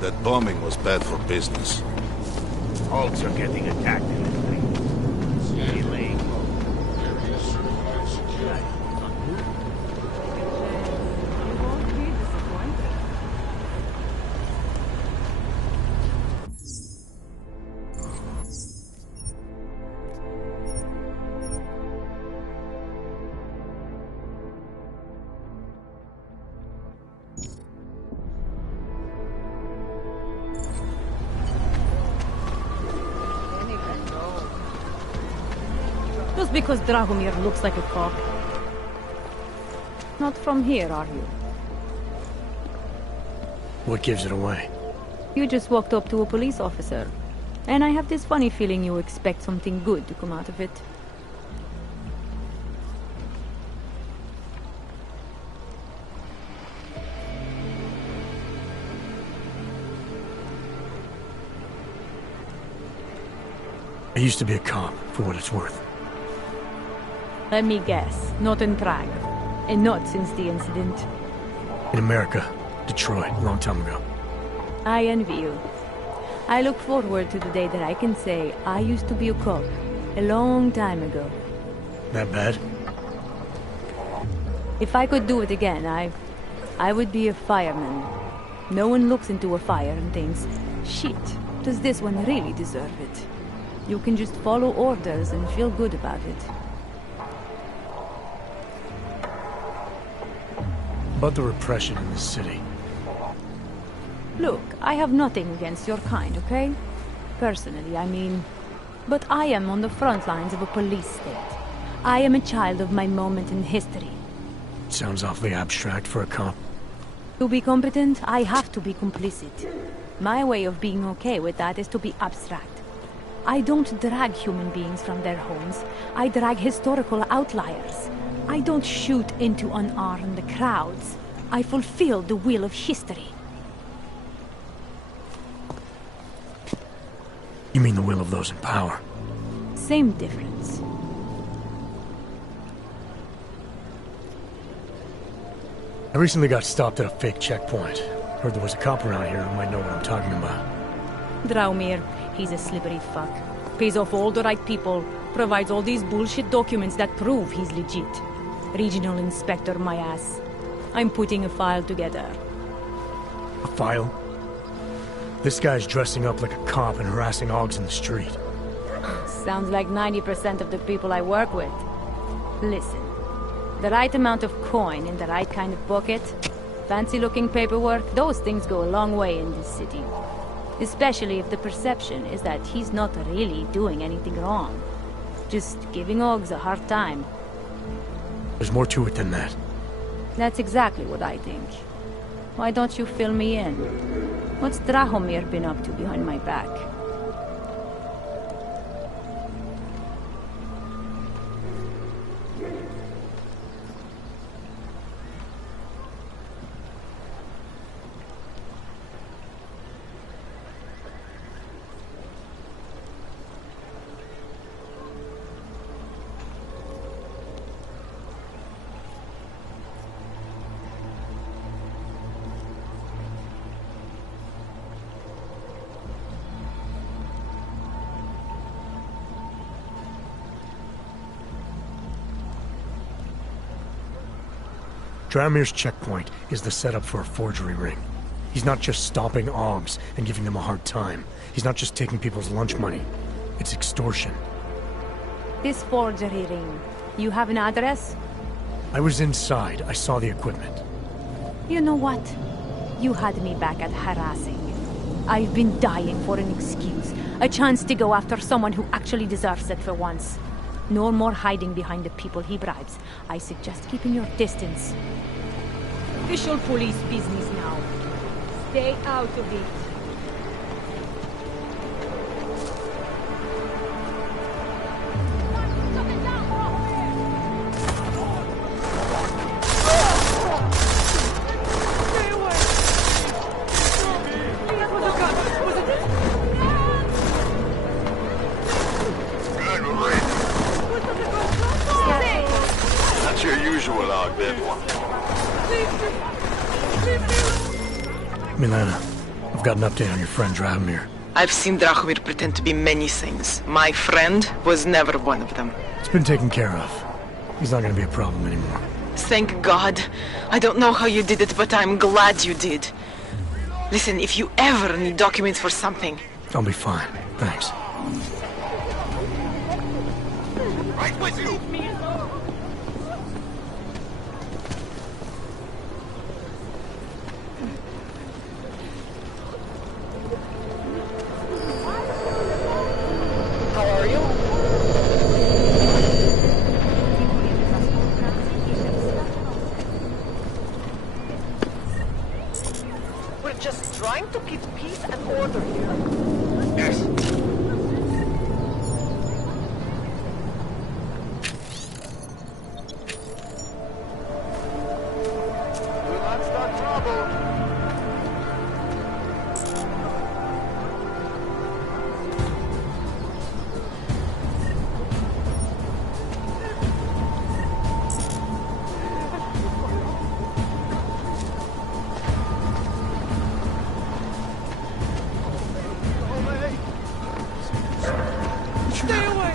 That bombing was bad for business. Hulks are getting attacked in this thing. Delaying. Just because Drahomir looks like a cop. Not from here, are you? What gives it away? You just walked up to a police officer. And I have this funny feeling you expect something good to come out of it. I used to be a cop, for what it's worth. Let me guess, not in Prague. And not since the incident. In America. Detroit, a long time ago. I envy you. I look forward to the day that I can say I used to be a cop. A long time ago. That bad? If I could do it again, I would be a fireman. No one looks into a fire and thinks, shit, does this one really deserve it? You can just follow orders and feel good about it. About the repression in this city. Look, I have nothing against your kind, okay? Personally, I mean. But I am on the front lines of a police state. I am a child of my moment in history. Sounds awfully abstract for a cop. To be competent, I have to be complicit. My way of being okay with that is to be abstract. I don't drag human beings from their homes. I drag historical outliers. I don't shoot into unarmed crowds. I fulfill the will of history. You mean the will of those in power? Same difference. I recently got stopped at a fake checkpoint. Heard there was a cop around here who might know what I'm talking about. Draumir, he's a slippery fuck. Pays off all the right people. Provides all these bullshit documents that prove he's legit. Regional inspector, my ass. I'm putting a file together. A file? This guy's dressing up like a cop and harassing hogs in the street. Sounds like 90% of the people I work with. Listen, the right amount of coin in the right kind of pocket, fancy-looking paperwork, those things go a long way in this city. Especially if the perception is that he's not really doing anything wrong. Just giving hogs a hard time. There's more to it than that. That's exactly what I think. Why don't you fill me in? What's Drahomir been up to behind my back? Dramir's checkpoint is the setup for a forgery ring. He's not just stopping hogs and giving them a hard time. He's not just taking people's lunch money. It's extortion. This forgery ring, you have an address? I was inside. I saw the equipment. You know what? You had me back at harassing. I've been dying for an excuse. A chance to go after someone who actually deserves it for once. No more hiding behind the people he bribes. I suggest keeping your distance. Official police business now. Stay out of it. That's your usual hog, that one. Milena, I've got an update on your friend Drahomir. I've seen Drahomir pretend to be many things. My friend was never one of them. It's been taken care of. He's not gonna be a problem anymore. Thank God. I don't know how you did it, but I'm glad you did. Listen, if you ever need documents for something... I'll be fine. Thanks. Right with you! How are you? We're just trying to keep peace and order here. Yes. Stay away!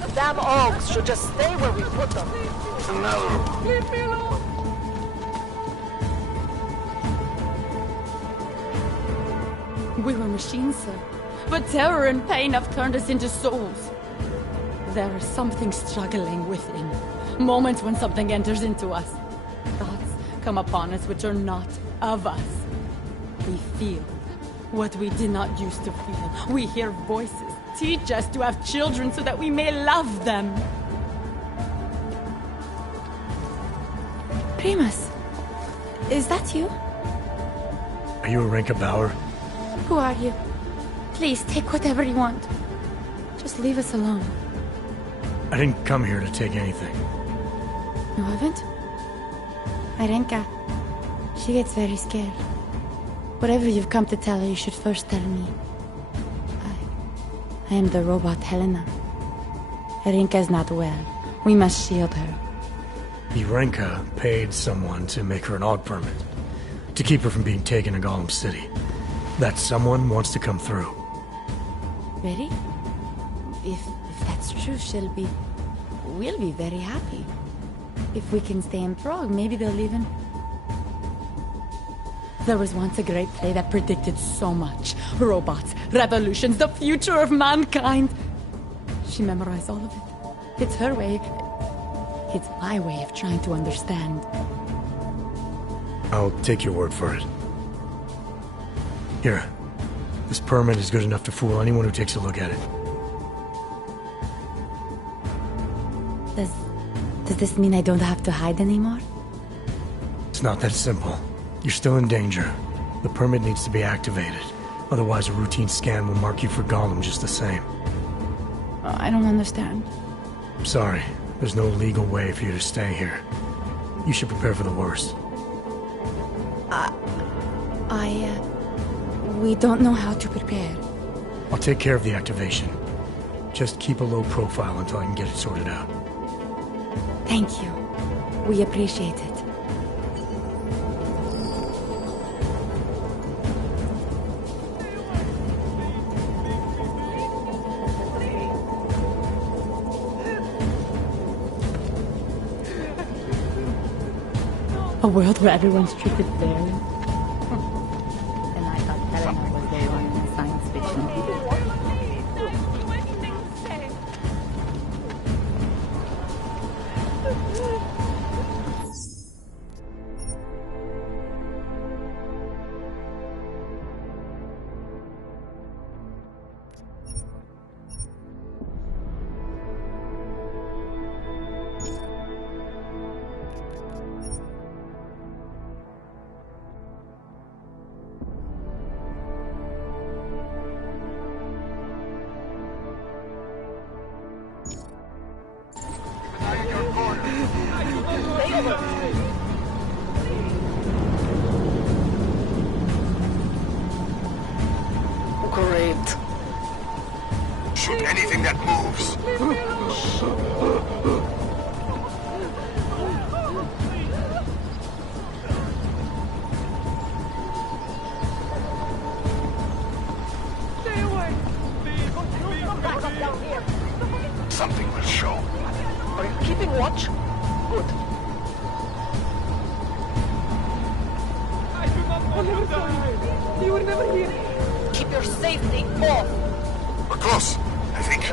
The damn Ogs should just stay where we put them. No. Leave me alone! We were machines, sir. But terror and pain have turned us into souls. There is something struggling within. Moments when something enters into us. Thoughts come upon us which are not of us. We feel what we did not used to feel. We hear voices. Teach us to have children so that we may love them. Primus, is that you? Are you Arinka Bauer? Who are you? Please, take whatever you want. Just leave us alone. I didn't come here to take anything. You haven't? Arenka, she gets very scared. Whatever you've come to tell her, you should first tell me. I am the robot Helena. Arenka is not well. We must shield her. Arinka paid someone to make her an AUG permit. To keep her from being taken to Gollum City. That someone wants to come through. Really? If that's true, we'll be very happy. If we can stay in Prague, maybe they'll even... There was once a great play that predicted so much. Robots, revolutions, the future of mankind. She memorized all of it. It's her way. It's my way of trying to understand. I'll take your word for it. Here. This permit is good enough to fool anyone who takes a look at it. Does this mean I don't have to hide anymore? It's not that simple. You're still in danger. The permit needs to be activated. Otherwise, a routine scan will mark you for Gollum just the same. I don't understand. I'm sorry. There's no legal way for you to stay here. You should prepare for the worst. We don't know how to prepare. I'll take care of the activation. Just keep a low profile until I can get it sorted out. Thank you. We appreciate it. A world where everyone's treated fairly. And I thought Helena was the one in science fiction. Great. Shoot anything that moves. good. I do not want to die. You were never here. Keep your safety off. We're close, I think.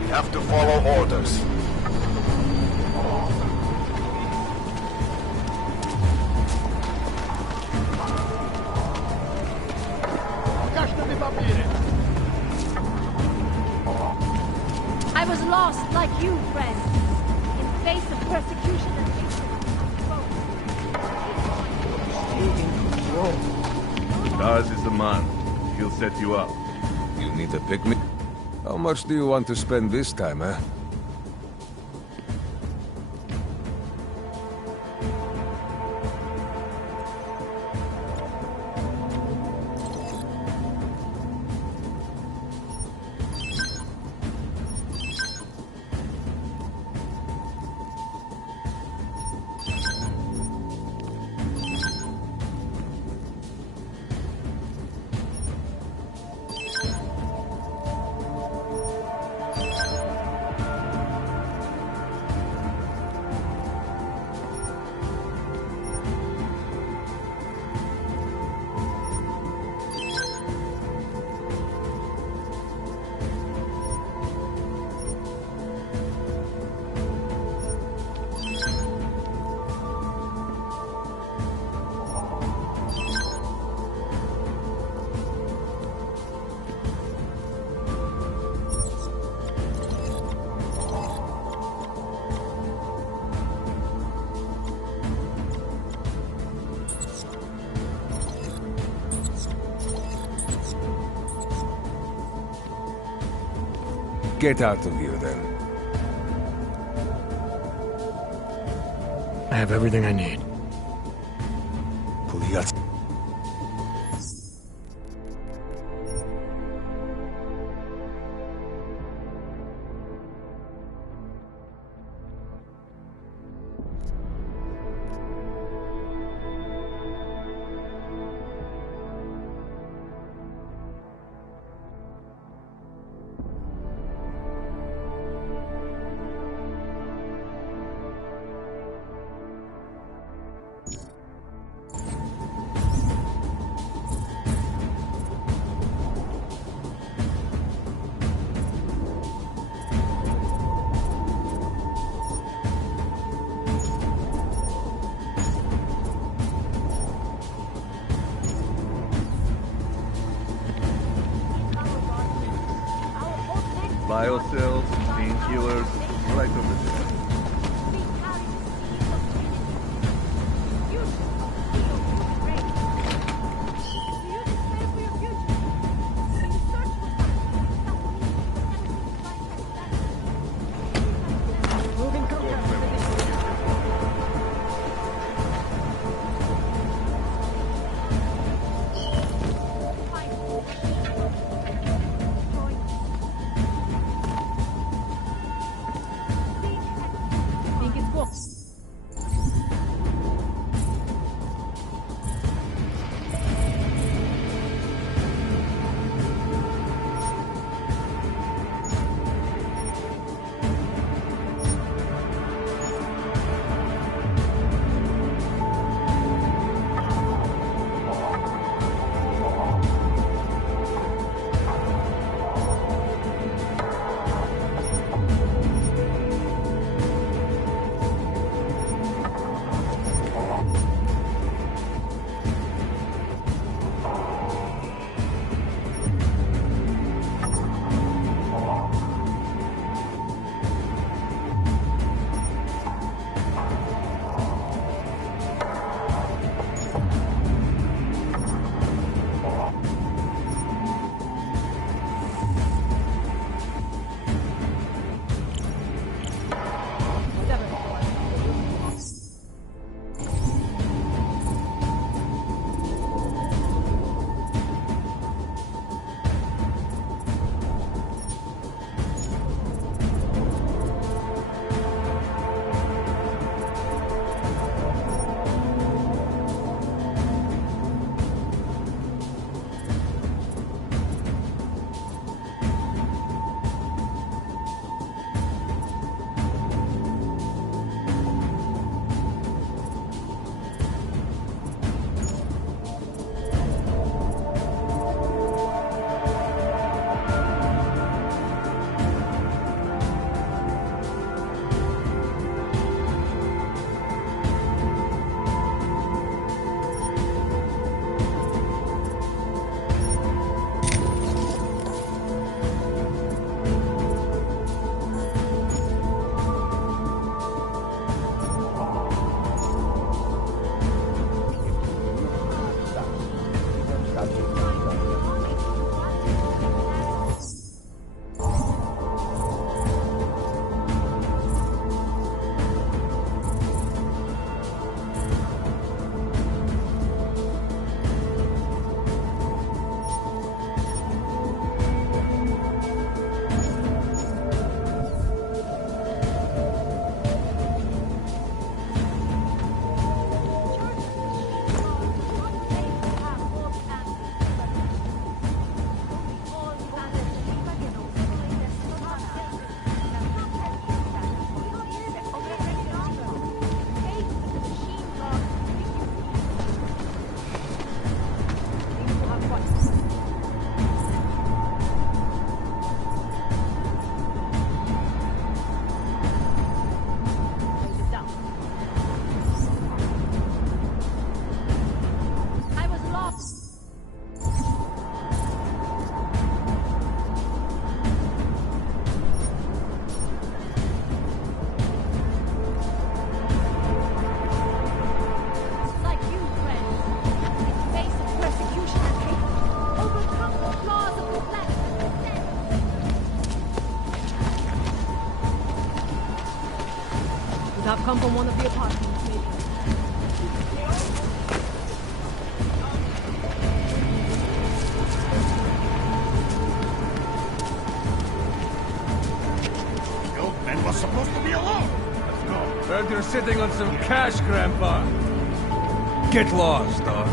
We have to follow orders. I was lost like you, friend. In face of persecution and hatred. Daz is the man. He'll set you up. You need to pick me? How much do you want to spend this time, eh? Get out of here, then. I have everything I need. Puliat. Biocells, painkillers, right over there. not come from one of the apartments, maybe. The old man was supposed to be alone. Let's go. Heard you're sitting on some cash, Grandpa. Get lost, dog.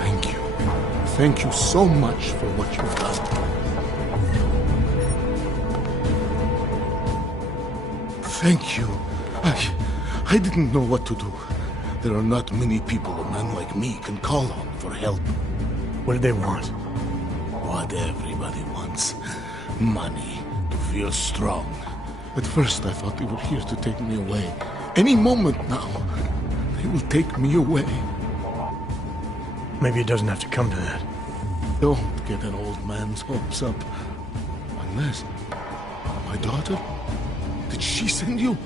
Thank you. Thank you so much for what you've done. Thank you. I didn't know what to do. There are not many people a man like me can call on for help. What did they want? What everybody wants. Money. To feel strong. At first I thought they were here to take me away. Any moment now, they will take me away. Maybe it doesn't have to come to that. Don't get an old man's hopes up. Unless... my daughter? Did she send you?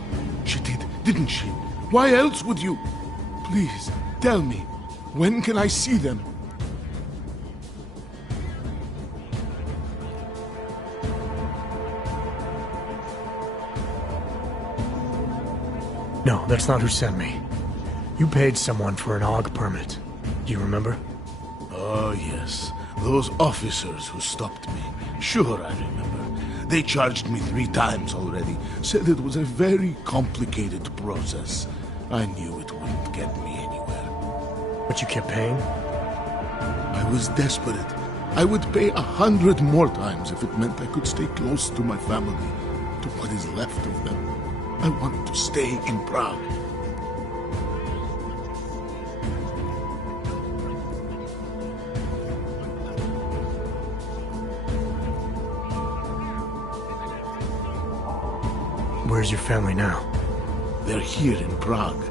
She did, didn't she? Why else would you? Please, tell me. When can I see them? No, that's not who sent me. You paid someone for an AUG permit. Do you remember? Oh, yes. Those officers who stopped me. Sure, I remember. They charged me 3 times already. Said it was a very complicated process. I knew it wouldn't get me anywhere. But you kept paying? I was desperate. I would pay 100 more times if it meant I could stay close to my family, to what is left of them. I want to stay in Prague. Where's your family now? They're here in Prague.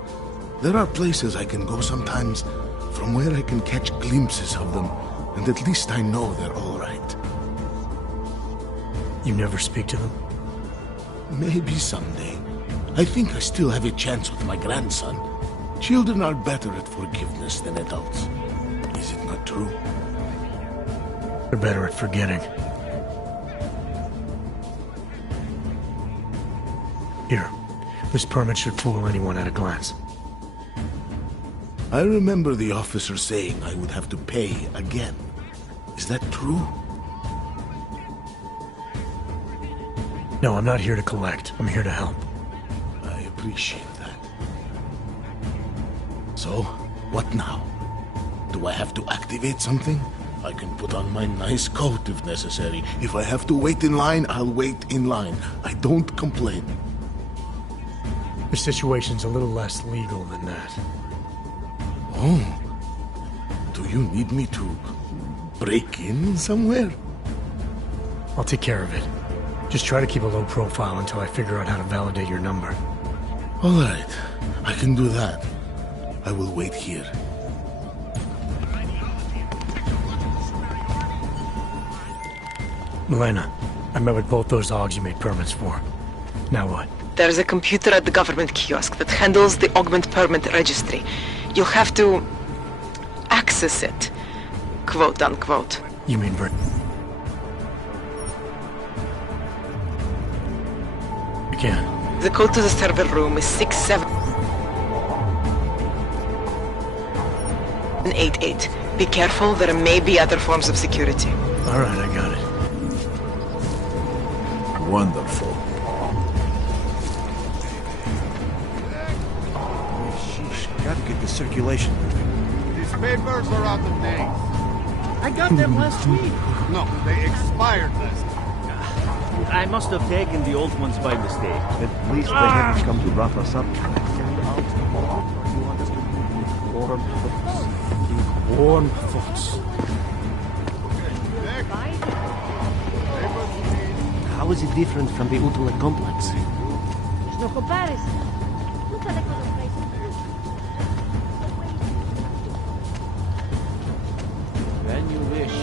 There are places I can go sometimes, from where I can catch glimpses of them, and at least I know they're all right. You never speak to them? Maybe someday. I think I still have a chance with my grandson. Children are better at forgiveness than adults. Is it not true? They're better at forgetting. Here, this permit should fool anyone at a glance. I remember the officer saying I would have to pay again. Is that true? No, I'm not here to collect. I'm here to help. I appreciate that. So, what now? Do I have to activate something? I can put on my nice coat if necessary. If I have to wait in line, I'll wait in line. I don't complain. The situation's a little less legal than that. Oh. Do you need me to break in somewhere? I'll take care of it. Just try to keep a low profile until I figure out how to validate your number. All right. I can do that. I will wait here. Milena, I met with both those AUGs you made permits for. Now what? There's a computer at the government kiosk that handles the augment permit registry. You'll have to access it, quote unquote. You mean Again. The code to the server room is 6788. Be careful, there may be other forms of security. All right, I got it. Wonderful. Sheesh, gotta get the circulation moving. These papers are out of date. I got them last week. No, they expired last week. I must have taken the old ones by mistake. At least they haven't come to rough us up. Warm thoughts. How is it different from the Ultimate Complex? There's no comparison. Look at the color places. When you wish.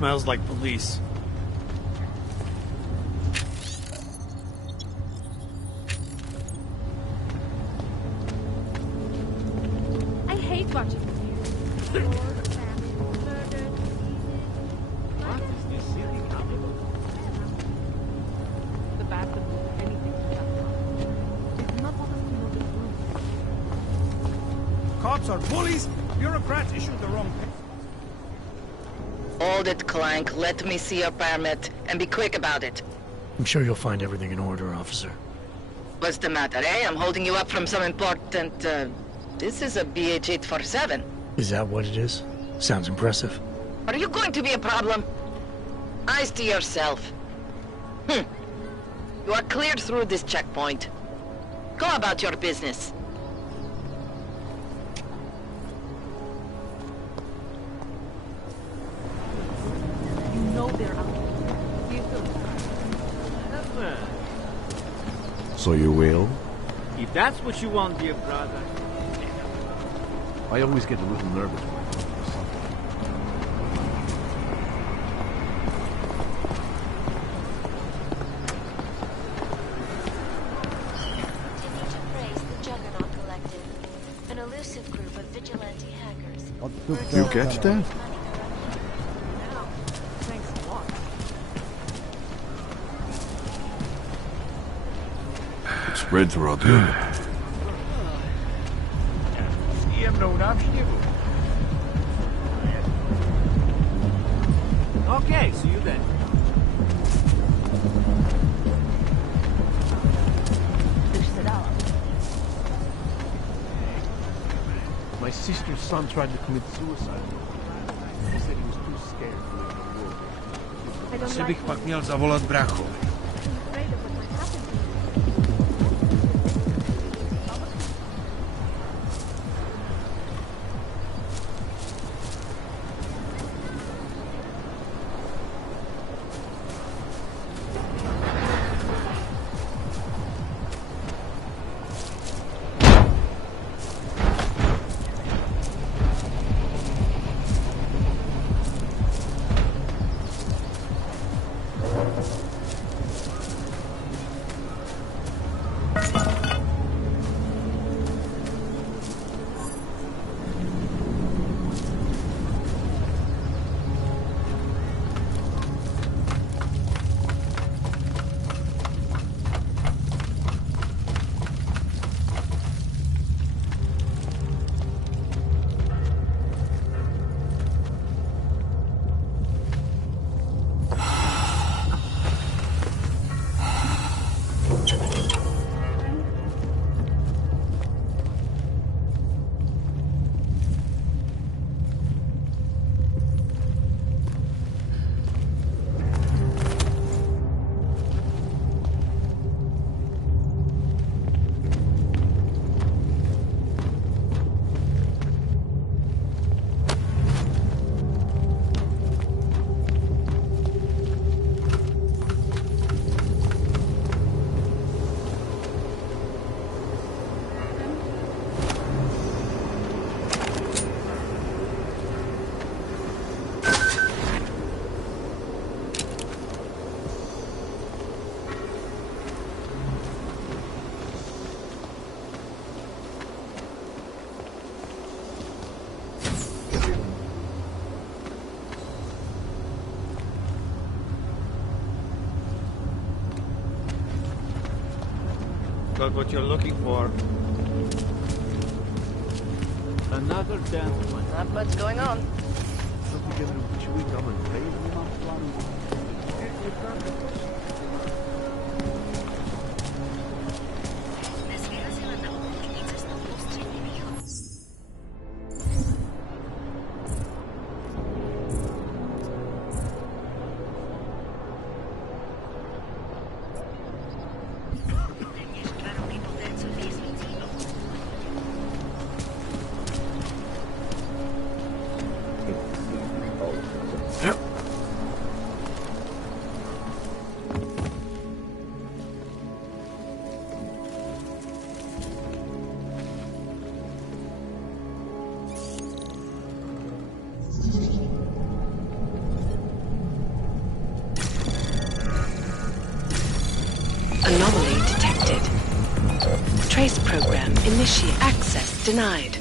Smells like police. I hate watching the news. War, famine, murder, diseases. What is this city capable? The battle, anything to that one. They do not want us to know the truth. Cops are bullies. Bureaucrats issued the wrong pay. Hold it, Clank. Let me see your permit, and be quick about it. I'm sure you'll find everything in order, officer. What's the matter, eh? I'm holding you up from some important, This is a BH-847. Is that what it is? Sounds impressive. Are you going to be a problem? Eyes to yourself. You are cleared through this checkpoint. Go about your business. You know they're out. So you will? If that's what you want, dear brother. I always get a little nervous when I come to this. Continue to praise the Juggernaut Collective, an elusive group of vigilante hackers. You catch that? Thanks a lot. It spread throughout Europe. Okay, see you then. My sister's son tried to commit suicide. He said he was too scared to live in the world. Asi bych pak měl zavolat bráchovi. Afraid of what might happen to you. Got what you're looking for. Another gentleman. Not much going on. Put together chewing gum and pain. Trace program initiate. Access denied.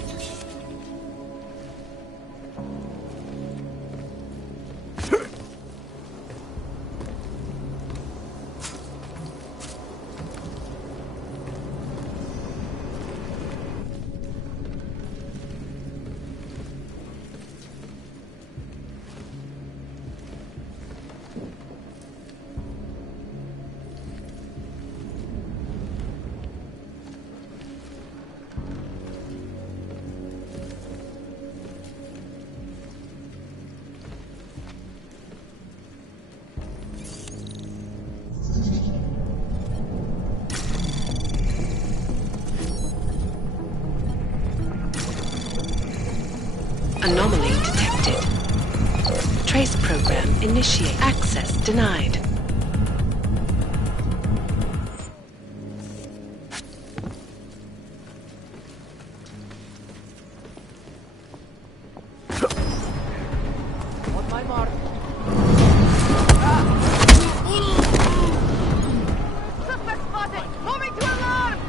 Anomaly detected. Trace program initiate. Access denied. On my mark. Suspect spotted! Moving to alarm!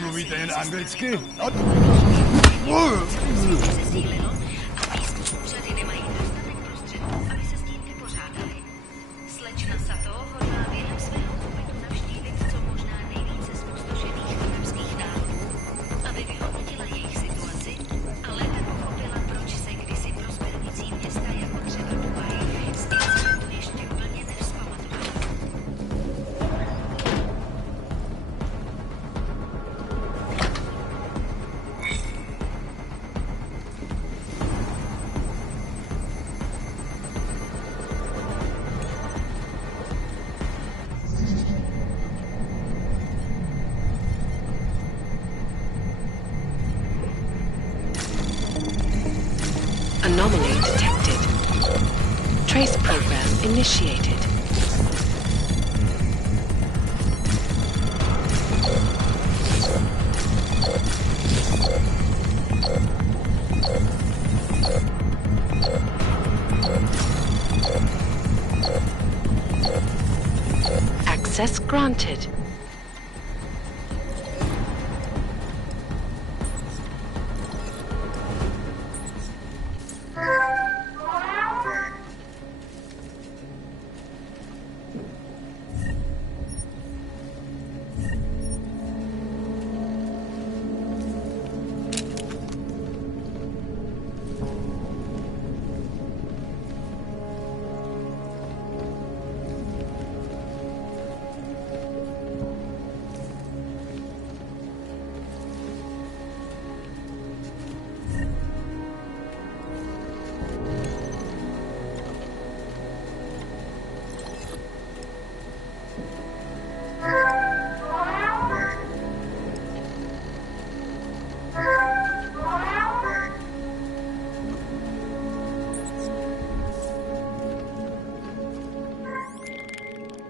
Mluvíte jen anglicky? Slečna Sato hodlá během svého pobytu navštívit co možná nejvíce zpustošených evropských národů, aby vyhodnotila jejich situaci a lépe pochopila, proč se kdysi prosperující města jako třeba Dubaj z incidentu ještě plně nevzpamatovala. Anomaly detected. Trace program initiated. Access granted.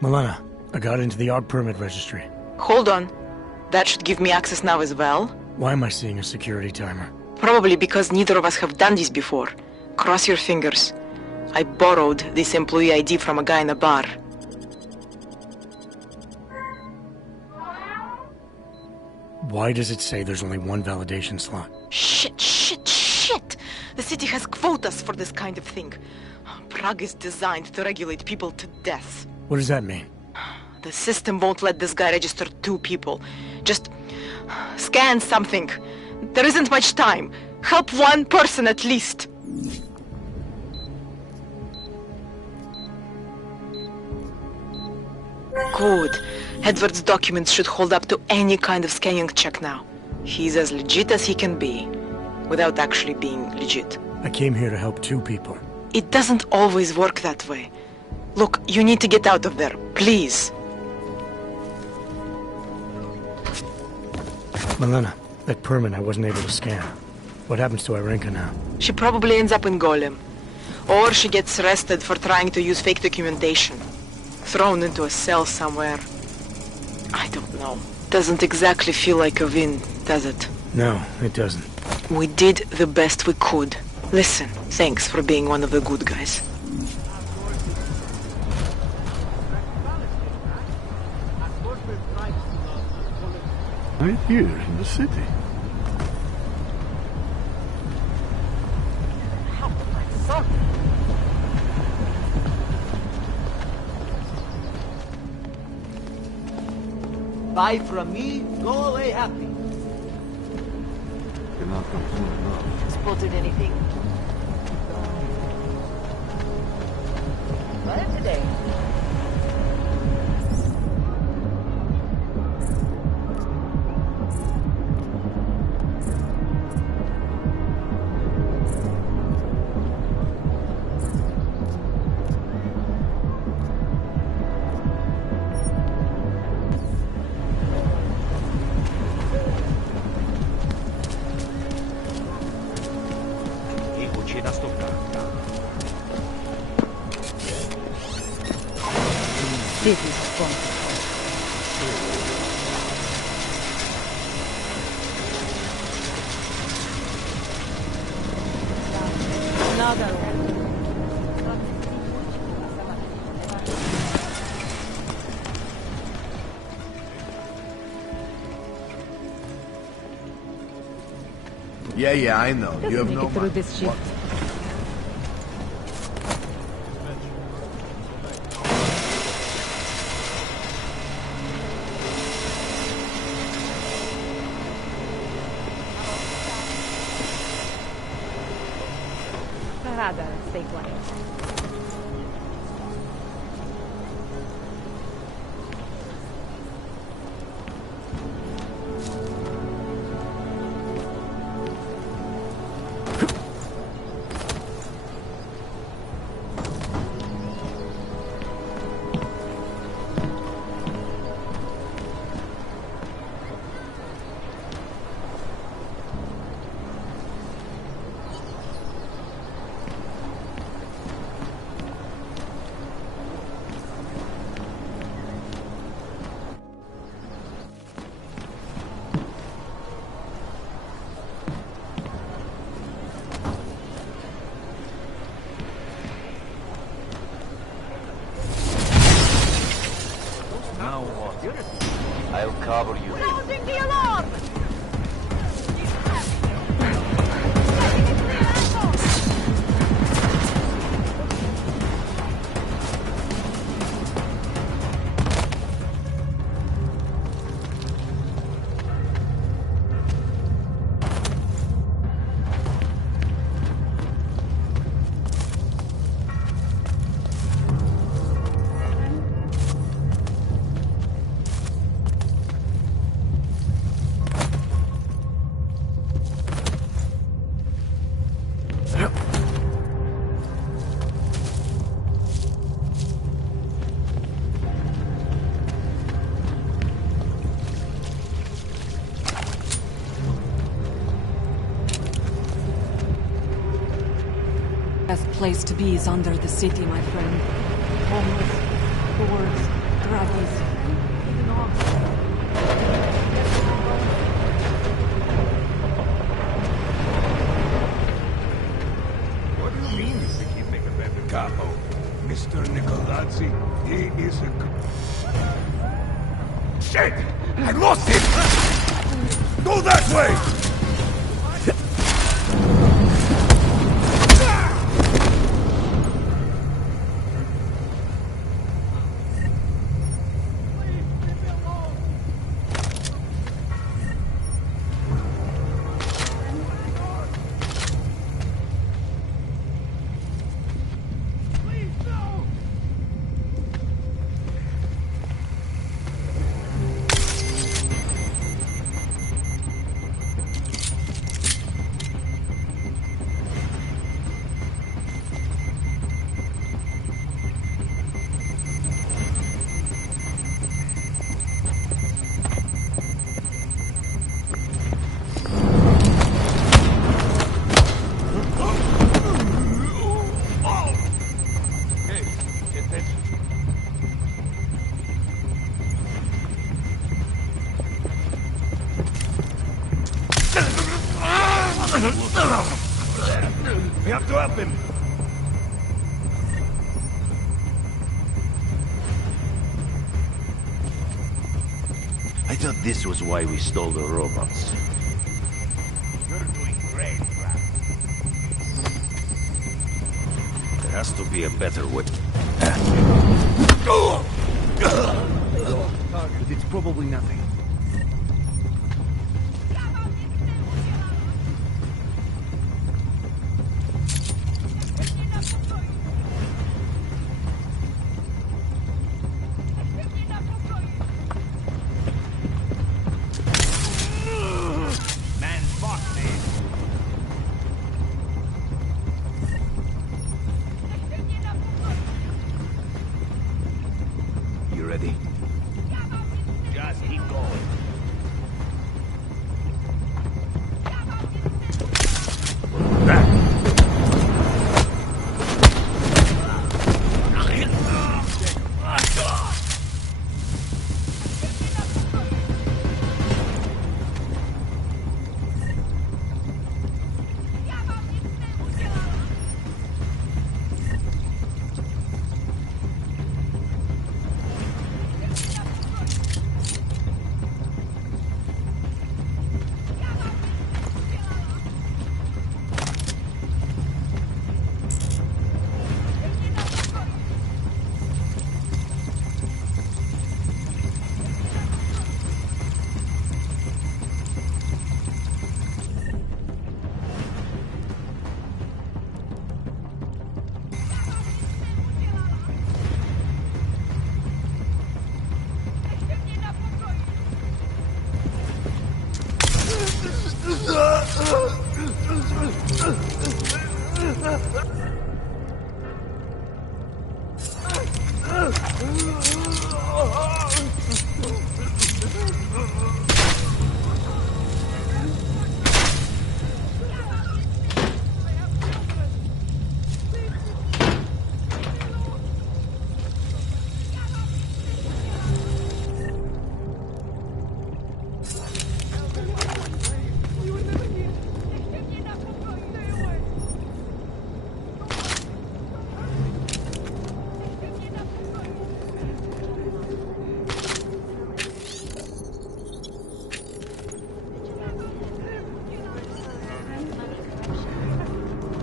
Milena, I got into the ARC permit registry. Hold on. That should give me access now as well. Why am I seeing a security timer? Probably because neither of us have done this before. Cross your fingers. I borrowed this employee ID from a guy in a bar. Why does it say there's only one validation slot? Shit! The city has quotas for this kind of thing. Prague is designed to regulate people to death. What does that mean? The system won't let this guy register 2 people. Just scan something. There isn't much time. Help 1 person at least. Good. Edward's documents should hold up to any kind of scanning check now. He's as legit as he can be, without actually being legit. I came here to help 2 people. It doesn't always work that way. Look, you need to get out of there, please. Milena, that permit I wasn't able to scan. What happens to Irenka now? She probably ends up in Golem. Or she gets arrested for trying to use fake documentation. thrown into a cell somewhere. I don't know. Doesn't exactly feel like a win, does it? No, it doesn't. We did the best we could. Listen, thanks for being one of the good guys. Right here in the city. Buy from me, go away happy. Cannot come soon enough. Spotted anything? Not today. This is fun. Another one. Yeah, I know. You have Make no it through this shift. Rather stay quiet. Now what? I'll cover you. Sounding the alarm! Best place to be is under the city, my friend. Homeless, boards, brothers. What do you mean you think he'd make a better capo? Mr. Nicolazzi, he is a good... Shit! I lost him! Go that way! We have to help him. I thought this was why we stole the robots. You're doing great, Brad. There has to be a better way. But it's probably nothing. You ready? Just keep going.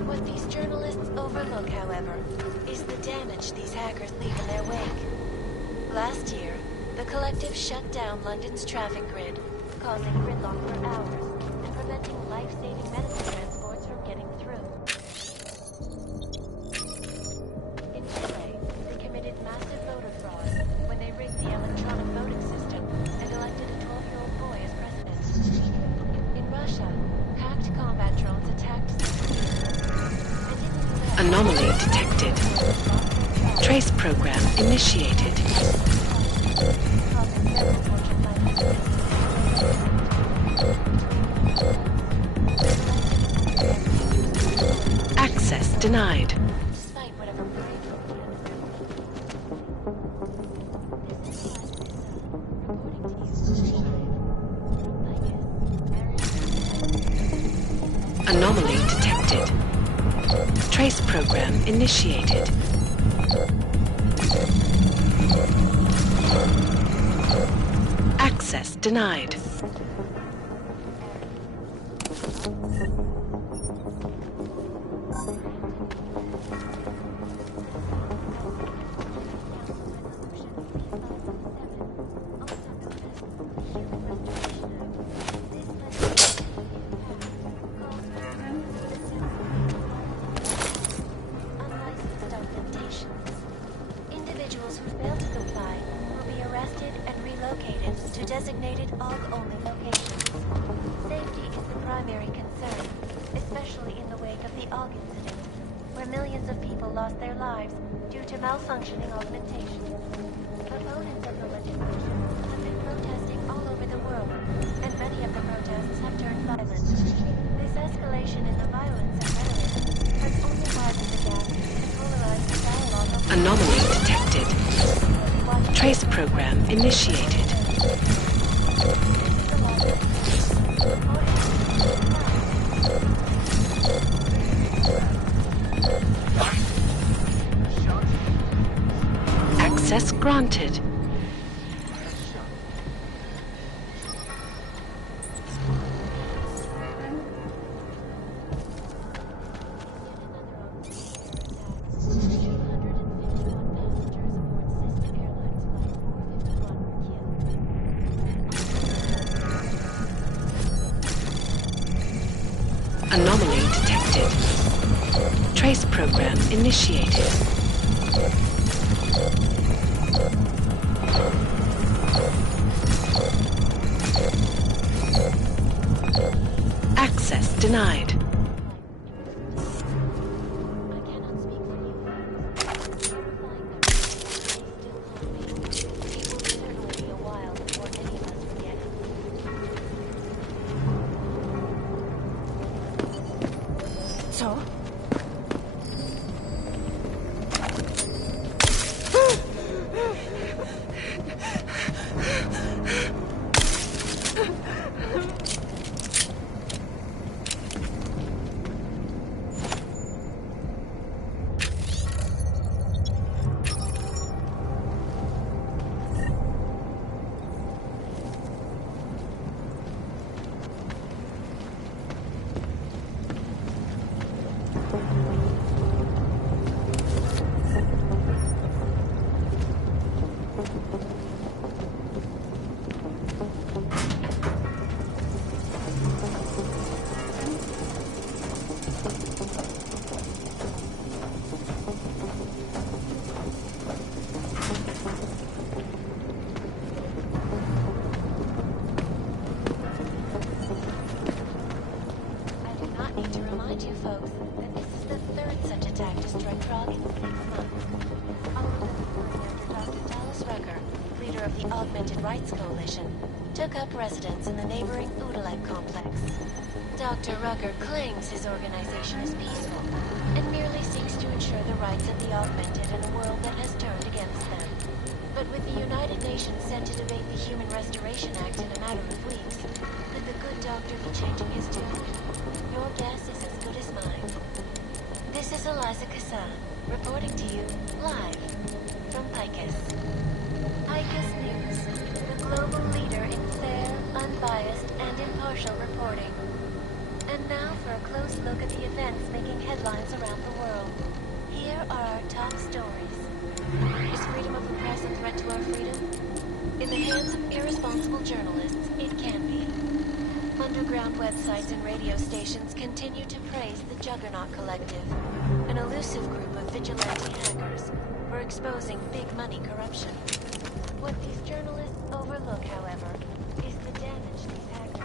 What these journalists overlook, however, is the damage these hackers leave in their wake. Last year, the Collective shut down London's traffic grid, causing gridlock for hours and preventing life-saving medicine transports from getting through. In Chile, they committed massive voter fraud when they rigged the electronic voting system and elected a 12-year-old boy as president. In Russia, hacked combat drones attacked Anomaly detected. Trace program initiated. Access denied. Anomaly detected. Trace program initiated. Access denied. Individuals who fail to comply will be arrested and relocated to designated AUG-only locations. Safety is the primary concern, especially in the wake of the AUG incident, where millions of people lost their lives due to malfunctioning augmentation. Opponents of the legislation have been protesting all over the world, and many of the protests have turned violent. This escalation in the violence and rhetoric has only widened the gap and polarized the dialogue of Anomaly detected. Trace program initiated. Access granted. Anomaly detected. Trace program initiated. Access denied. So? Took up residence in the neighboring Udalek complex. Dr. Rucker claims his organization is peaceful and merely seeks to ensure the rights of the augmented in a world that has turned against them. But with the United Nations set to debate the Human Restoration Act in a matter of weeks, could the good doctor be changing his tune? Your guess is as good as mine. This is Eliza Kassan, reporting to you live from Picus. Picus News, the global leader in fair, unbiased, and impartial reporting. And now for a close look at the events making headlines around the world. Here are our top stories. Is freedom of the press a threat to our freedom? In the hands of irresponsible journalists, it can be. Underground websites and radio stations continue to praise the Juggernaut Collective, an elusive group of vigilante hackers, for exposing big money corruption. What these journalists overlook, however, is the damage these hackers...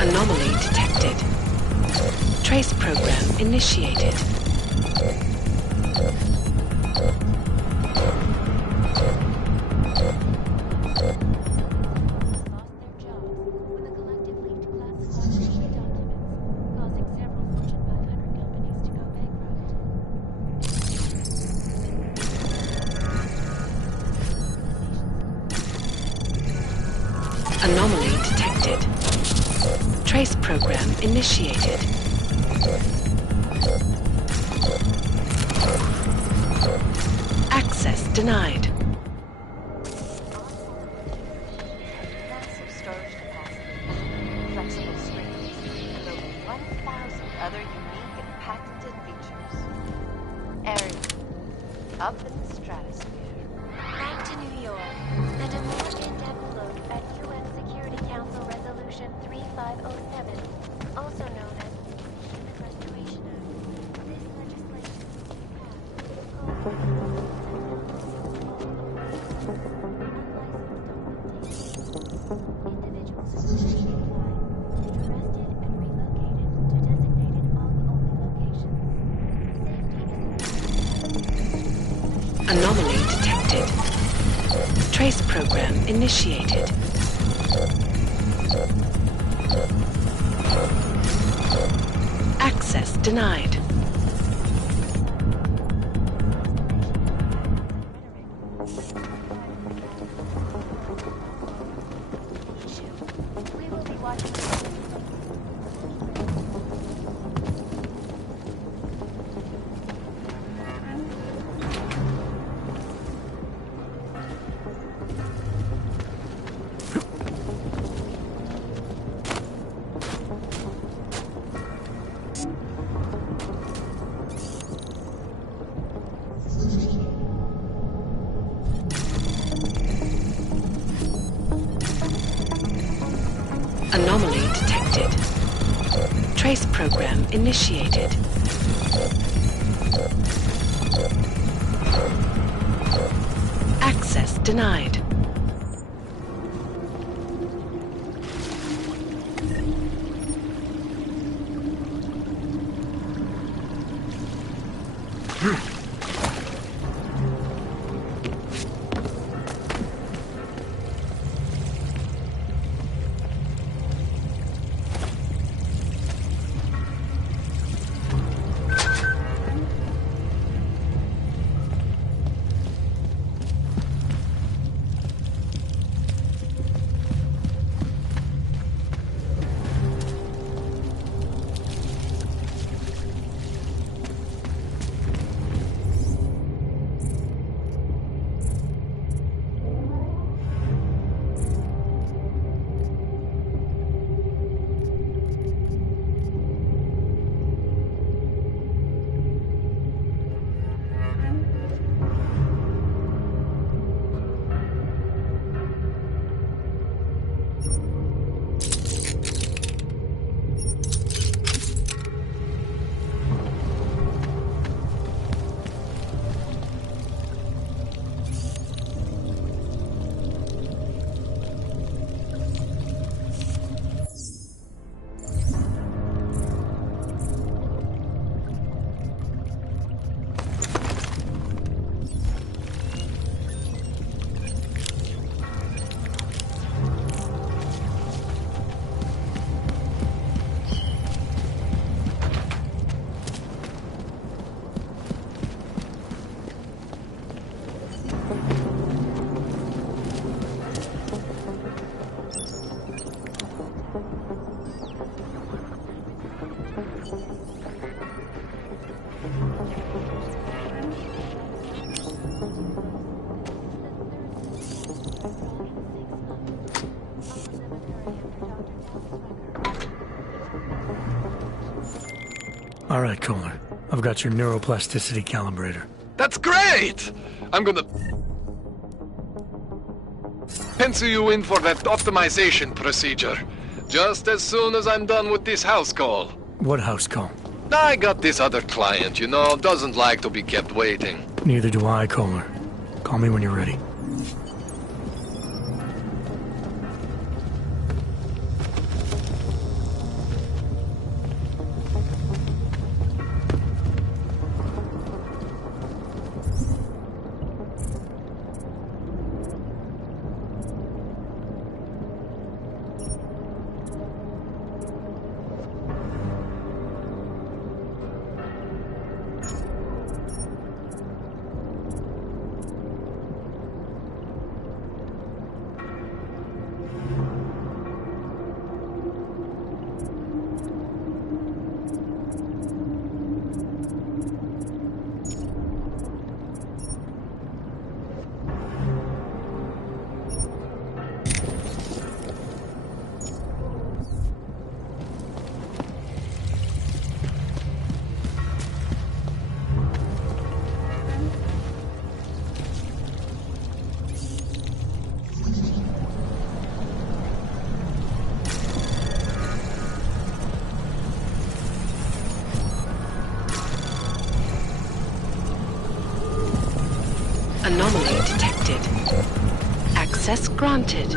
Anomaly detected. Trace program initiated. Anomaly detected. Trace program initiated. Access denied. Massive storage capacity, flexible screens, and over 1,000 other unique and patented features. Area, up in the stratosphere. Back to New York, and a more in-depth look at UN Security Council Resolution 3507, also known as the Human Restoration Act. This legislation individuals who wish to apply will be arrested and relocated to designated AUG-only locations. Anomaly detected. Trace program initiated. Access denied. Anomaly detected. Trace program initiated. Access denied. All right, Kohler. I've got your neuroplasticity calibrator. That's great! I'm gonna pencil you in for that optimization procedure. Just as soon as I'm done with this house call. What house call? I got this other client, doesn't like to be kept waiting. Neither do I, Kohler. Call me when you're ready. Anomaly detected. Access granted.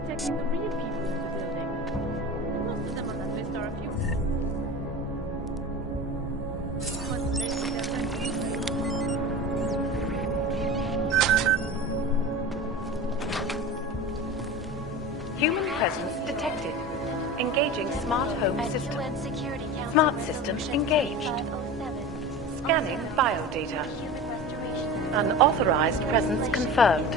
protecting the real people in the building. And most of them on that list are a few. But lately they're Human presence detected. Engaging smart home system. Smart system engaged. Scanning biodata. Unauthorized presence confirmed.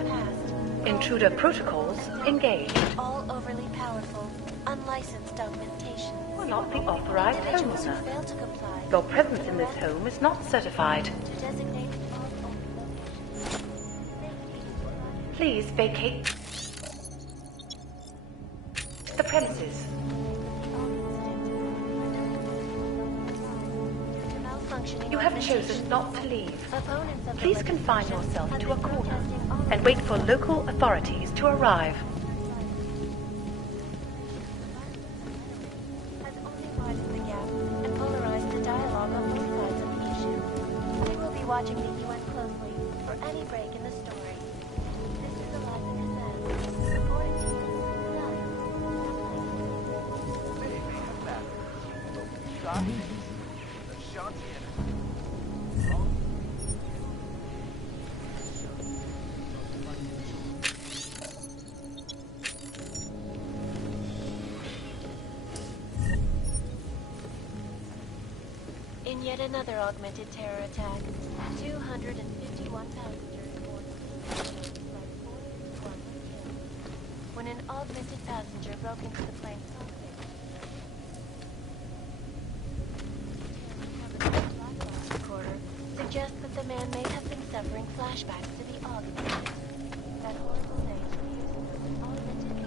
Intruder protocols engaged. All overly powerful, unlicensed augmentation. You are not the authorized homeowner. Fail to comply. Your presence in this home is not certified. To designate Please vacate the premises. You have chosen not to leave. Please confine yourself to a corner and wait for local authorities to arrive. has only widened the gap and polarized the dialogue on both sides of the issue. We will be watching the UN closely for any break in the story. This is Eliza Cassell, reporting to you in yet another augmented terror attack, 251 passengers boarded by 41 were killed when an augmented passenger broke into the plane's cockpit. Recorder suggests that the man may have been suffering flashbacks to the augmented. That horrible day to the use of an augmented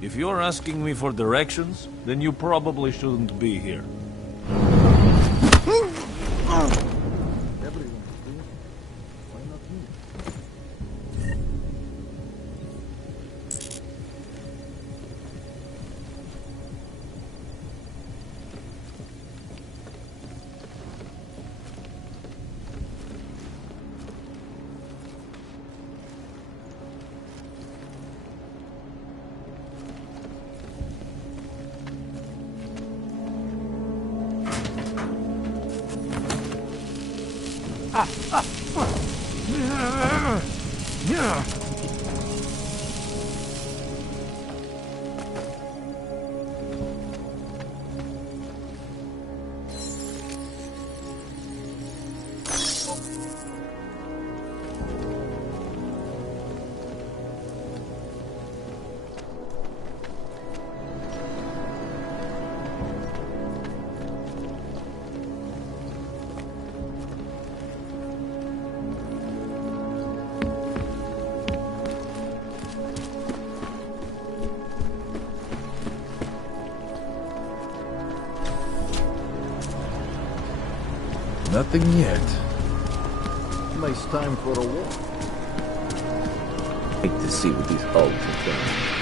If you're asking me for directions, then you probably shouldn't be here. Nothing yet. Nice time for a walk. Wait to see what these hulks are doing.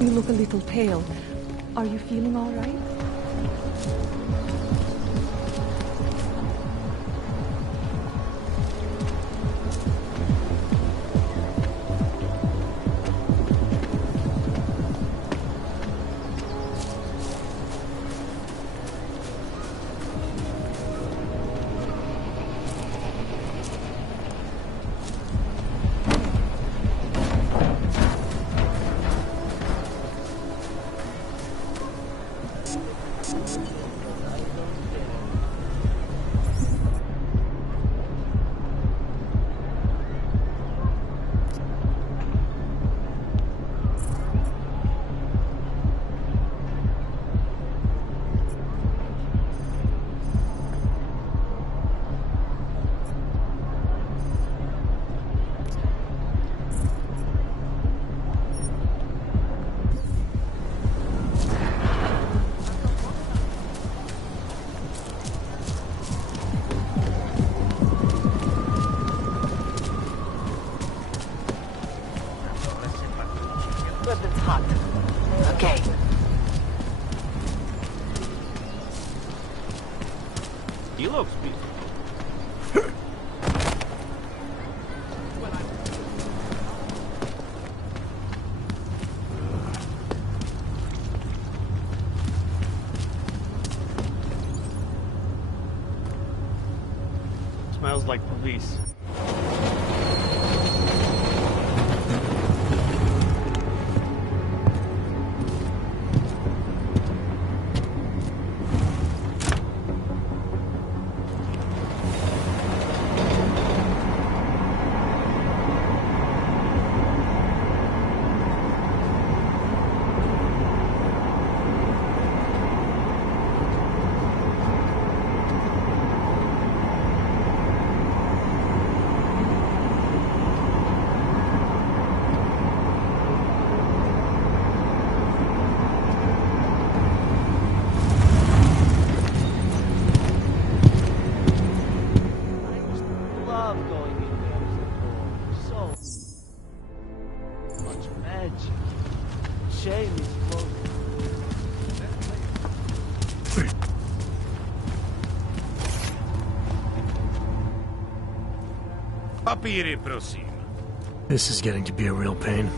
You look a little pale. Are you feeling all right? He looks peaceful. Smells like police. Love going in there as a door. So much magic. Shame is closed. Papíry, prosím. This is getting to be a real pain.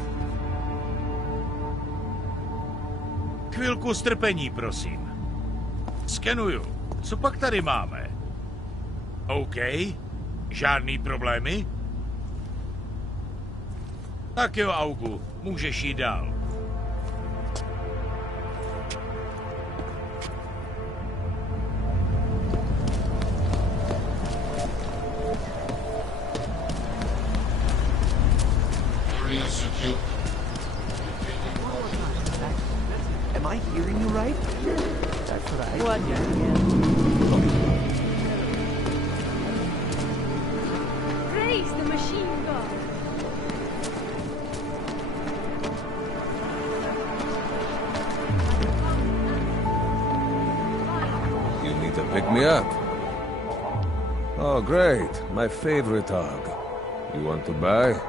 Chvilku strpení, prosím. Skenuju. Co pak tady máme? OK. Žádný problémy? Tak jo, Augu. Můžeš jít dál. Am I hearing you right? That's what I... What? Praise the machine god! You need to pick me up. Oh, great. My favorite dog. You want to buy?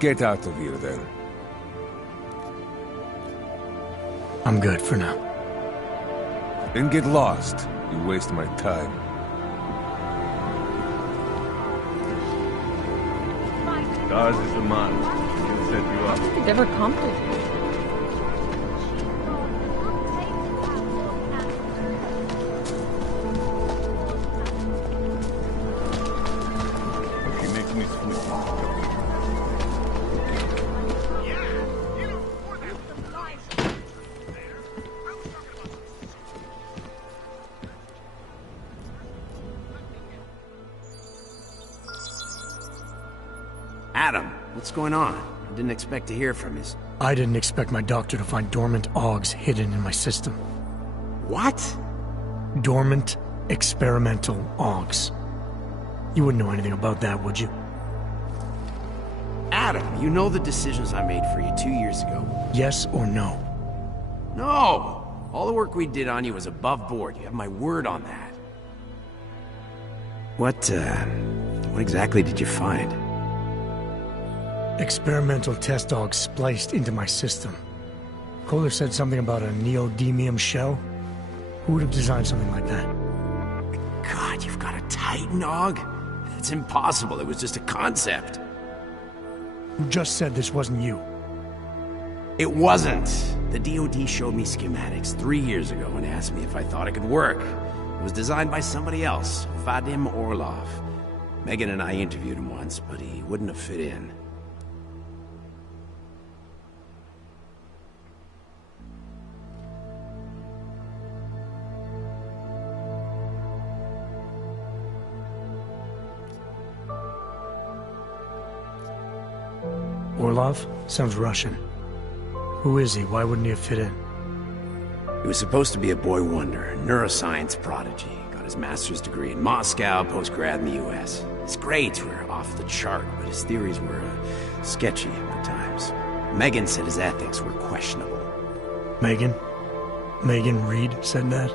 Get out of here, then. I'm good for now. Then get lost. You waste my time. Daz is the man. He can set you up. Did it ever come to it? He makes me sweat. Adam, what's going on? I didn't expect to hear from you. I didn't expect my doctor to find dormant augs hidden in my system. What? Dormant experimental augs. You wouldn't know anything about that, would you? Adam, you know the decisions I made for you 2 years ago. Yes or no? No! All the work we did on you was above board. You have my word on that. What exactly did you find? Experimental test augs spliced into my system. Kohler said something about a neodymium shell. Who would have designed something like that? God, you've got a Titan aug? It's impossible. It was just a concept. Who just said this wasn't you? It wasn't. The DoD showed me schematics 3 years ago and asked me if I thought it could work. It was designed by somebody else, Vadim Orlov. Megan and I interviewed him once, but he wouldn't have fit in. Orlov? Sounds Russian. Who is he? Why wouldn't he have fit in? He was supposed to be a boy wonder, neuroscience prodigy. Got his master's degree in Moscow, post-grad in the US. His grades were off the chart, but his theories were sketchy at times. Megan said his ethics were questionable. Megan? Megan Reed said that?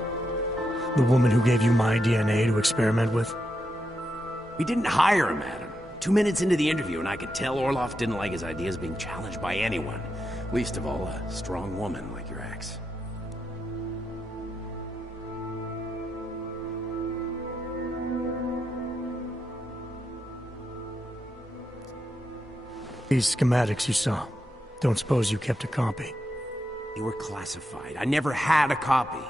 The woman who gave you my DNA to experiment with? We didn't hire him, Adam. 2 minutes into the interview, and I could tell Orlov didn't like his ideas being challenged by anyone. Least of all, a strong woman like your ex. These schematics you saw. Don't suppose you kept a copy? They were classified. I never had a copy.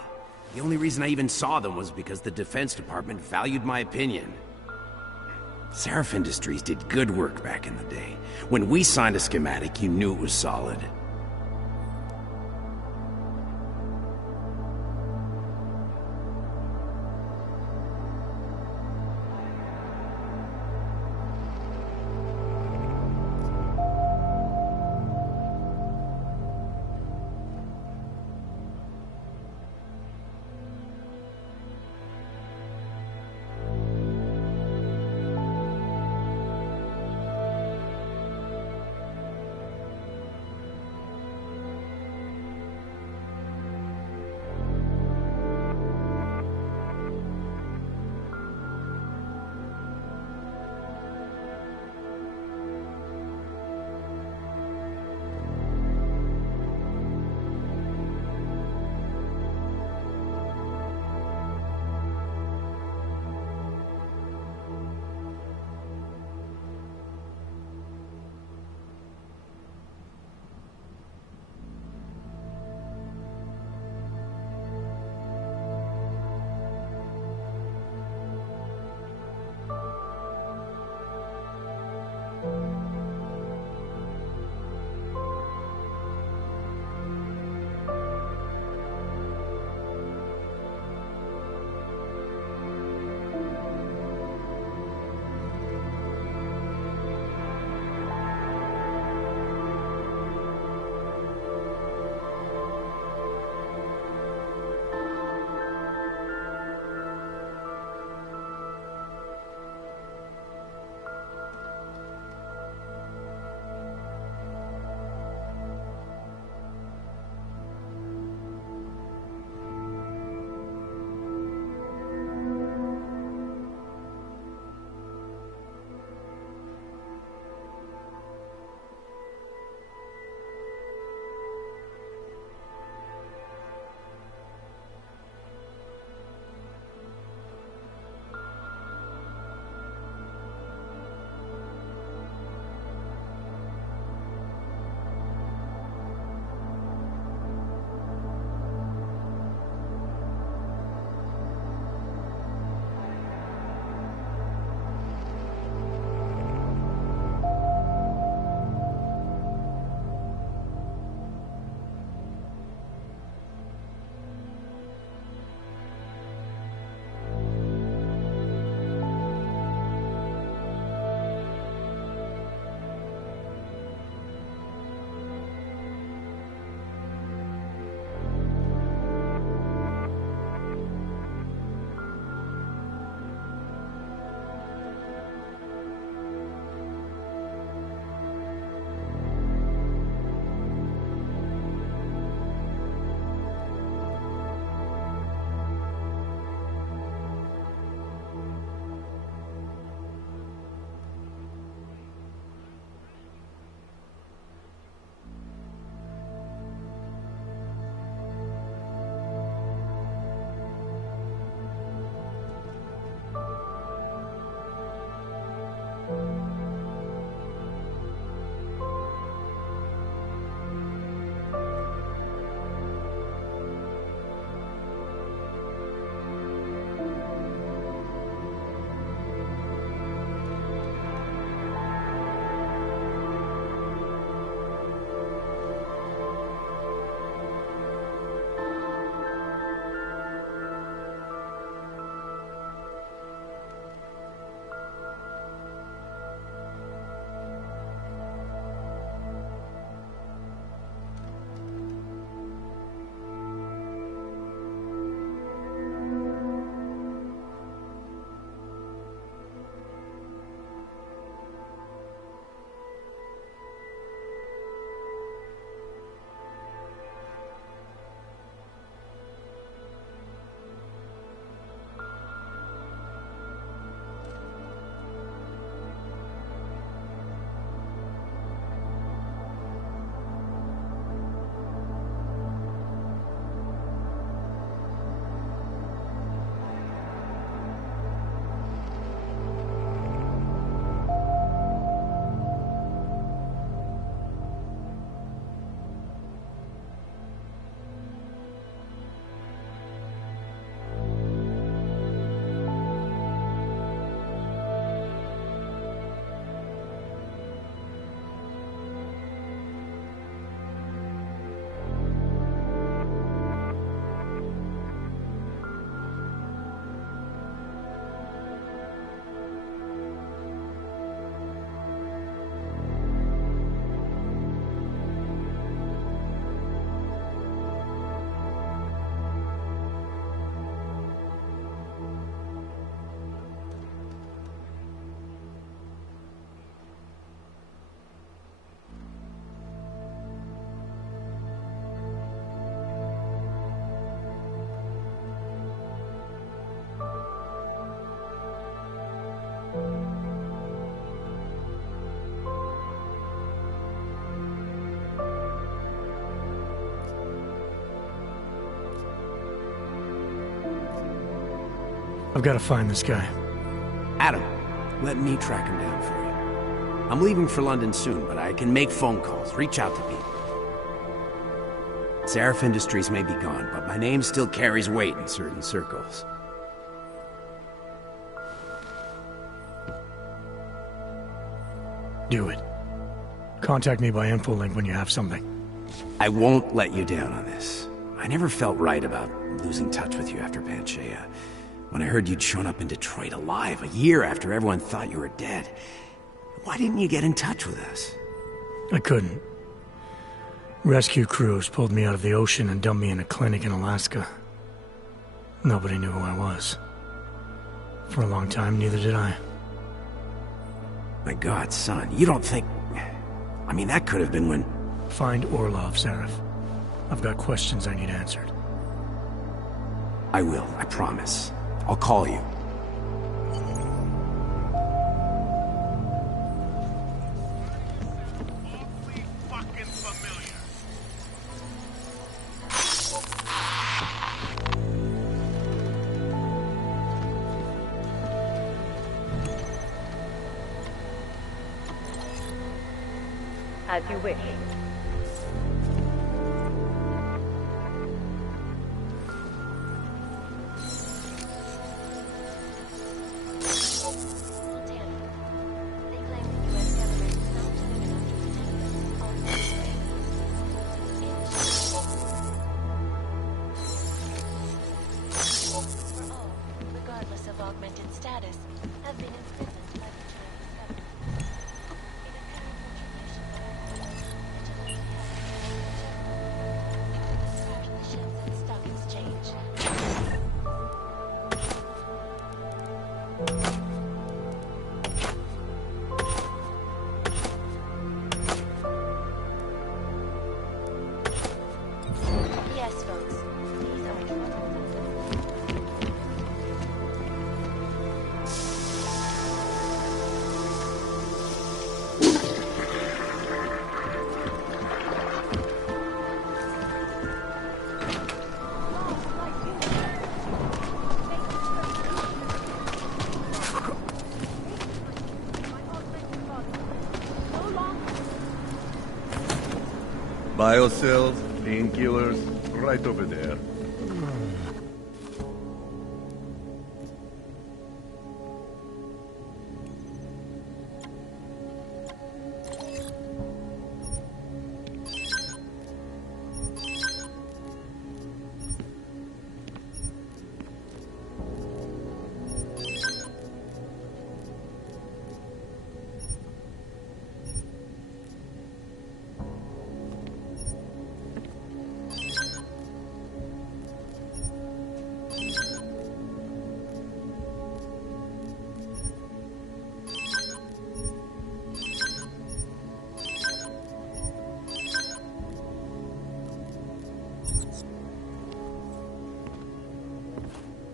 The only reason I even saw them was because the Defense Department valued my opinion. Seraph Industries did good work back in the day. When we signed a schematic, you knew it was solid. I've got to find this guy. Adam, let me track him down for you. I'm leaving for London soon, but I can make phone calls, reach out to people. Seraph Industries may be gone, but my name still carries weight in certain circles. Do it. Contact me by infolink when you have something. I won't let you down on this. I never felt right about losing touch with you after Panchaea. When I heard you'd shown up in Detroit alive, a year after everyone thought you were dead. Why didn't you get in touch with us? I couldn't. Rescue crews pulled me out of the ocean and dumped me in a clinic in Alaska. Nobody knew who I was. For a long time, neither did I. My God, son, you don't think... I mean, that could have been when... Find Orlov, Seraph. I've got questions I need answered. I will, I promise. I'll call you. As you wish. Regardless of augmented status, have been imprisoned by the Yes, folks. These are Biocells, painkillers, right over there.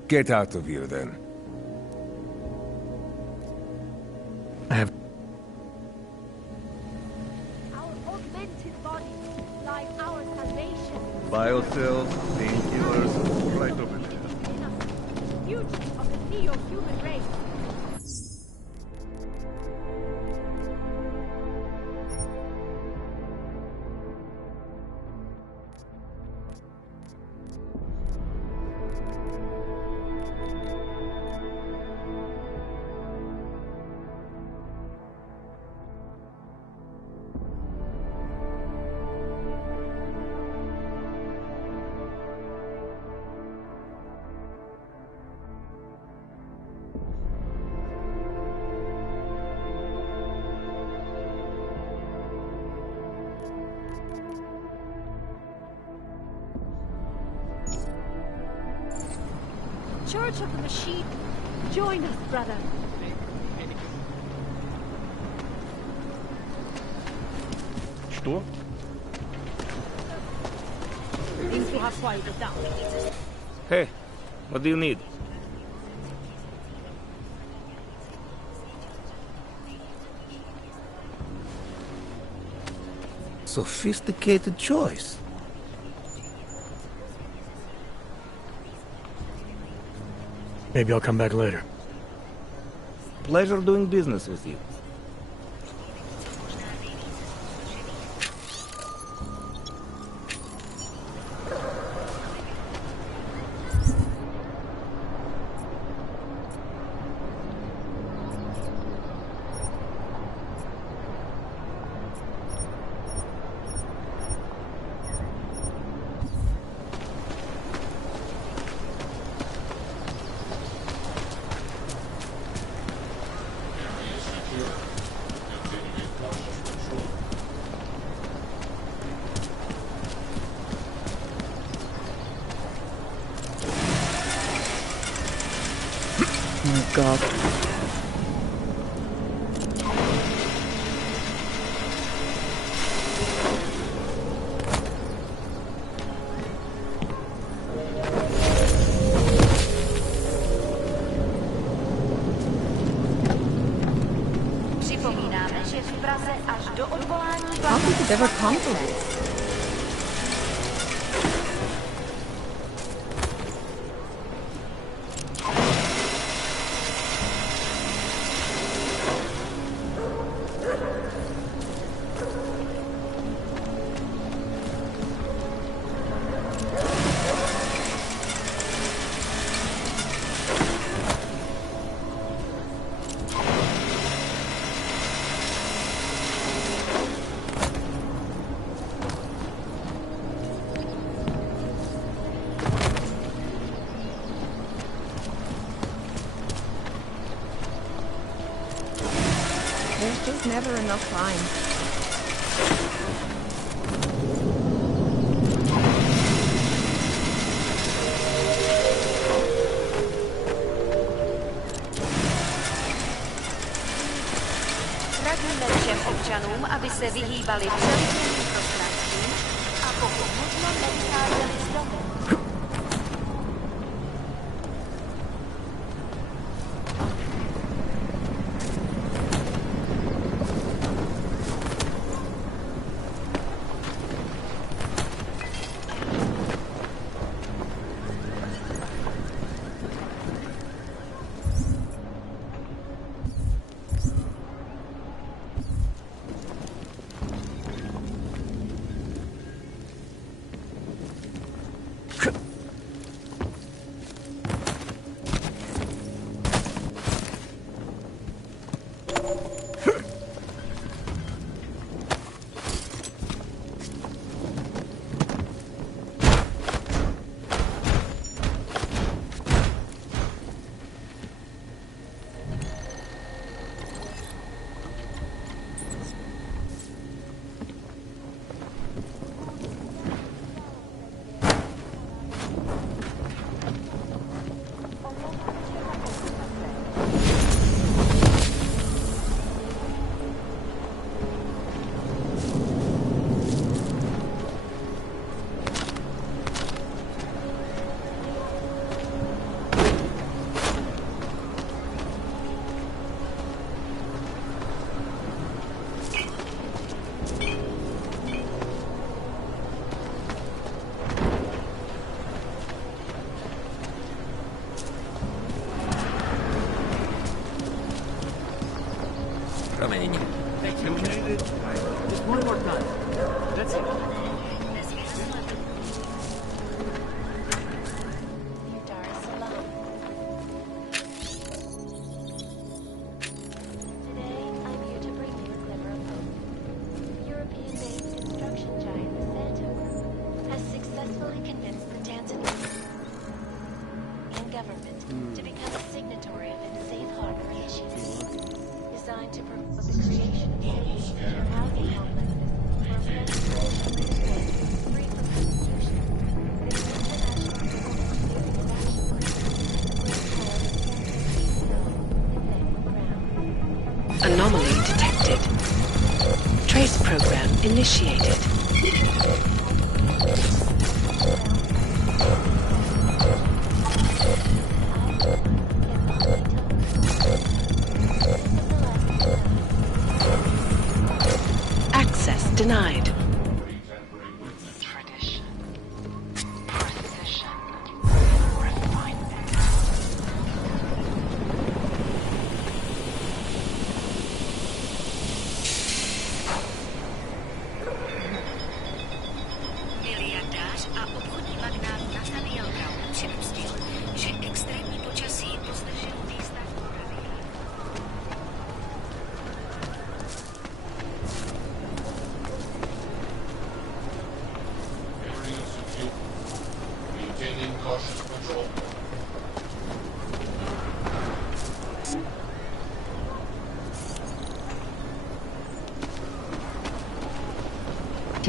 Get out of here, then. I have... Our augmented bodies lie our salvation. Biocells, painkillers, right over there. Future of the neo-human race. Church of the Machine, join us, brother. Что? Seems to have quieted down. Hey, what do you need? Sophisticated choice. Maybe I'll come back later. Pleasure doing business with you. Oh my god. Připomínáme, že v Praze až do odvolání How did it ever come to this? There's just never enough time. Radíme všem občanům, aby se vyhýbali přeličeným prostranstvím a pokud možno nevycházeli z domu. Promiň. Just one more time. That's it. Anomaly detected. Trace program initiated. Access denied. Tradition, precision, refinement.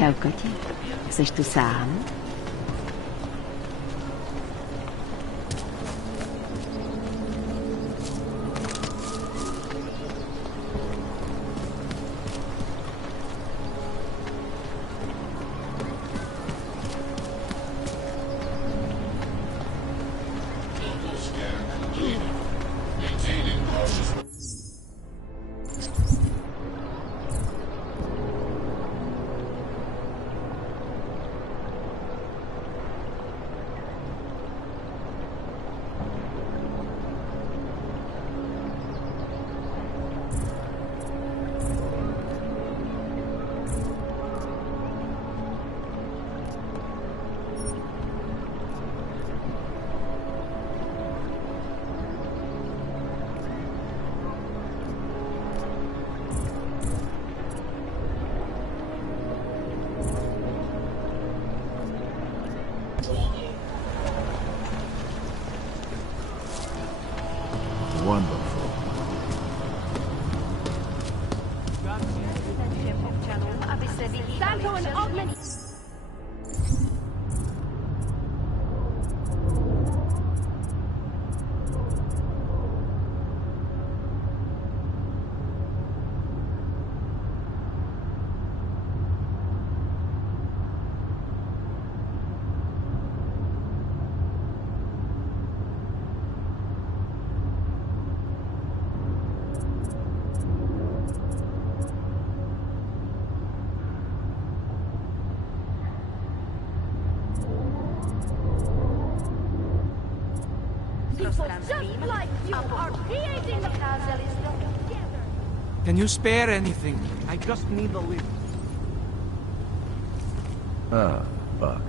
Čau, koti. Jseš tu sám? Wonderful. Santo and Ogden. Just like you are creating the Can you spare anything? I just need a little. Ah, Buck.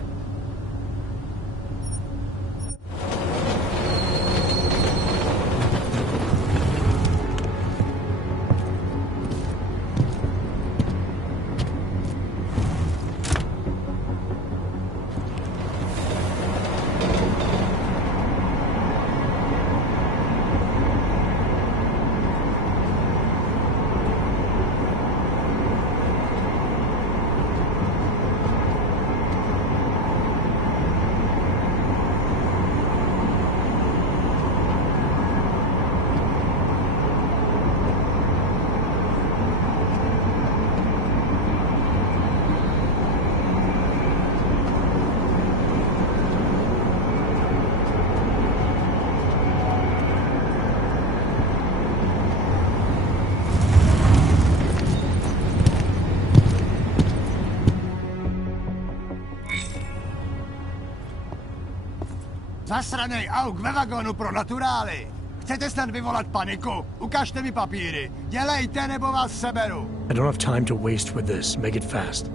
Zasranej auk ve vagonu pro naturály! Chcete snad vyvolat paniku? Ukažte mi papíry. Dělejte, nebo vás seberu. I don't have time to waste with this. Make it fast.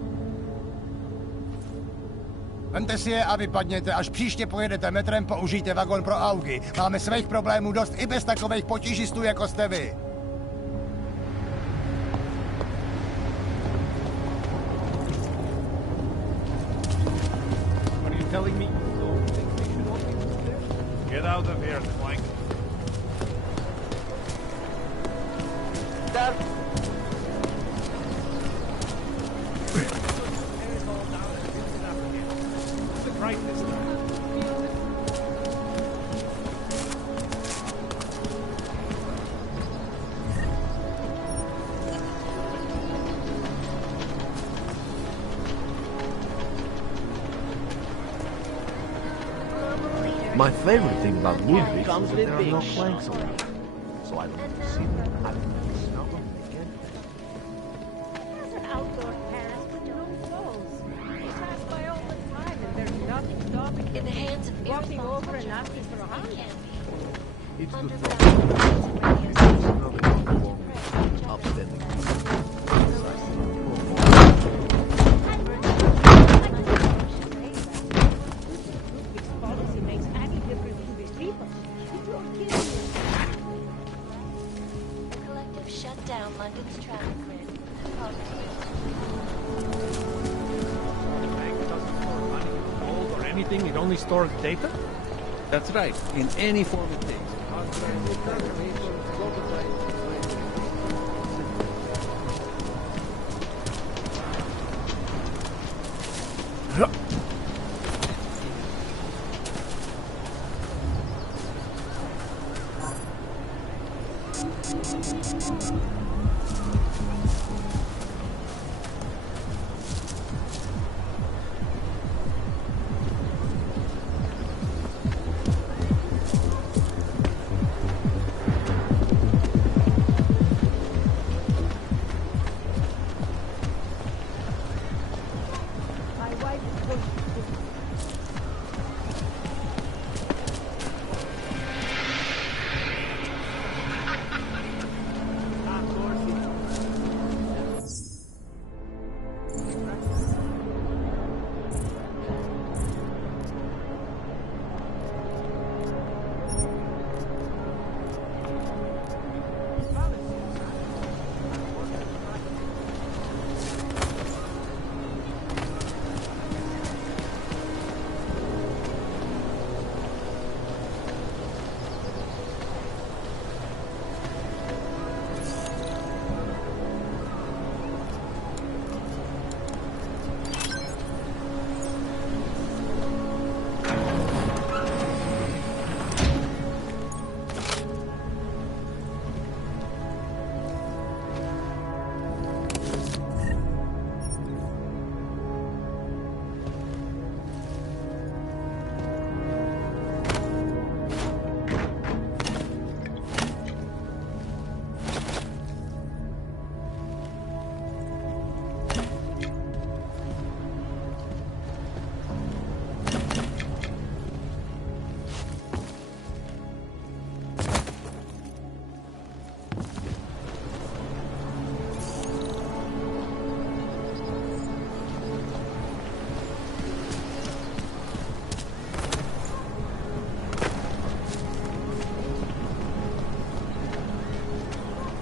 Vemte si je a vypadněte. Až příště pojedete metrem, použijte vagon pro augy. Máme svých problémů dost i bez takových potížistů, jako jste vy. What are you telling me? Get out of here, Clank. Dad. My favorite thing about movies Comes is that with there are no big planks around. So I don't see them. I don't smell them again. There's an outdoor pass with no walls. We pass by all the time and there's nothing stopping In the hands of walking over and asking for a hand. It's good for upstanding. This policy makes any difference to these people. People are killing you. The collective shut down London's traffic grid. The bank doesn't store money, gold, or anything. It only stores data? That's right. In any form it takes.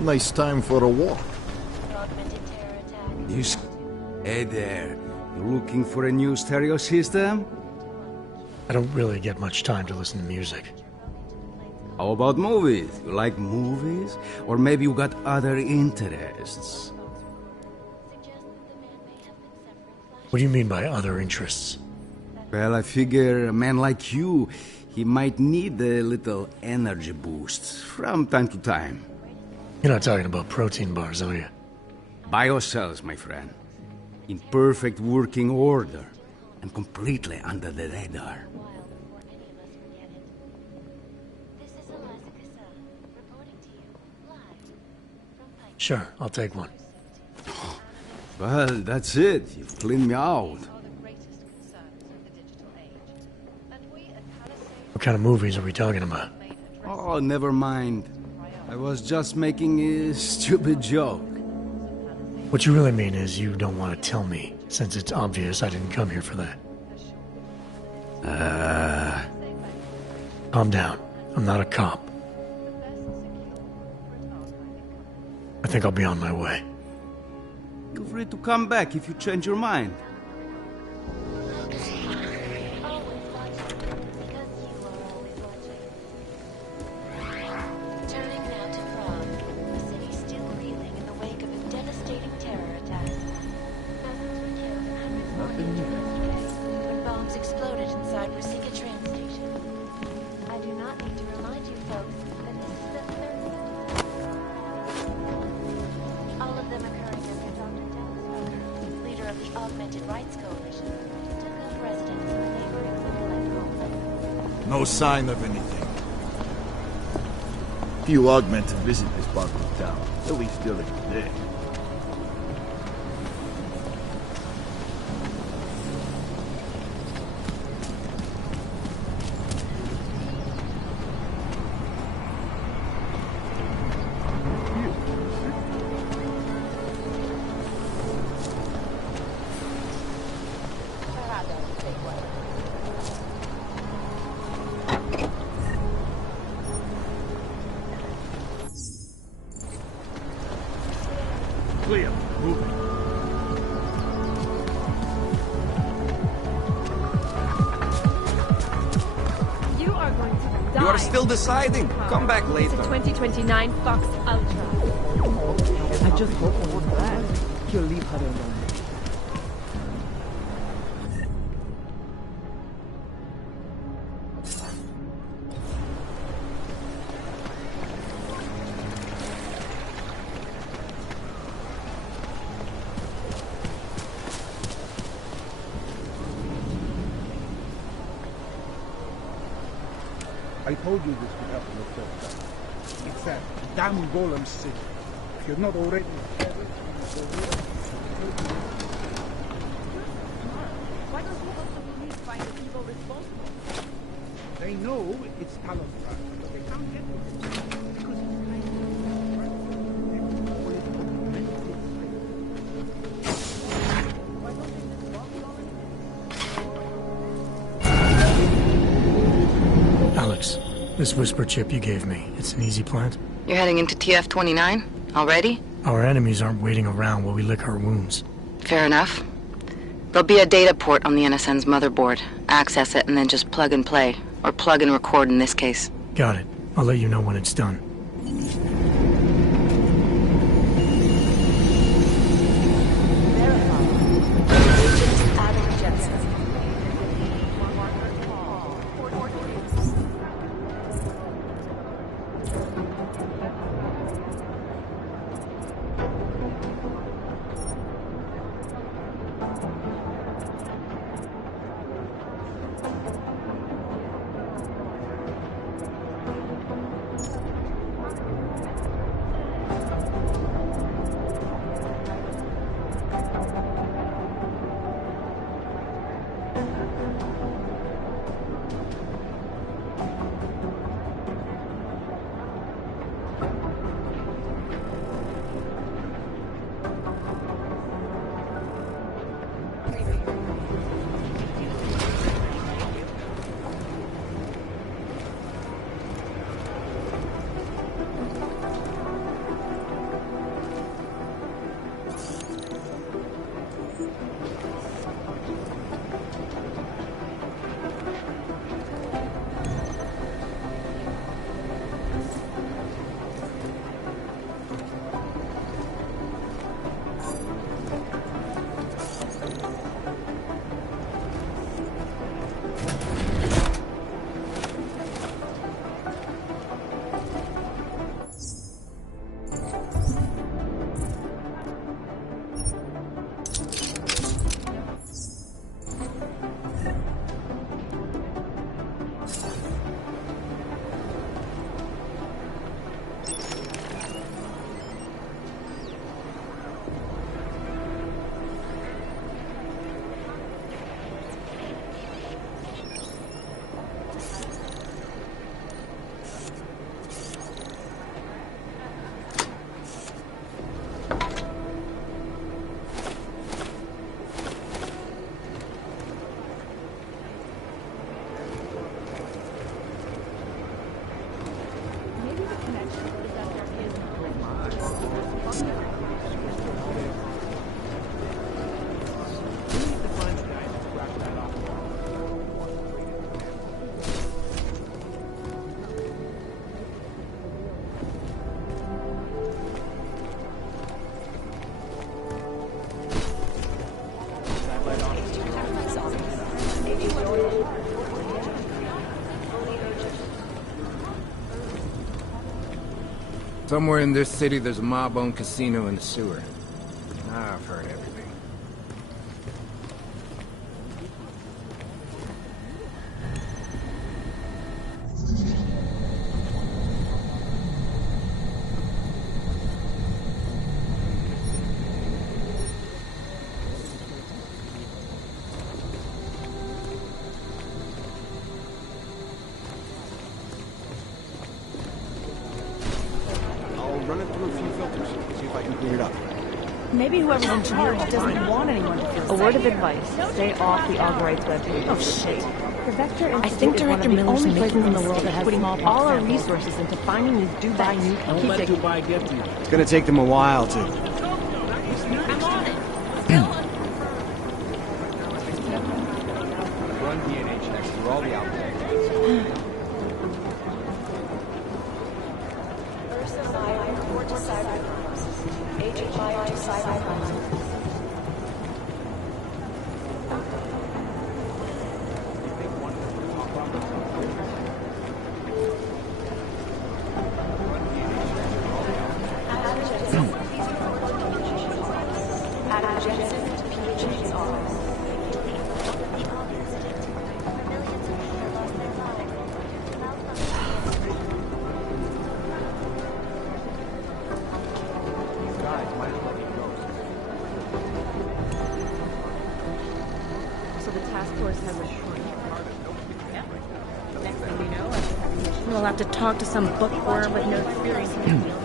Nice time for a walk. Hey there. You looking for a new stereo system? I don't really get much time to listen to music. How about movies? You like movies? Or maybe you got other interests? What do you mean by other interests? Well, I figure a man like you, he might need a little energy boost from time to time. You're not talking about protein bars, are you? Biocells, my friend. In perfect working order. And completely under the radar. Sure, I'll take one. Well, that's it. You've cleaned me out. What kind of movies are we talking about? Oh, never mind. I was just making a stupid joke. What you really mean is you don't want to tell me, since it's obvious I didn't come here for that. Calm down. I'm not a cop. I think I'll be on my way. Feel free to come back if you change your mind. No sign of anything. Few augmented visit this part of town, at least during the day. Clear. Moving. You are going to die. You are still deciding. Come back later. It's a 2029 Fox Ultra. I just hope he'll leave her alone. I told you this would happen the first time. It's that damn golem city. If you're not already dead, Why don't you help the police find the people responsible? they know it's Talon's, but they can't get to it. Because Alex, this whisper chip you gave me, it's an easy plant? You're heading into TF-29? Already? Our enemies aren't waiting around while we lick our wounds. Fair enough. There'll be a data port on the NSN's motherboard. Access it and then just plug and play. Or plug and record in this case. Got it. I'll let you know when it's done. Somewhere in this city, there's a mob-owned casino in the sewer. I've heard everything. Run it through a few filters, see if I can clear it up. Maybe whoever's in charge doesn't want anyone to feel. A word of advice: stay off the Algorite's webpage. Oh shit. The Vector I think Director Miller's only places in the making world that has putting all our resources into finding these Dubai new people. Don't let Dubai get to you. It's gonna take them a while to... I'm on it. Run DNA checks through all the outlets. Report to Cybercrimes. Agent Meyer to Cybercrimes. we'll have to talk to some bookworm with no experience in the field.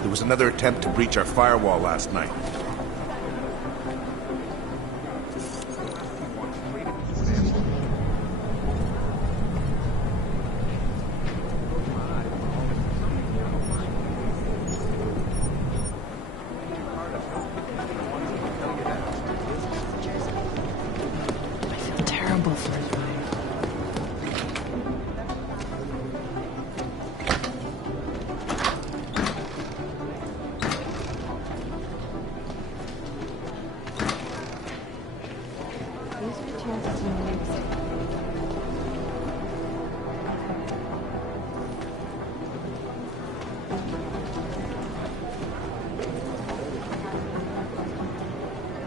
There was another attempt to breach our firewall last night. Terrible for it.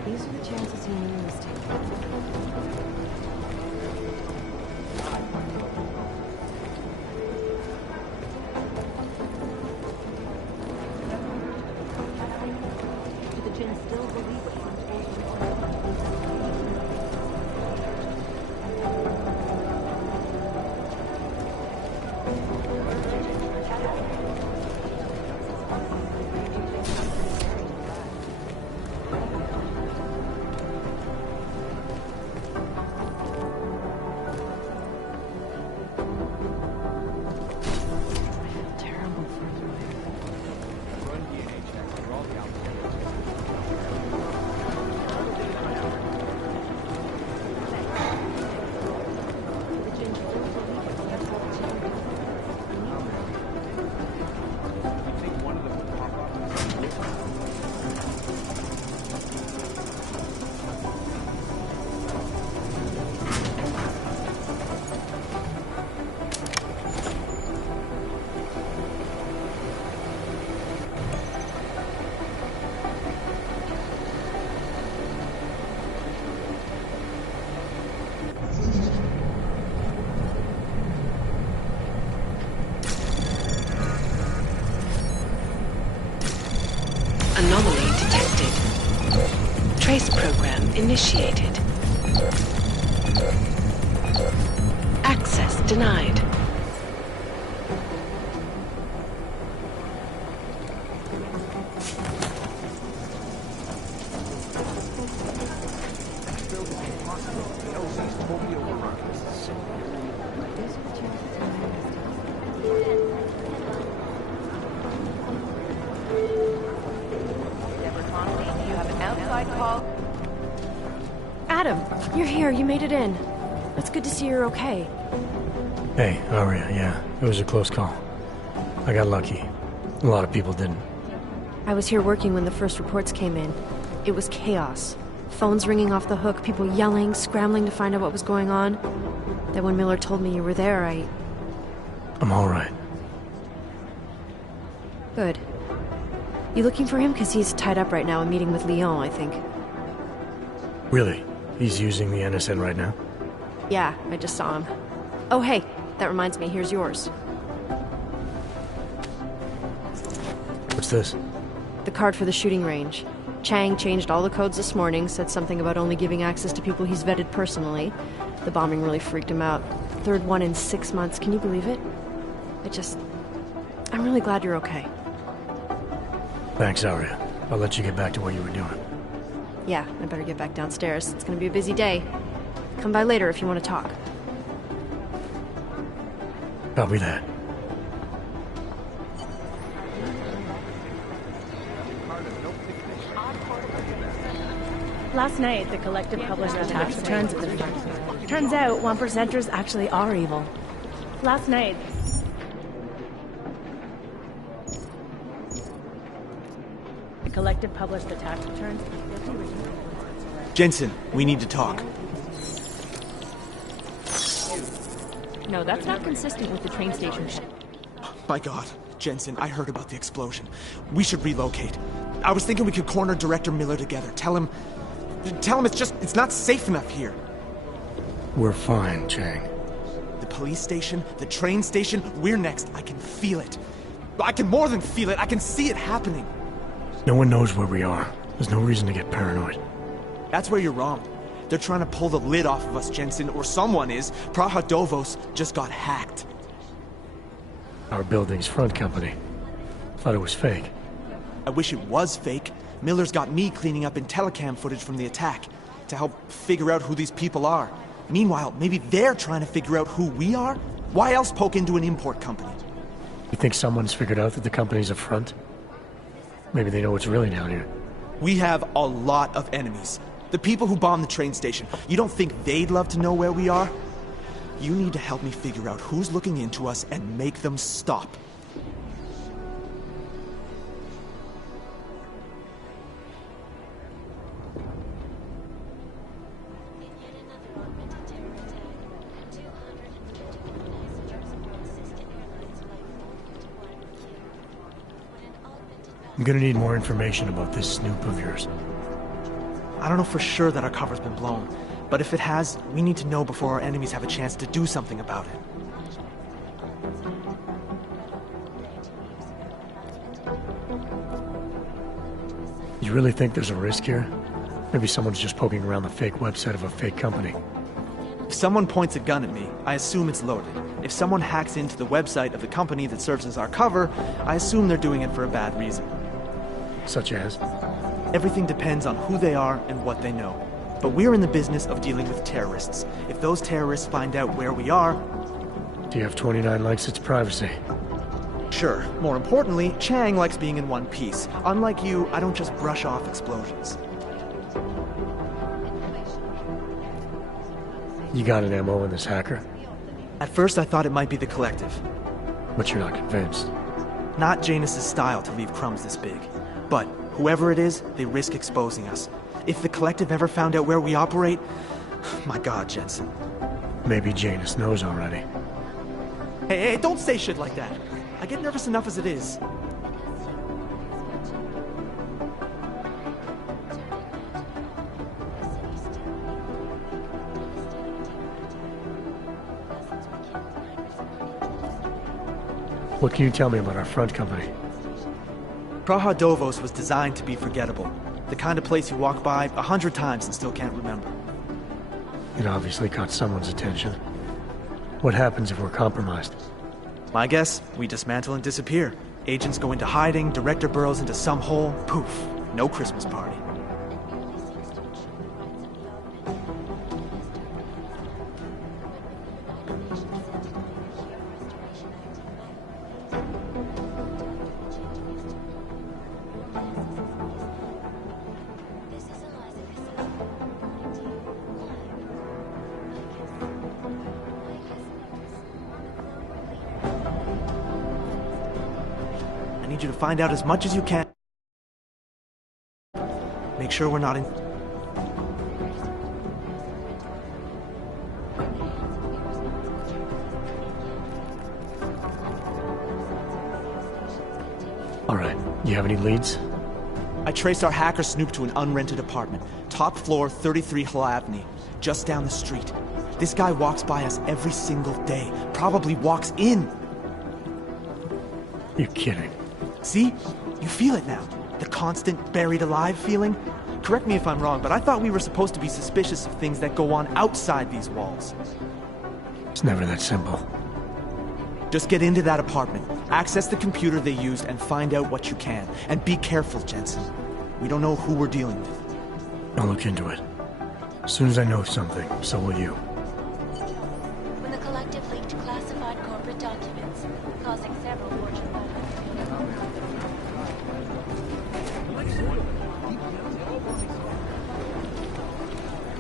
These are the chances you made a mistake. Do the Jinn still believe what terrible for Anomaly detected. Trace program initiated. Access denied. You have an outside call. Adam, you're here. You made it in. It's good to see you're okay. Hey, Aria, yeah, it was a close call. I got lucky. A lot of people didn't. I was here working when the first reports came in. It was chaos. Phones ringing off the hook, people yelling, scrambling to find out what was going on. Then when Miller told me you were there, I'm alright. Good. You looking for him? Because he's tied up right now, a meeting with Lyon, I think. Really? He's using the NSN right now? Yeah, I just saw him. Oh, hey, that reminds me, here's yours. What's this? The card for the shooting range. Chang changed all the codes this morning, said something about only giving access to people he's vetted personally. The bombing really freaked him out. Third one in 6 months, can you believe it? I'm really glad you're okay. Thanks, Aria. I'll let you get back to what you were doing. Yeah, I better get back downstairs. It's gonna be a busy day. Come by later if you want to talk. Copy that. Last night, the Collective published the tax returns of the firm. Turns out, 1%ers actually are evil. Last night... The Collective published the tax returns. Jensen, we need to talk. No, that's not consistent with the train station. My God, Jensen, I heard about the explosion. We should relocate. I was thinking we could corner Director Miller together. Tell him it's not safe enough here. We're fine, Chang. The police station, the train station, we're next. I can feel it. I can more than feel it. I can see it happening. No one knows where we are. There's no reason to get paranoid. That's where you're wrong. They're trying to pull the lid off of us, Jensen, or someone is. Praha Dovos just got hacked. Our building's front company. Thought it was fake. I wish it was fake. Miller's got me cleaning up IntelliCam footage from the attack to help figure out who these people are. Meanwhile, maybe they're trying to figure out who we are? Why else poke into an import company? You think someone's figured out that the company's a front? Maybe they know what's really down here. We have a lot of enemies. The people who bombed the train station. You don't think they'd love to know where we are? You need to help me figure out who's looking into us and make them stop. I'm gonna need more information about this snoop of yours. I don't know for sure that our cover's been blown, but if it has, we need to know before our enemies have a chance to do something about it. You really think there's a risk here? Maybe someone's just poking around the fake website of a fake company. If someone points a gun at me, I assume it's loaded. If someone hacks into the website of the company that serves as our cover, I assume they're doing it for a bad reason. Such as? Everything depends on who they are and what they know. But we're in the business of dealing with terrorists. If those terrorists find out where we are... TF-29 likes its privacy. Sure. More importantly, Chang likes being in one piece. Unlike you, I don't just brush off explosions. You got an MO in this hacker? At first I thought it might be the Collective. But you're not convinced? Not Janus's style to leave crumbs this big. But whoever it is, they risk exposing us. If the Collective ever found out where we operate... My God, Jensen. Maybe Janus knows already. Hey, don't say shit like that. I get nervous enough as it is. What can you tell me about our front company? Praha Dovos was designed to be forgettable. The kind of place you walk by 100 times and still can't remember. It obviously caught someone's attention. What happens if we're compromised? My guess, we dismantle and disappear. Agents go into hiding, Director burrows into some hole, poof, no Christmas party. I need you to find out as much as you can. Make sure we're not in... All right, you have any leads? I traced our hacker snoop to an unrented apartment. Top floor, 33 Hlavny, just down the street. This guy walks by us every single day. Probably walks in. You're kidding. See? You feel it now. The constant buried alive feeling. Correct me if I'm wrong, but I thought we were supposed to be suspicious of things that go on outside these walls. It's never that simple. Just get into that apartment, access the computer they used, and find out what you can. And be careful, Jensen. We don't know who we're dealing with. I'll look into it. As soon as I know something, so will you. When the Collective leaked classified corporate documents, causing several Fortune 500.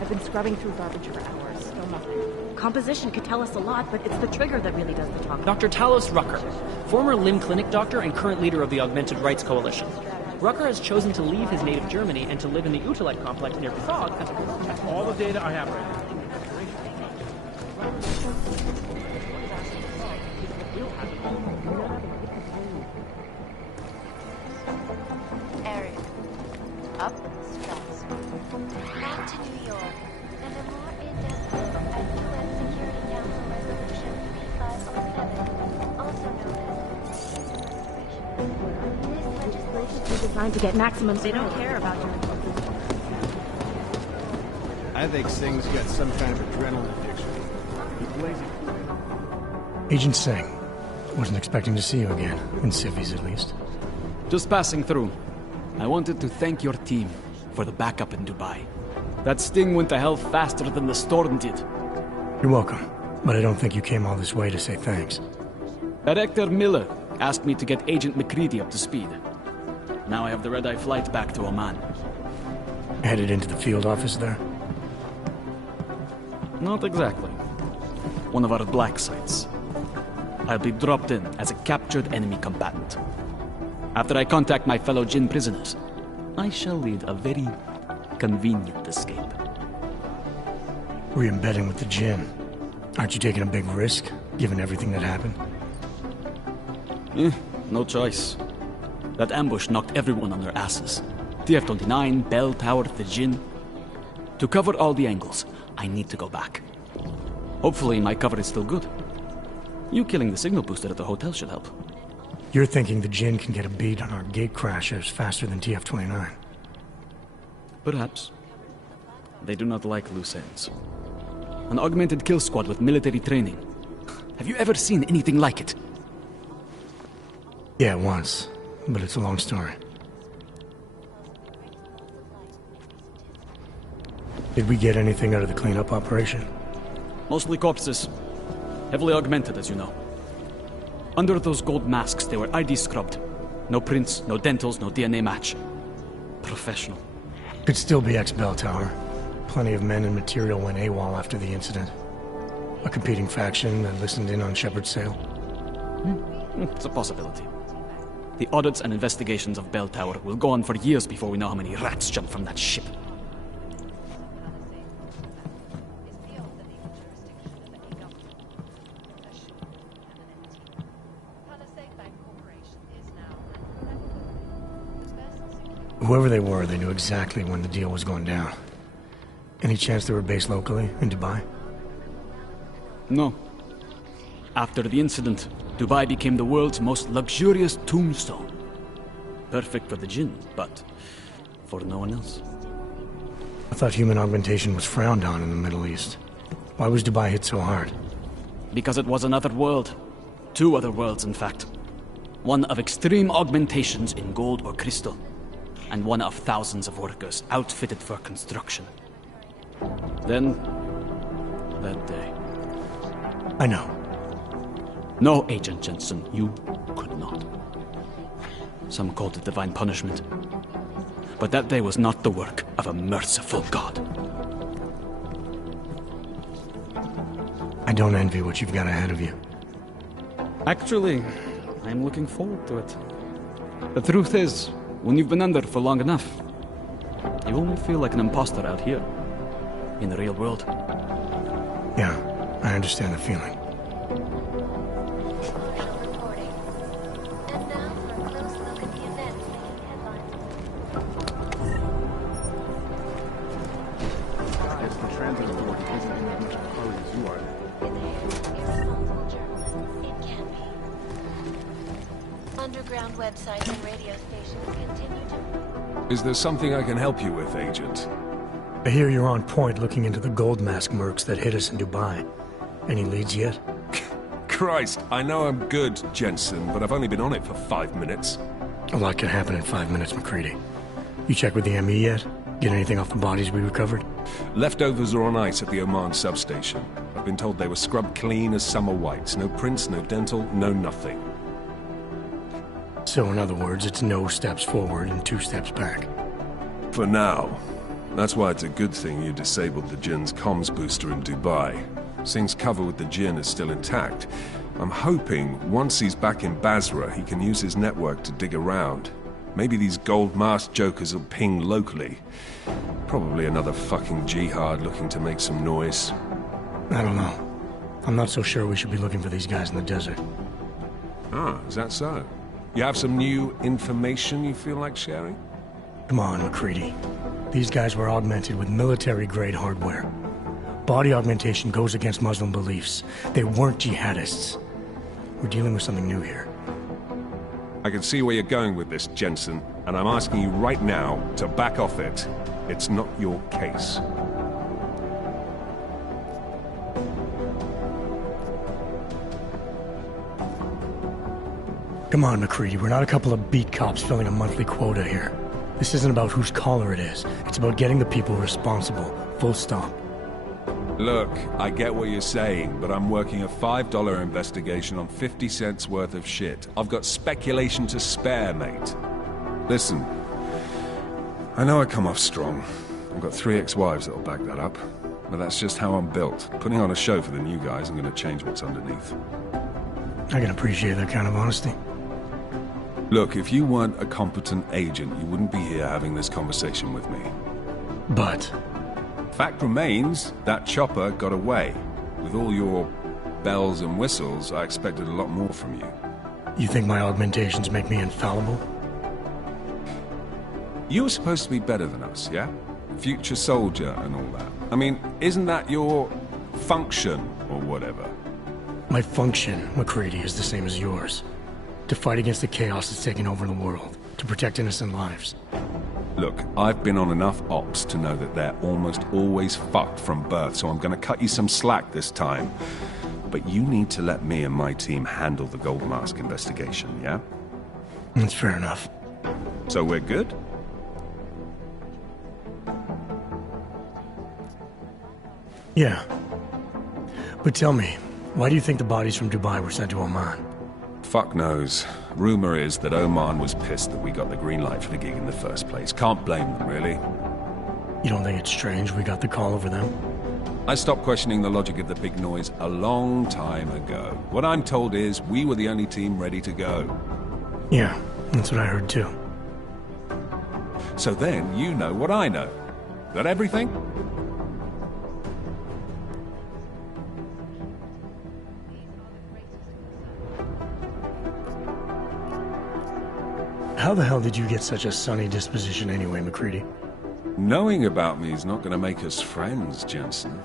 I've been scrubbing through garbage for hours. Still nothing. Composition could tell us a lot, but it's the trigger that really does the talking. Dr. Talos Rucker, former limb clinic doctor and current leader of the Augmented Rights Coalition. Rucker has chosen to leave his native Germany and to live in the Utilite complex near Prague. That's all the data I have right now. Area. Up, stops. Back to New York. And a more in-depth look at UN Security Council Resolution P507, also known as This legislation It's designed to get maximum. They don't care about you. I think Singh's got some kind of adrenaline addiction. He's blazing. Agent Singh. Wasn't expecting to see you again, in civvies at least. Just passing through. I wanted to thank your team for the backup in Dubai. That sting went to hell faster than the storm did. You're welcome, but I don't think you came all this way to say thanks. Director Miller asked me to get Agent McCready up to speed. Now I have the red-eye flight back to Oman. Headed into the field office there? Not exactly. One of our black sites. I'll be dropped in as a captured enemy combatant. After I contact my fellow Jinn prisoners, I shall lead a very convenient escape. Re-embedding with the Jinn. Aren't you taking a big risk, given everything that happened? No choice. That ambush knocked everyone on their asses. TF-29, Bell Tower, the Jinn. To cover all the angles, I need to go back. Hopefully my cover is still good. You killing the signal booster at the hotel should help. You're thinking the Jinn can get a beat on our gate crashers faster than TF-29. Perhaps. They do not like loose ends. An augmented kill squad with military training. Have you ever seen anything like it? Yeah, once. But it's a long story. Did we get anything out of the cleanup operation? Mostly corpses. Heavily augmented, as you know. Under those gold masks, they were ID scrubbed. No prints, no dentals, no DNA match. Professional. Could still be ex-Bell Tower. Plenty of men and material went AWOL after the incident. A competing faction that listened in on Shepard's sale. It's a possibility. The audits and investigations of Bell Tower will go on for years before we know how many rats jumped from that ship. Whoever they were, they knew exactly when the deal was going down. Any chance they were based locally, in Dubai? No. After the incident, Dubai became the world's most luxurious tombstone. Perfect for the Jinn, but for no one else. I thought human augmentation was frowned on in the Middle East. Why was Dubai hit so hard? Because it was another world. Two other worlds, in fact. One of extreme augmentations in gold or crystal, and one of thousands of workers outfitted for construction. Then, that day. I know. No, Agent Jensen, you could not. Some called it divine punishment. But that day was not the work of a merciful God. I don't envy what you've got ahead of you. Actually, I'm looking forward to it. The truth is, when you've been under for long enough, you only feel like an imposter out here, in the real world. Yeah, I understand the feeling. Underground websites and radio stations continue to... Is there something I can help you with, Agent? I hear you're on point looking into the gold mask mercs that hit us in Dubai. Any leads yet? Christ, I know I'm good, Jensen, but I've only been on it for 5 minutes. A lot can happen in 5 minutes, McCready. You check with the ME yet? Get anything off the bodies we recovered? Leftovers are on ice at the Oman substation. I've been told they were scrubbed clean as summer whites. No prints, no dental, no nothing. So in other words, it's no steps forward and 2 steps back. For now. That's why it's a good thing you disabled the Jinn's comms booster in Dubai. Singh's cover with the Jinn is still intact. I'm hoping once he's back in Basra, he can use his network to dig around. Maybe these gold masked jokers will ping locally. Probably another fucking jihad looking to make some noise. I don't know. I'm not so sure we should be looking for these guys in the desert. Ah, is that so? You have some new information you feel like sharing? Come on, McCready. These guys were augmented with military-grade hardware. Body augmentation goes against Muslim beliefs. They weren't jihadists. We're dealing with something new here. I can see where you're going with this, Jensen, and I'm asking you right now to back off it. It's not your case. Come on, McCready, we're not a couple of beat cops filling a monthly quota here. This isn't about whose collar it is. It's about getting the people responsible. Full stop. Look, I get what you're saying, but I'm working a $5 investigation on 50 cents worth of shit. I've got speculation to spare, mate. Listen, I know I come off strong. I've got 3 ex-wives that'll back that up. But that's just how I'm built. Putting on a show for the new guys, I'm gonna change what's underneath. I can appreciate that kind of honesty. Look, if you weren't a competent agent, you wouldn't be here having this conversation with me. But... Fact remains, that chopper got away. With all your bells and whistles, I expected a lot more from you. You think my augmentations make me infallible? You were supposed to be better than us, yeah? Future soldier and all that. I mean, isn't that your function or whatever? My function, McCready, is the same as yours. To fight against the chaos that's taking over the world. To protect innocent lives. Look, I've been on enough ops to know that they're almost always fucked from birth, so I'm gonna cut you some slack this time. But you need to let me and my team handle the Gold Mask investigation, yeah? That's fair enough. So we're good? Yeah. But tell me, why do you think the bodies from Dubai were sent to Oman? Fuck knows. Rumor is that Oman was pissed that we got the green light for the gig in the first place. Can't blame them, really. You don't think it's strange we got the call over them? I stopped questioning the logic of the big noise a long time ago. What I'm told is, we were the only team ready to go. Yeah, that's what I heard too. So then, you know what I know. That everything? How the hell did you get such a sunny disposition anyway, McCready? Knowing about me is not going to make us friends, Jensen.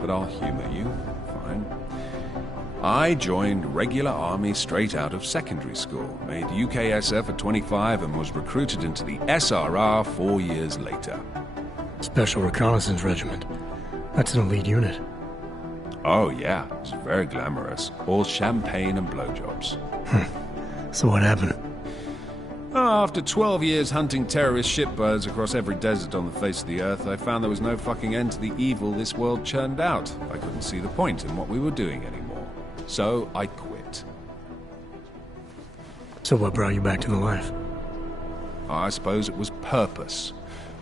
But I'll humor you. Fine. I joined regular army straight out of secondary school, made UKSF at 25 and was recruited into the SRR 4 years later. Special Reconnaissance Regiment. That's an elite unit. Oh yeah, it's very glamorous. All champagne and blowjobs. So what happened? After 12 years hunting terrorist shitbirds across every desert on the face of the earth, I found there was no fucking end to the evil this world churned out. I couldn't see the point in what we were doing anymore. So I quit. So what brought you back to the life? I suppose it was purpose.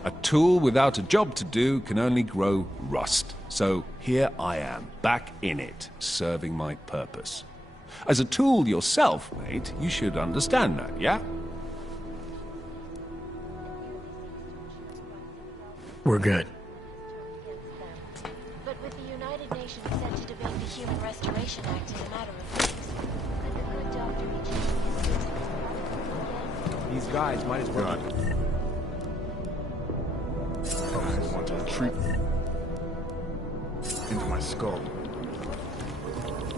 A tool without a job to do can only grow rust. So here I am, back in it, serving my purpose. As a tool yourself, mate, you should understand that, yeah? We're good. But with the United Nations set to debate the Human Restoration Act in a matter of weeks, could the good doctor reach his These guys might as well. I want to retreat into my skull.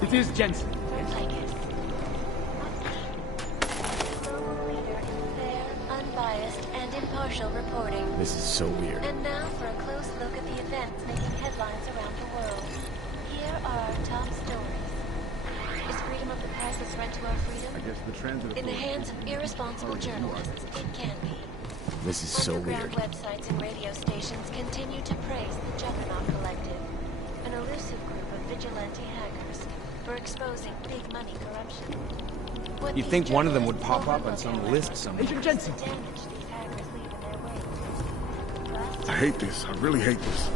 It is Jensen. unbiased and impartial reporting. This is so weird. And now for a close look at the events making headlines around the world. Here are our top stories. Is freedom of the press a threat to our freedom? I guess the transit In the hands of irresponsible journalists, it can be. This is so weird. Underground websites and radio stations continue to praise the Juggernaut Collective, an elusive group of vigilante hackers for exposing big money corruption. You'd think one of them would pop up on some list somewhere. Agent Jensen! I hate this. I really hate this.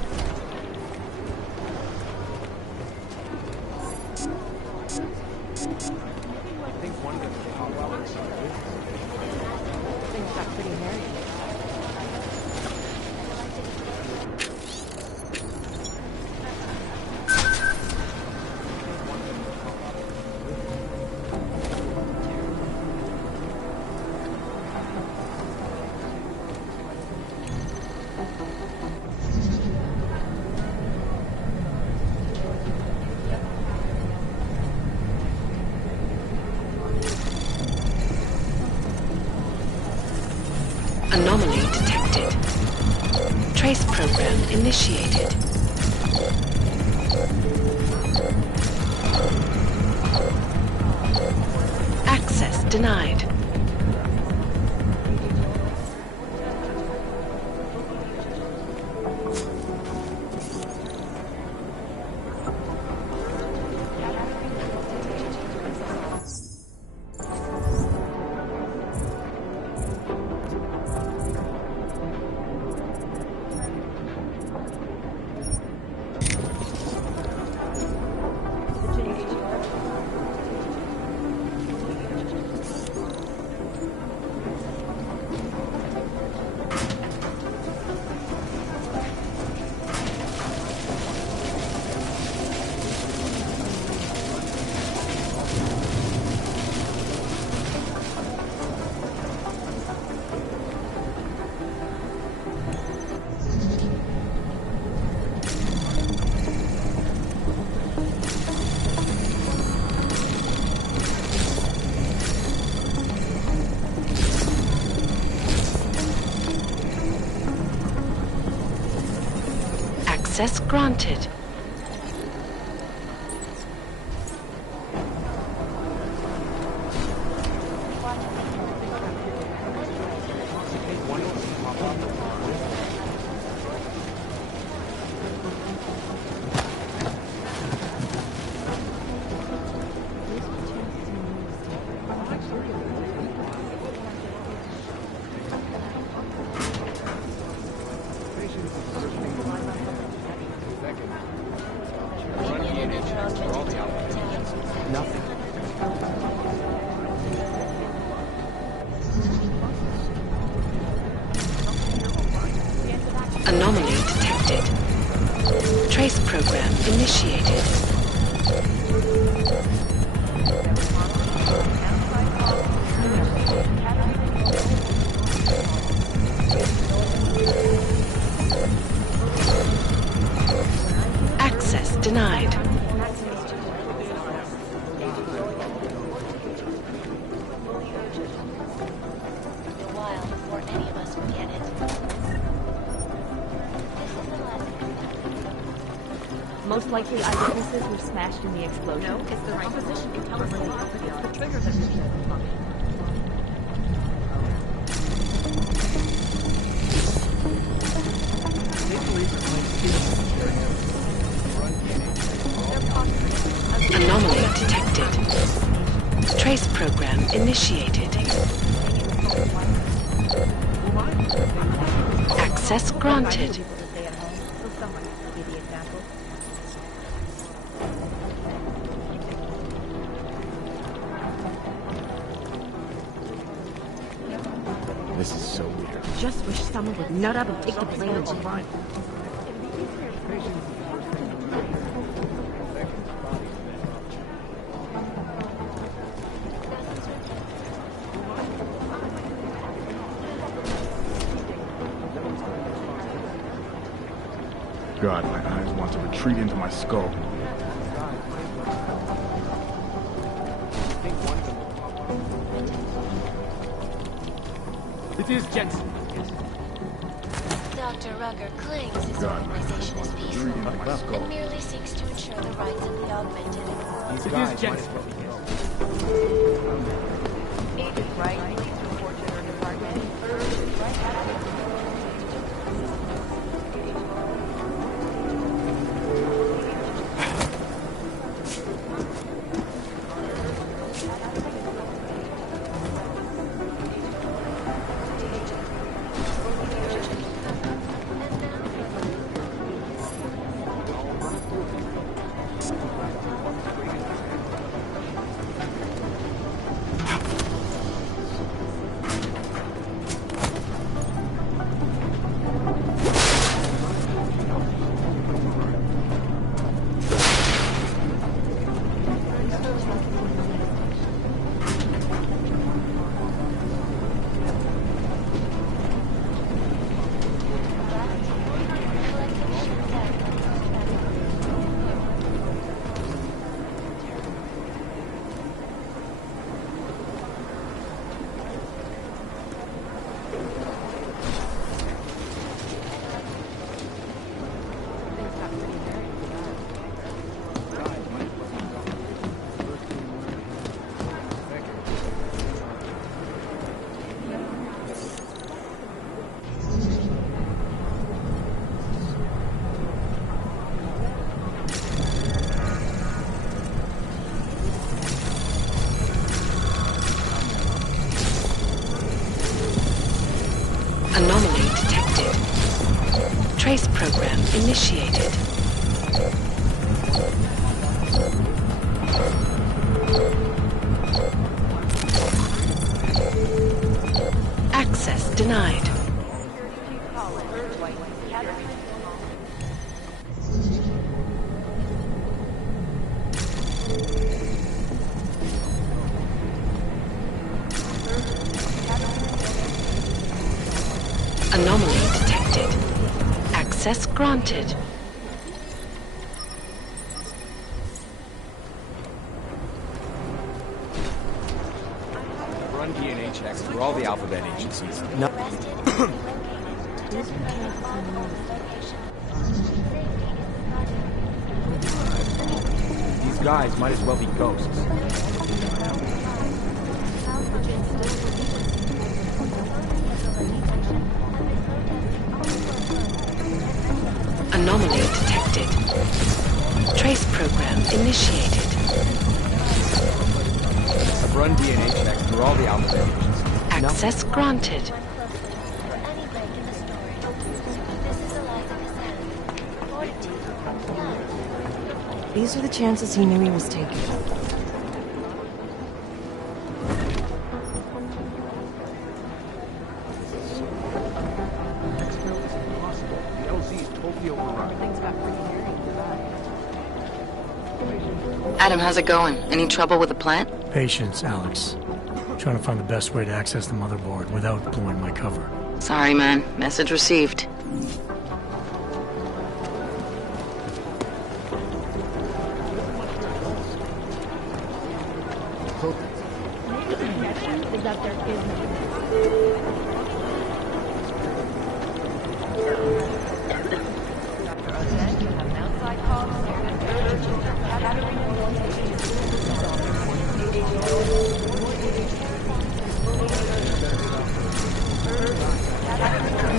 I think one of them would pop up on some list. Things got pretty hairy. Anomaly detected. Trace program initiated. denied. Access granted. Anomaly detected. Trace program initiated. Access denied. Most likely eyewitnesses were smashed in the explosion. No, it's the right position. It's the trigger that we should. Anomaly detected. Trace program initiated. Access granted. This is so weird. Just wish someone would nut up and take the blame. God, my eyes want to retreat into my skull. It is Jensen. Dr. Rucker claims his organization is peaceful and merely seeks to ensure the rights of the augmented. It is Jensen. Agent Wright, please report to her department. Trace program initiated. Access denied. Anomaly detected. Access granted. Run DNA checks through all the alphabet agencies. No. These guys might as well be ghosts. Anomaly detected. Trace program initiated. I've run DNA checks through all the alphabet agencies. Access granted. These are the chances he knew he was taking. Adam, how's it going? Any trouble with the plant? Patience, Alex. Trying to find the best way to access the motherboard without blowing my cover. Sorry, man. Message received.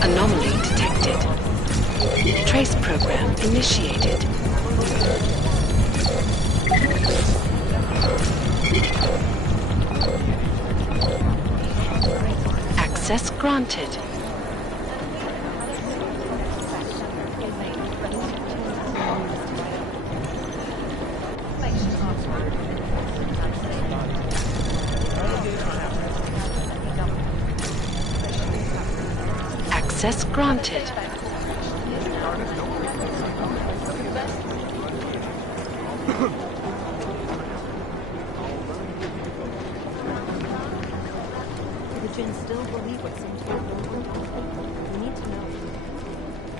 Anomaly detected. Trace program initiated. Access granted. Access granted. The Jinn still believe what seems to be. We need to know.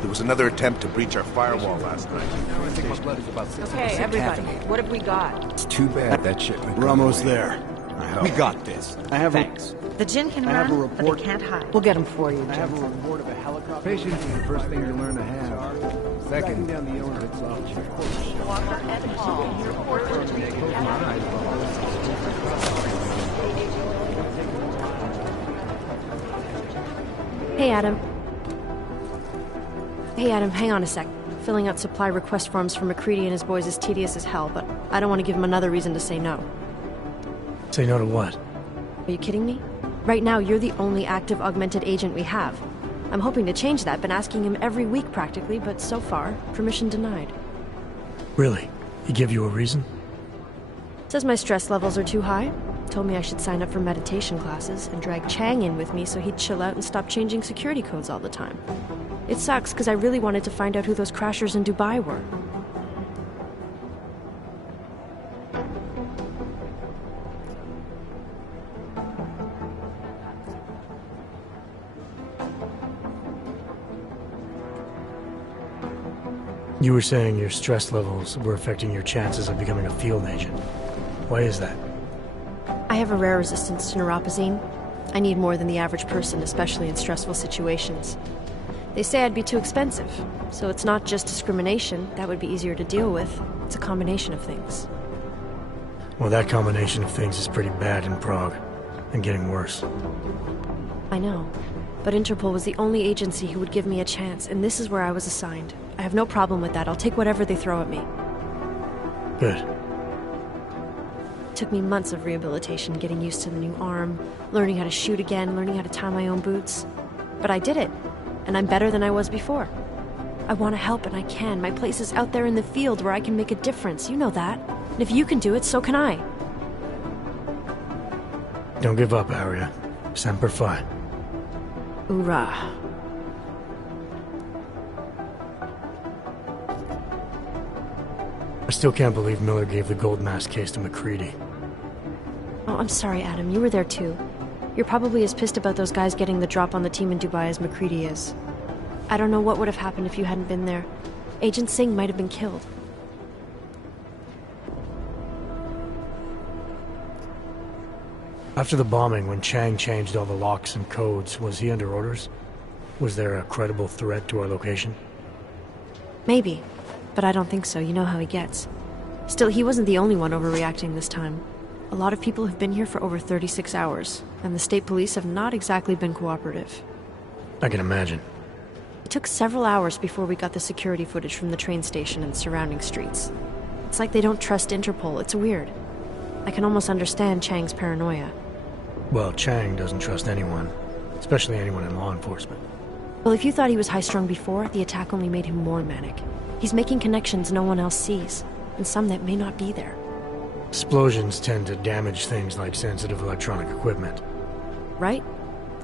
There was another attempt to breach our firewall last night. I think my blood is about 6% Okay, everybody, caffeinated. what have we got? It's too bad that shipment. We're almost there. We got this. I have Thanks. The Jinn can I have a run, but report. they can't hide. We'll get them for you, I have a Jensen. report of a helicopter. Patience is the first thing you learn to have. Second, down the owner of Walker and Hall report to be Hey, Adam. Hey, Adam, hang on a sec. Filling out supply request forms for McCready and his boys is tedious as hell, but I don't want to give him another reason to say no. Say no to what? Are you kidding me? Right now, you're the only active augmented agent we have. I'm hoping to change that, been asking him every week practically, but so far, permission denied. Really? He give you a reason? Says my stress levels are too high. Told me I should sign up for meditation classes and drag Chang in with me so he'd chill out and stop changing security codes all the time. It sucks because I really wanted to find out who those crashers in Dubai were. You were saying your stress levels were affecting your chances of becoming a field agent. Why is that? I have a rare resistance to neuropozyne. I need more than the average person, especially in stressful situations. They say I'd be too expensive, so it's not just discrimination. That would be easier to deal with. It's a combination of things. Well, that combination of things is pretty bad in Prague, and getting worse. I know, but Interpol was the only agency who would give me a chance, and this is where I was assigned. I have no problem with that. I'll take whatever they throw at me. Good. It took me months of rehabilitation, getting used to the new arm, learning how to shoot again, learning how to tie my own boots. But I did it, and I'm better than I was before. I want to help, and I can. My place is out there in the field where I can make a difference. You know that. And if you can do it, so can I. Don't give up, Arya. Semper Fi. Hoorah. I still can't believe Miller gave the gold mask case to McCready. Oh, I'm sorry, Adam. You were there too. You're probably as pissed about those guys getting the drop on the team in Dubai as McCready is. I don't know what would have happened if you hadn't been there. Agent Singh might have been killed. After the bombing, when Chang changed all the locks and codes, was he under orders? Was there a credible threat to our location? Maybe, but I don't think so. You know how he gets. Still, he wasn't the only one overreacting this time. A lot of people have been here for over 36 hours, and the state police have not exactly been cooperative. I can imagine. It took several hours before we got the security footage from the train station and surrounding streets. It's like they don't trust Interpol. It's weird. I can almost understand Chang's paranoia. Well, Chang doesn't trust anyone, especially anyone in law enforcement. Well, if you thought he was high-strung before, the attack only made him more manic. He's making connections no one else sees, and some that may not be there. Explosions tend to damage things like sensitive electronic equipment. Right?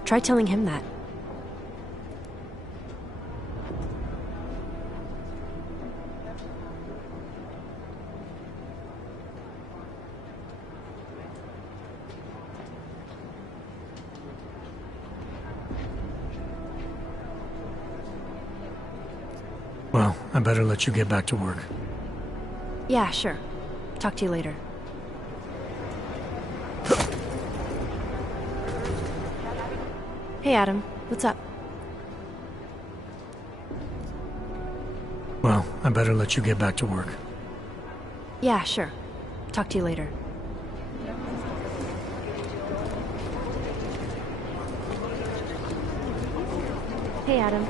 Try telling him that. Well, I better let you get back to work. Yeah, sure. Talk to you later. Hey, Adam. What's up? Well, I better let you get back to work. Yeah, sure. Talk to you later. Hey, Adam.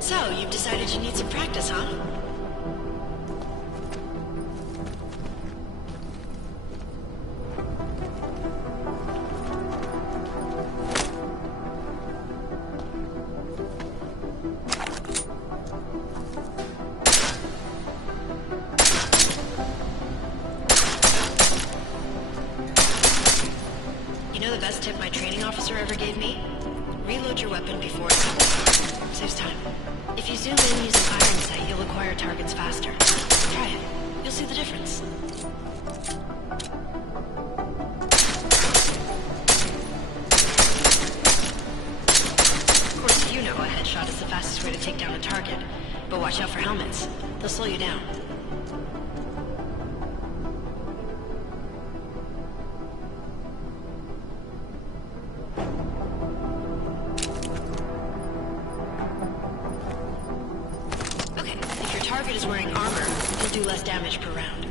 So, you've decided you need some practice, huh? You know the best tip my training officer ever gave me? Reload your weapon before it saves time. If you zoom in using iron sight, you'll acquire targets faster. Try it. You'll see the difference. Of course, you know a headshot is the fastest way to take down a target. But watch out for helmets. They'll slow you down. Target is wearing armor, he'll do less damage per round.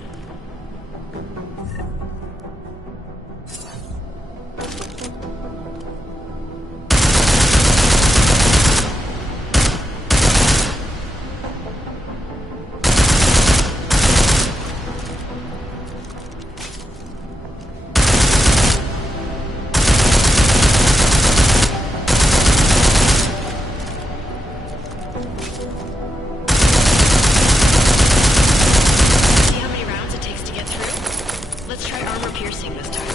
Let's try armor piercing this time.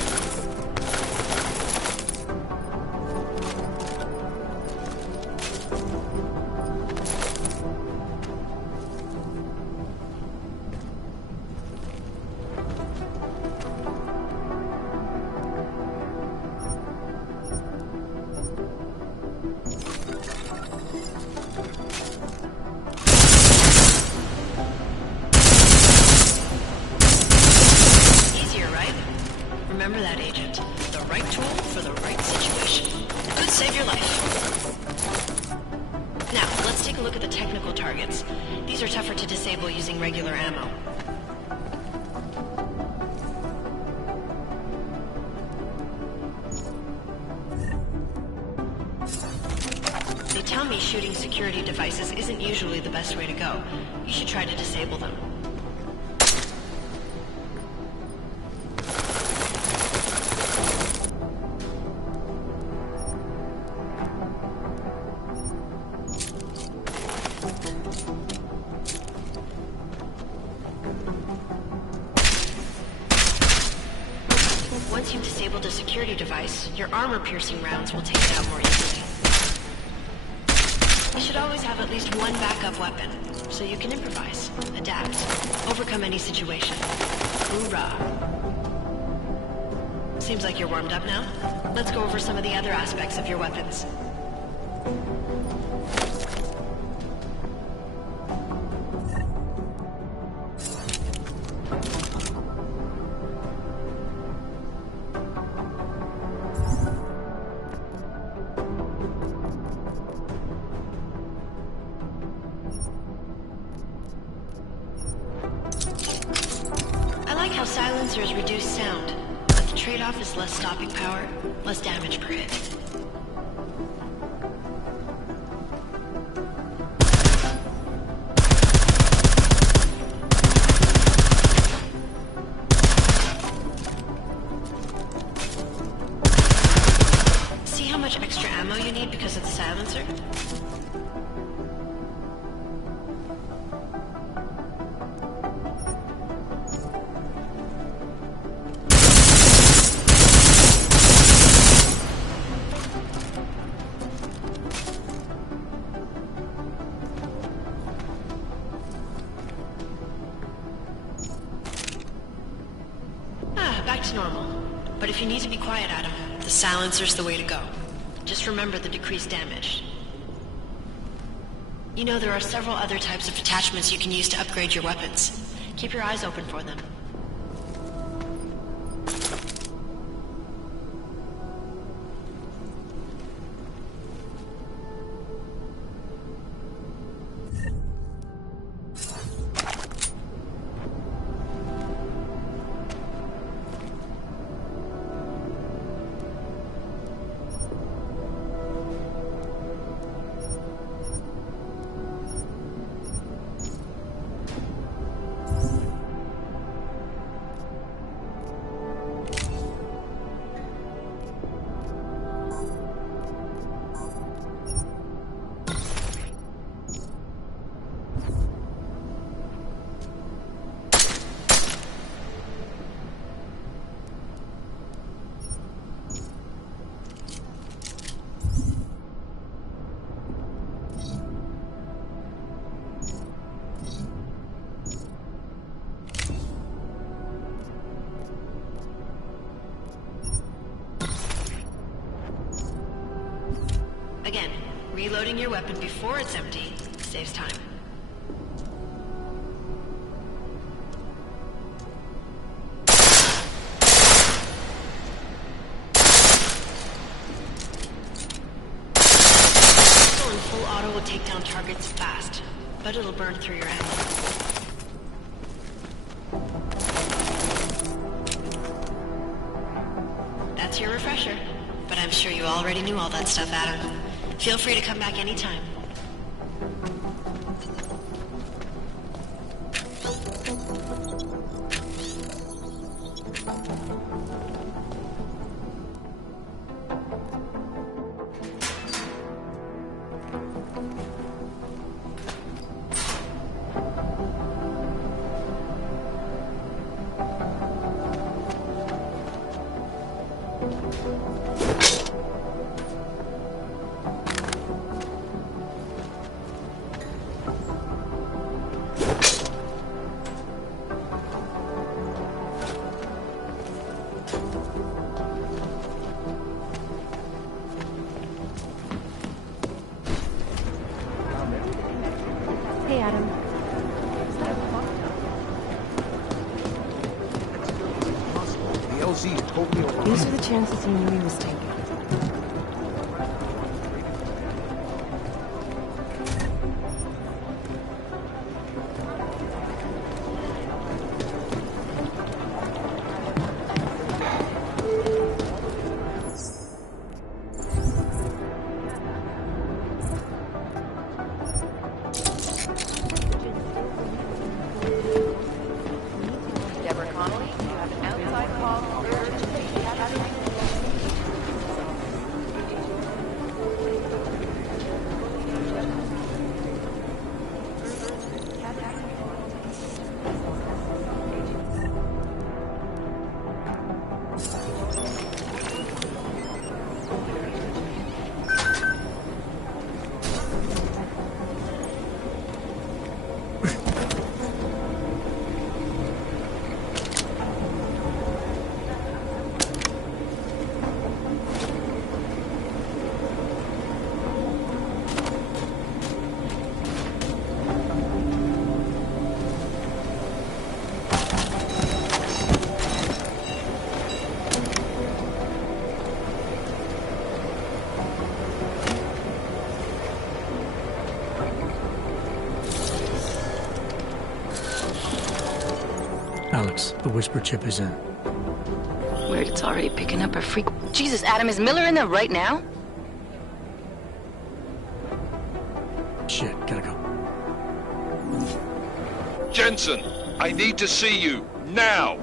Easier, right? Remember that, Agent. The right tool for the right situation. Could save your life. Now, let's take a look at the technical targets. These are tougher to disable using regular ammo. They tell me shooting security devices isn't usually the best way to go. You should try to disable them. Once you've disabled a security device, your armor-piercing rounds will take it out more easily. You should always have at least one backup weapon, so you can improvise, adapt, overcome any situation. Hoorah! Seems like you're warmed up now. Let's go over some of the other aspects of your weapons. I like how silencers reduce sound, but the trade-off is less stopping power, less damage per hit. See how much extra ammo you need because of the silencer? Back to normal. But if you need to be quiet, Adam, the silencer's the way to go. Just remember the decreased damage. You know, there are several other types of attachments you can use to upgrade your weapons. Keep your eyes open for them. Again, reloading your weapon before it's empty saves time. Pistol in full auto will take down targets fast, but it'll burn through your ammo. That's your refresher, but I'm sure you already knew all that stuff, Adam. Feel free to come back anytime. Hey, Adam. The LZ told me over. These are the chances he knew he was taking. Deborah Connolly, you have an outside call. Alex, the whisper chip is in. Weird, it's already picking up a freak. Jesus, Adam, is Miller in there right now? Shit, gotta go. Jensen, I need to see you, now!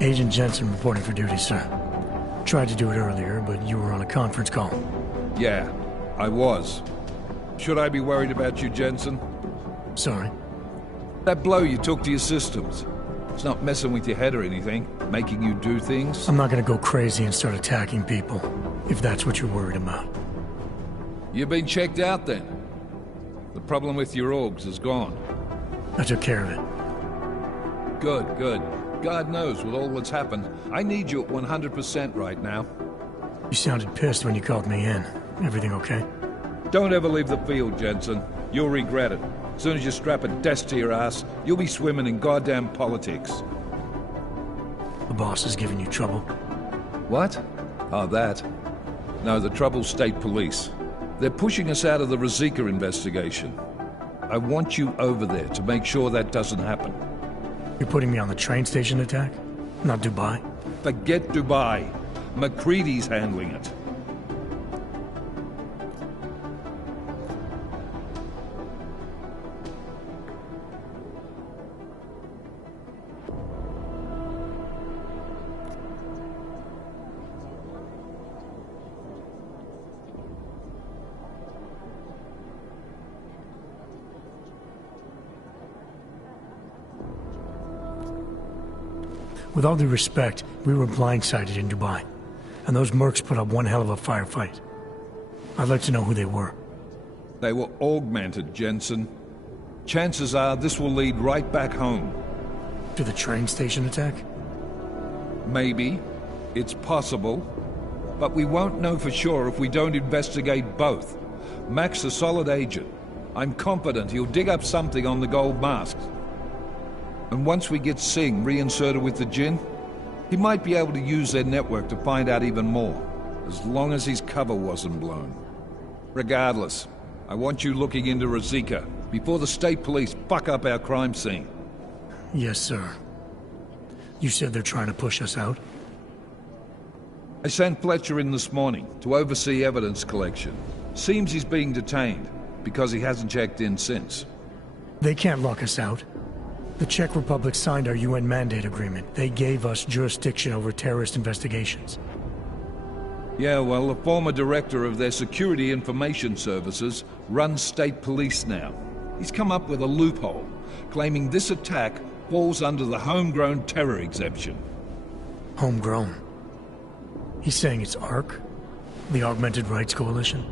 Agent Jensen reporting for duty, sir. Tried to do it earlier, but you were on a conference call. Yeah, I was. Should I be worried about you, Jensen? Sorry. That blow you took to your systems. It's not messing with your head or anything, making you do things. I'm not gonna go crazy and start attacking people, if that's what you're worried about. You've been checked out then. The problem with your orgs is gone. I took care of it. Good, good. God knows, with all that's happened, I need you at 100% right now. You sounded pissed when you called me in. Everything okay? Don't ever leave the field, Jensen. You'll regret it. As soon as you strap a desk to your ass, you'll be swimming in goddamn politics. The boss is giving you trouble? What? Oh, that? No, the Trouble's state police. They're pushing us out of the Ruzicka investigation. I want you over there to make sure that doesn't happen. You're putting me on the train station attack? Not Dubai? Forget Dubai. McCready's handling it. With all due respect, we were blindsided in Dubai, and those mercs put up one hell of a firefight. I'd like to know who they were. They were augmented, Jensen. Chances are this will lead right back home. To the train station attack? Maybe. It's possible. But we won't know for sure if we don't investigate both. Mac's a solid agent. I'm confident he'll dig up something on the gold masks. And once we get Singh reinserted with the Jinn, he might be able to use their network to find out even more, as long as his cover wasn't blown. Regardless, I want you looking into Ruzicka before the state police fuck up our crime scene. Yes, sir. You said they're trying to push us out? I sent Fletcher in this morning to oversee evidence collection. Seems he's being detained, because he hasn't checked in since. They can't lock us out. The Czech Republic signed our UN mandate agreement. They gave us jurisdiction over terrorist investigations. Yeah, well, the former director of their security information services runs state police now. He's come up with a loophole, claiming this attack falls under the homegrown terror exemption. Homegrown? He's saying it's ARC? The Augmented Rights Coalition?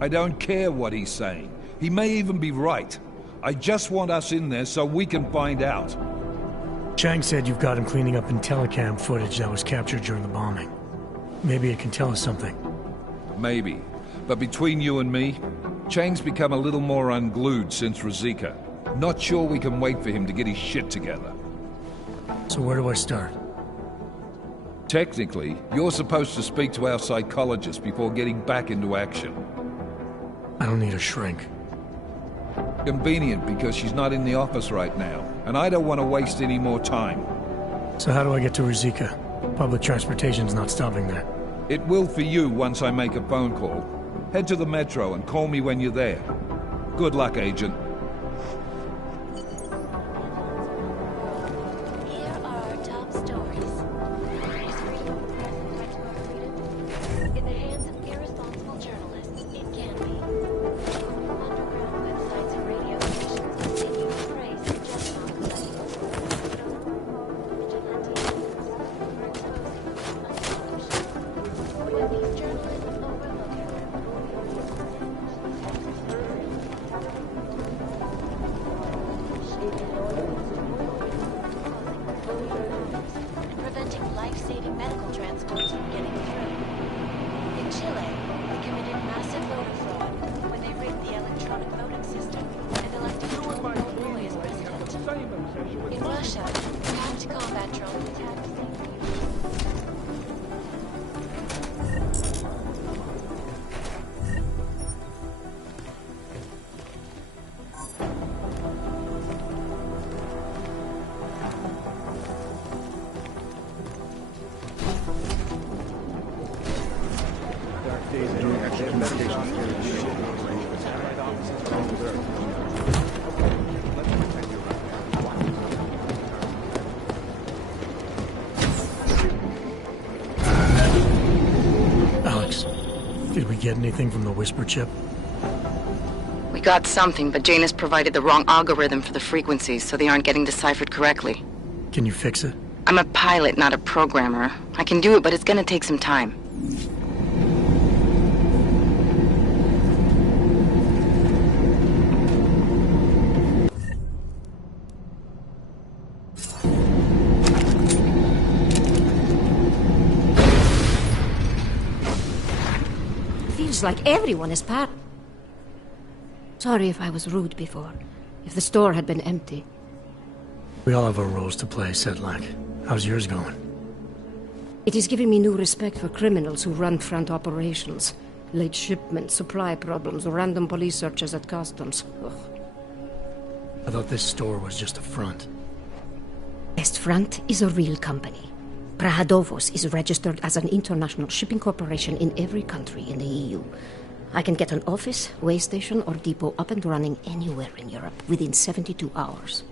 I don't care what he's saying. He may even be right. I just want us in there so we can find out. Chang said you've got him cleaning up Intellicam footage that was captured during the bombing. Maybe it can tell us something. Maybe. But between you and me, Chang's become a little more unglued since Ruzicka. Not sure we can wait for him to get his shit together. So where do I start? Technically, you're supposed to speak to our psychologist before getting back into action. I don't need a shrink. Convenient, because she's not in the office right now, and I don't want to waste any more time. So how do I get to Ruzicka? Public transportation's not stopping there. It will for you once I make a phone call. Head to the metro and call me when you're there. Good luck, Agent. Here are our top stories. In the hands of irresponsible journalists, it can be. Underground websites and radio stations continue to praise the just when these journalists overlook preventing life-saving medical transports from getting through. In Chile, they committed massive voter fraud when they rigged the electronic voting system and elected Juan Guaido as president. In Russia, hacked combat drones attacked Alex, did we get anything from the Whisper chip? We got something, but Jane has provided the wrong algorithm for the frequencies, so they aren't getting deciphered correctly. Can you fix it? I'm a pilot, not a programmer. I can do it, but it's gonna take some time. Feels like everyone is Sorry if I was rude before. If the store had been empty. We all have our roles to play, Sedlak. How's yours going? It is giving me new respect for criminals who run front operations. Late shipments, supply problems, random police searches at customs. Ugh. I thought this store was just a front. Best Front is a real company. Prahadovos is registered as an international shipping corporation in every country in the EU. I can get an office, way station, or depot up and running anywhere in Europe within 72 hours.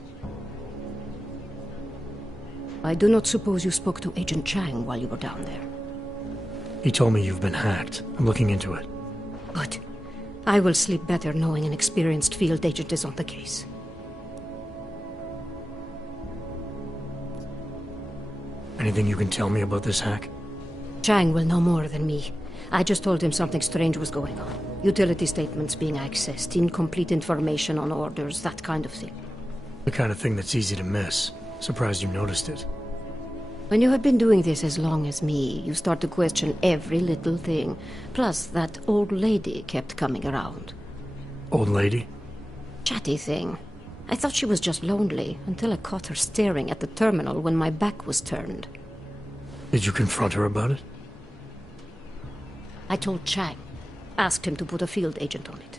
I do not suppose you spoke to Agent Chang while you were down there. He told me you've been hacked. I'm looking into it. Good. I will sleep better knowing an experienced field agent is on the case. Anything you can tell me about this hack? Chang will know more than me. I just told him something strange was going on. Utility statements being accessed, incomplete information on orders, that kind of thing. The kind of thing that's easy to miss. Surprised you noticed it. When you have been doing this as long as me, you start to question every little thing. Plus, that old lady kept coming around. Old lady? Chatty thing. I thought she was just lonely, until I caught her staring at the terminal when my back was turned. Did you confront her about it? I told Chang. Asked him to put a field agent on it.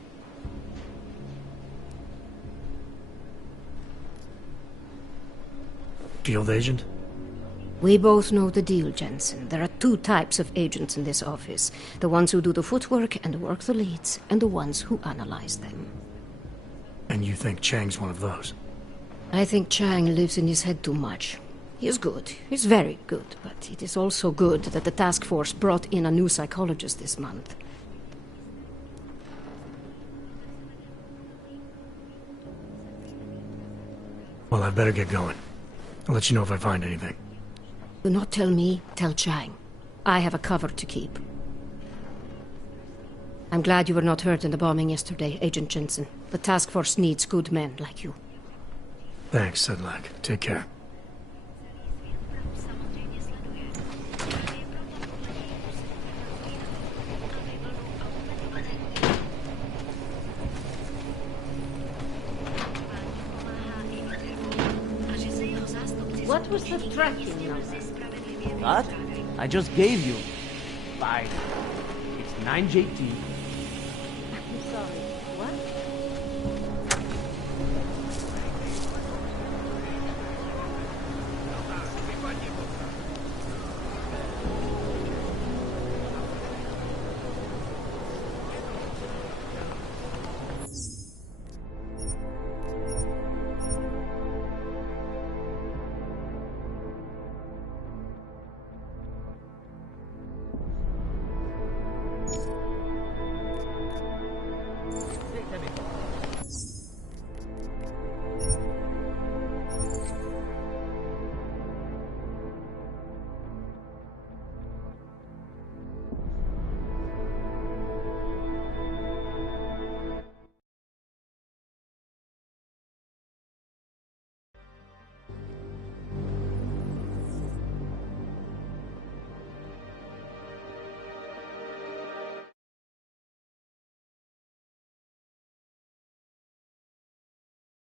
Field agent? We both know the deal, Jensen. There are two types of agents in this office. The ones who do the footwork and work the leads, and the ones who analyze them. And you think Chang's one of those? I think Chang lives in his head too much. He is good. He's very good. But it is also good that the task force brought in a new psychologist this month. Well, I'd better get going. I'll let you know if I find anything. Do not tell me, tell Chang. I have a cover to keep. I'm glad you were not hurt in the bombing yesterday, Agent Jensen. The task force needs good men like you. Thanks, Sedlak. Take care. What was the tracking number? That? I just gave you. Bye. It's 9JT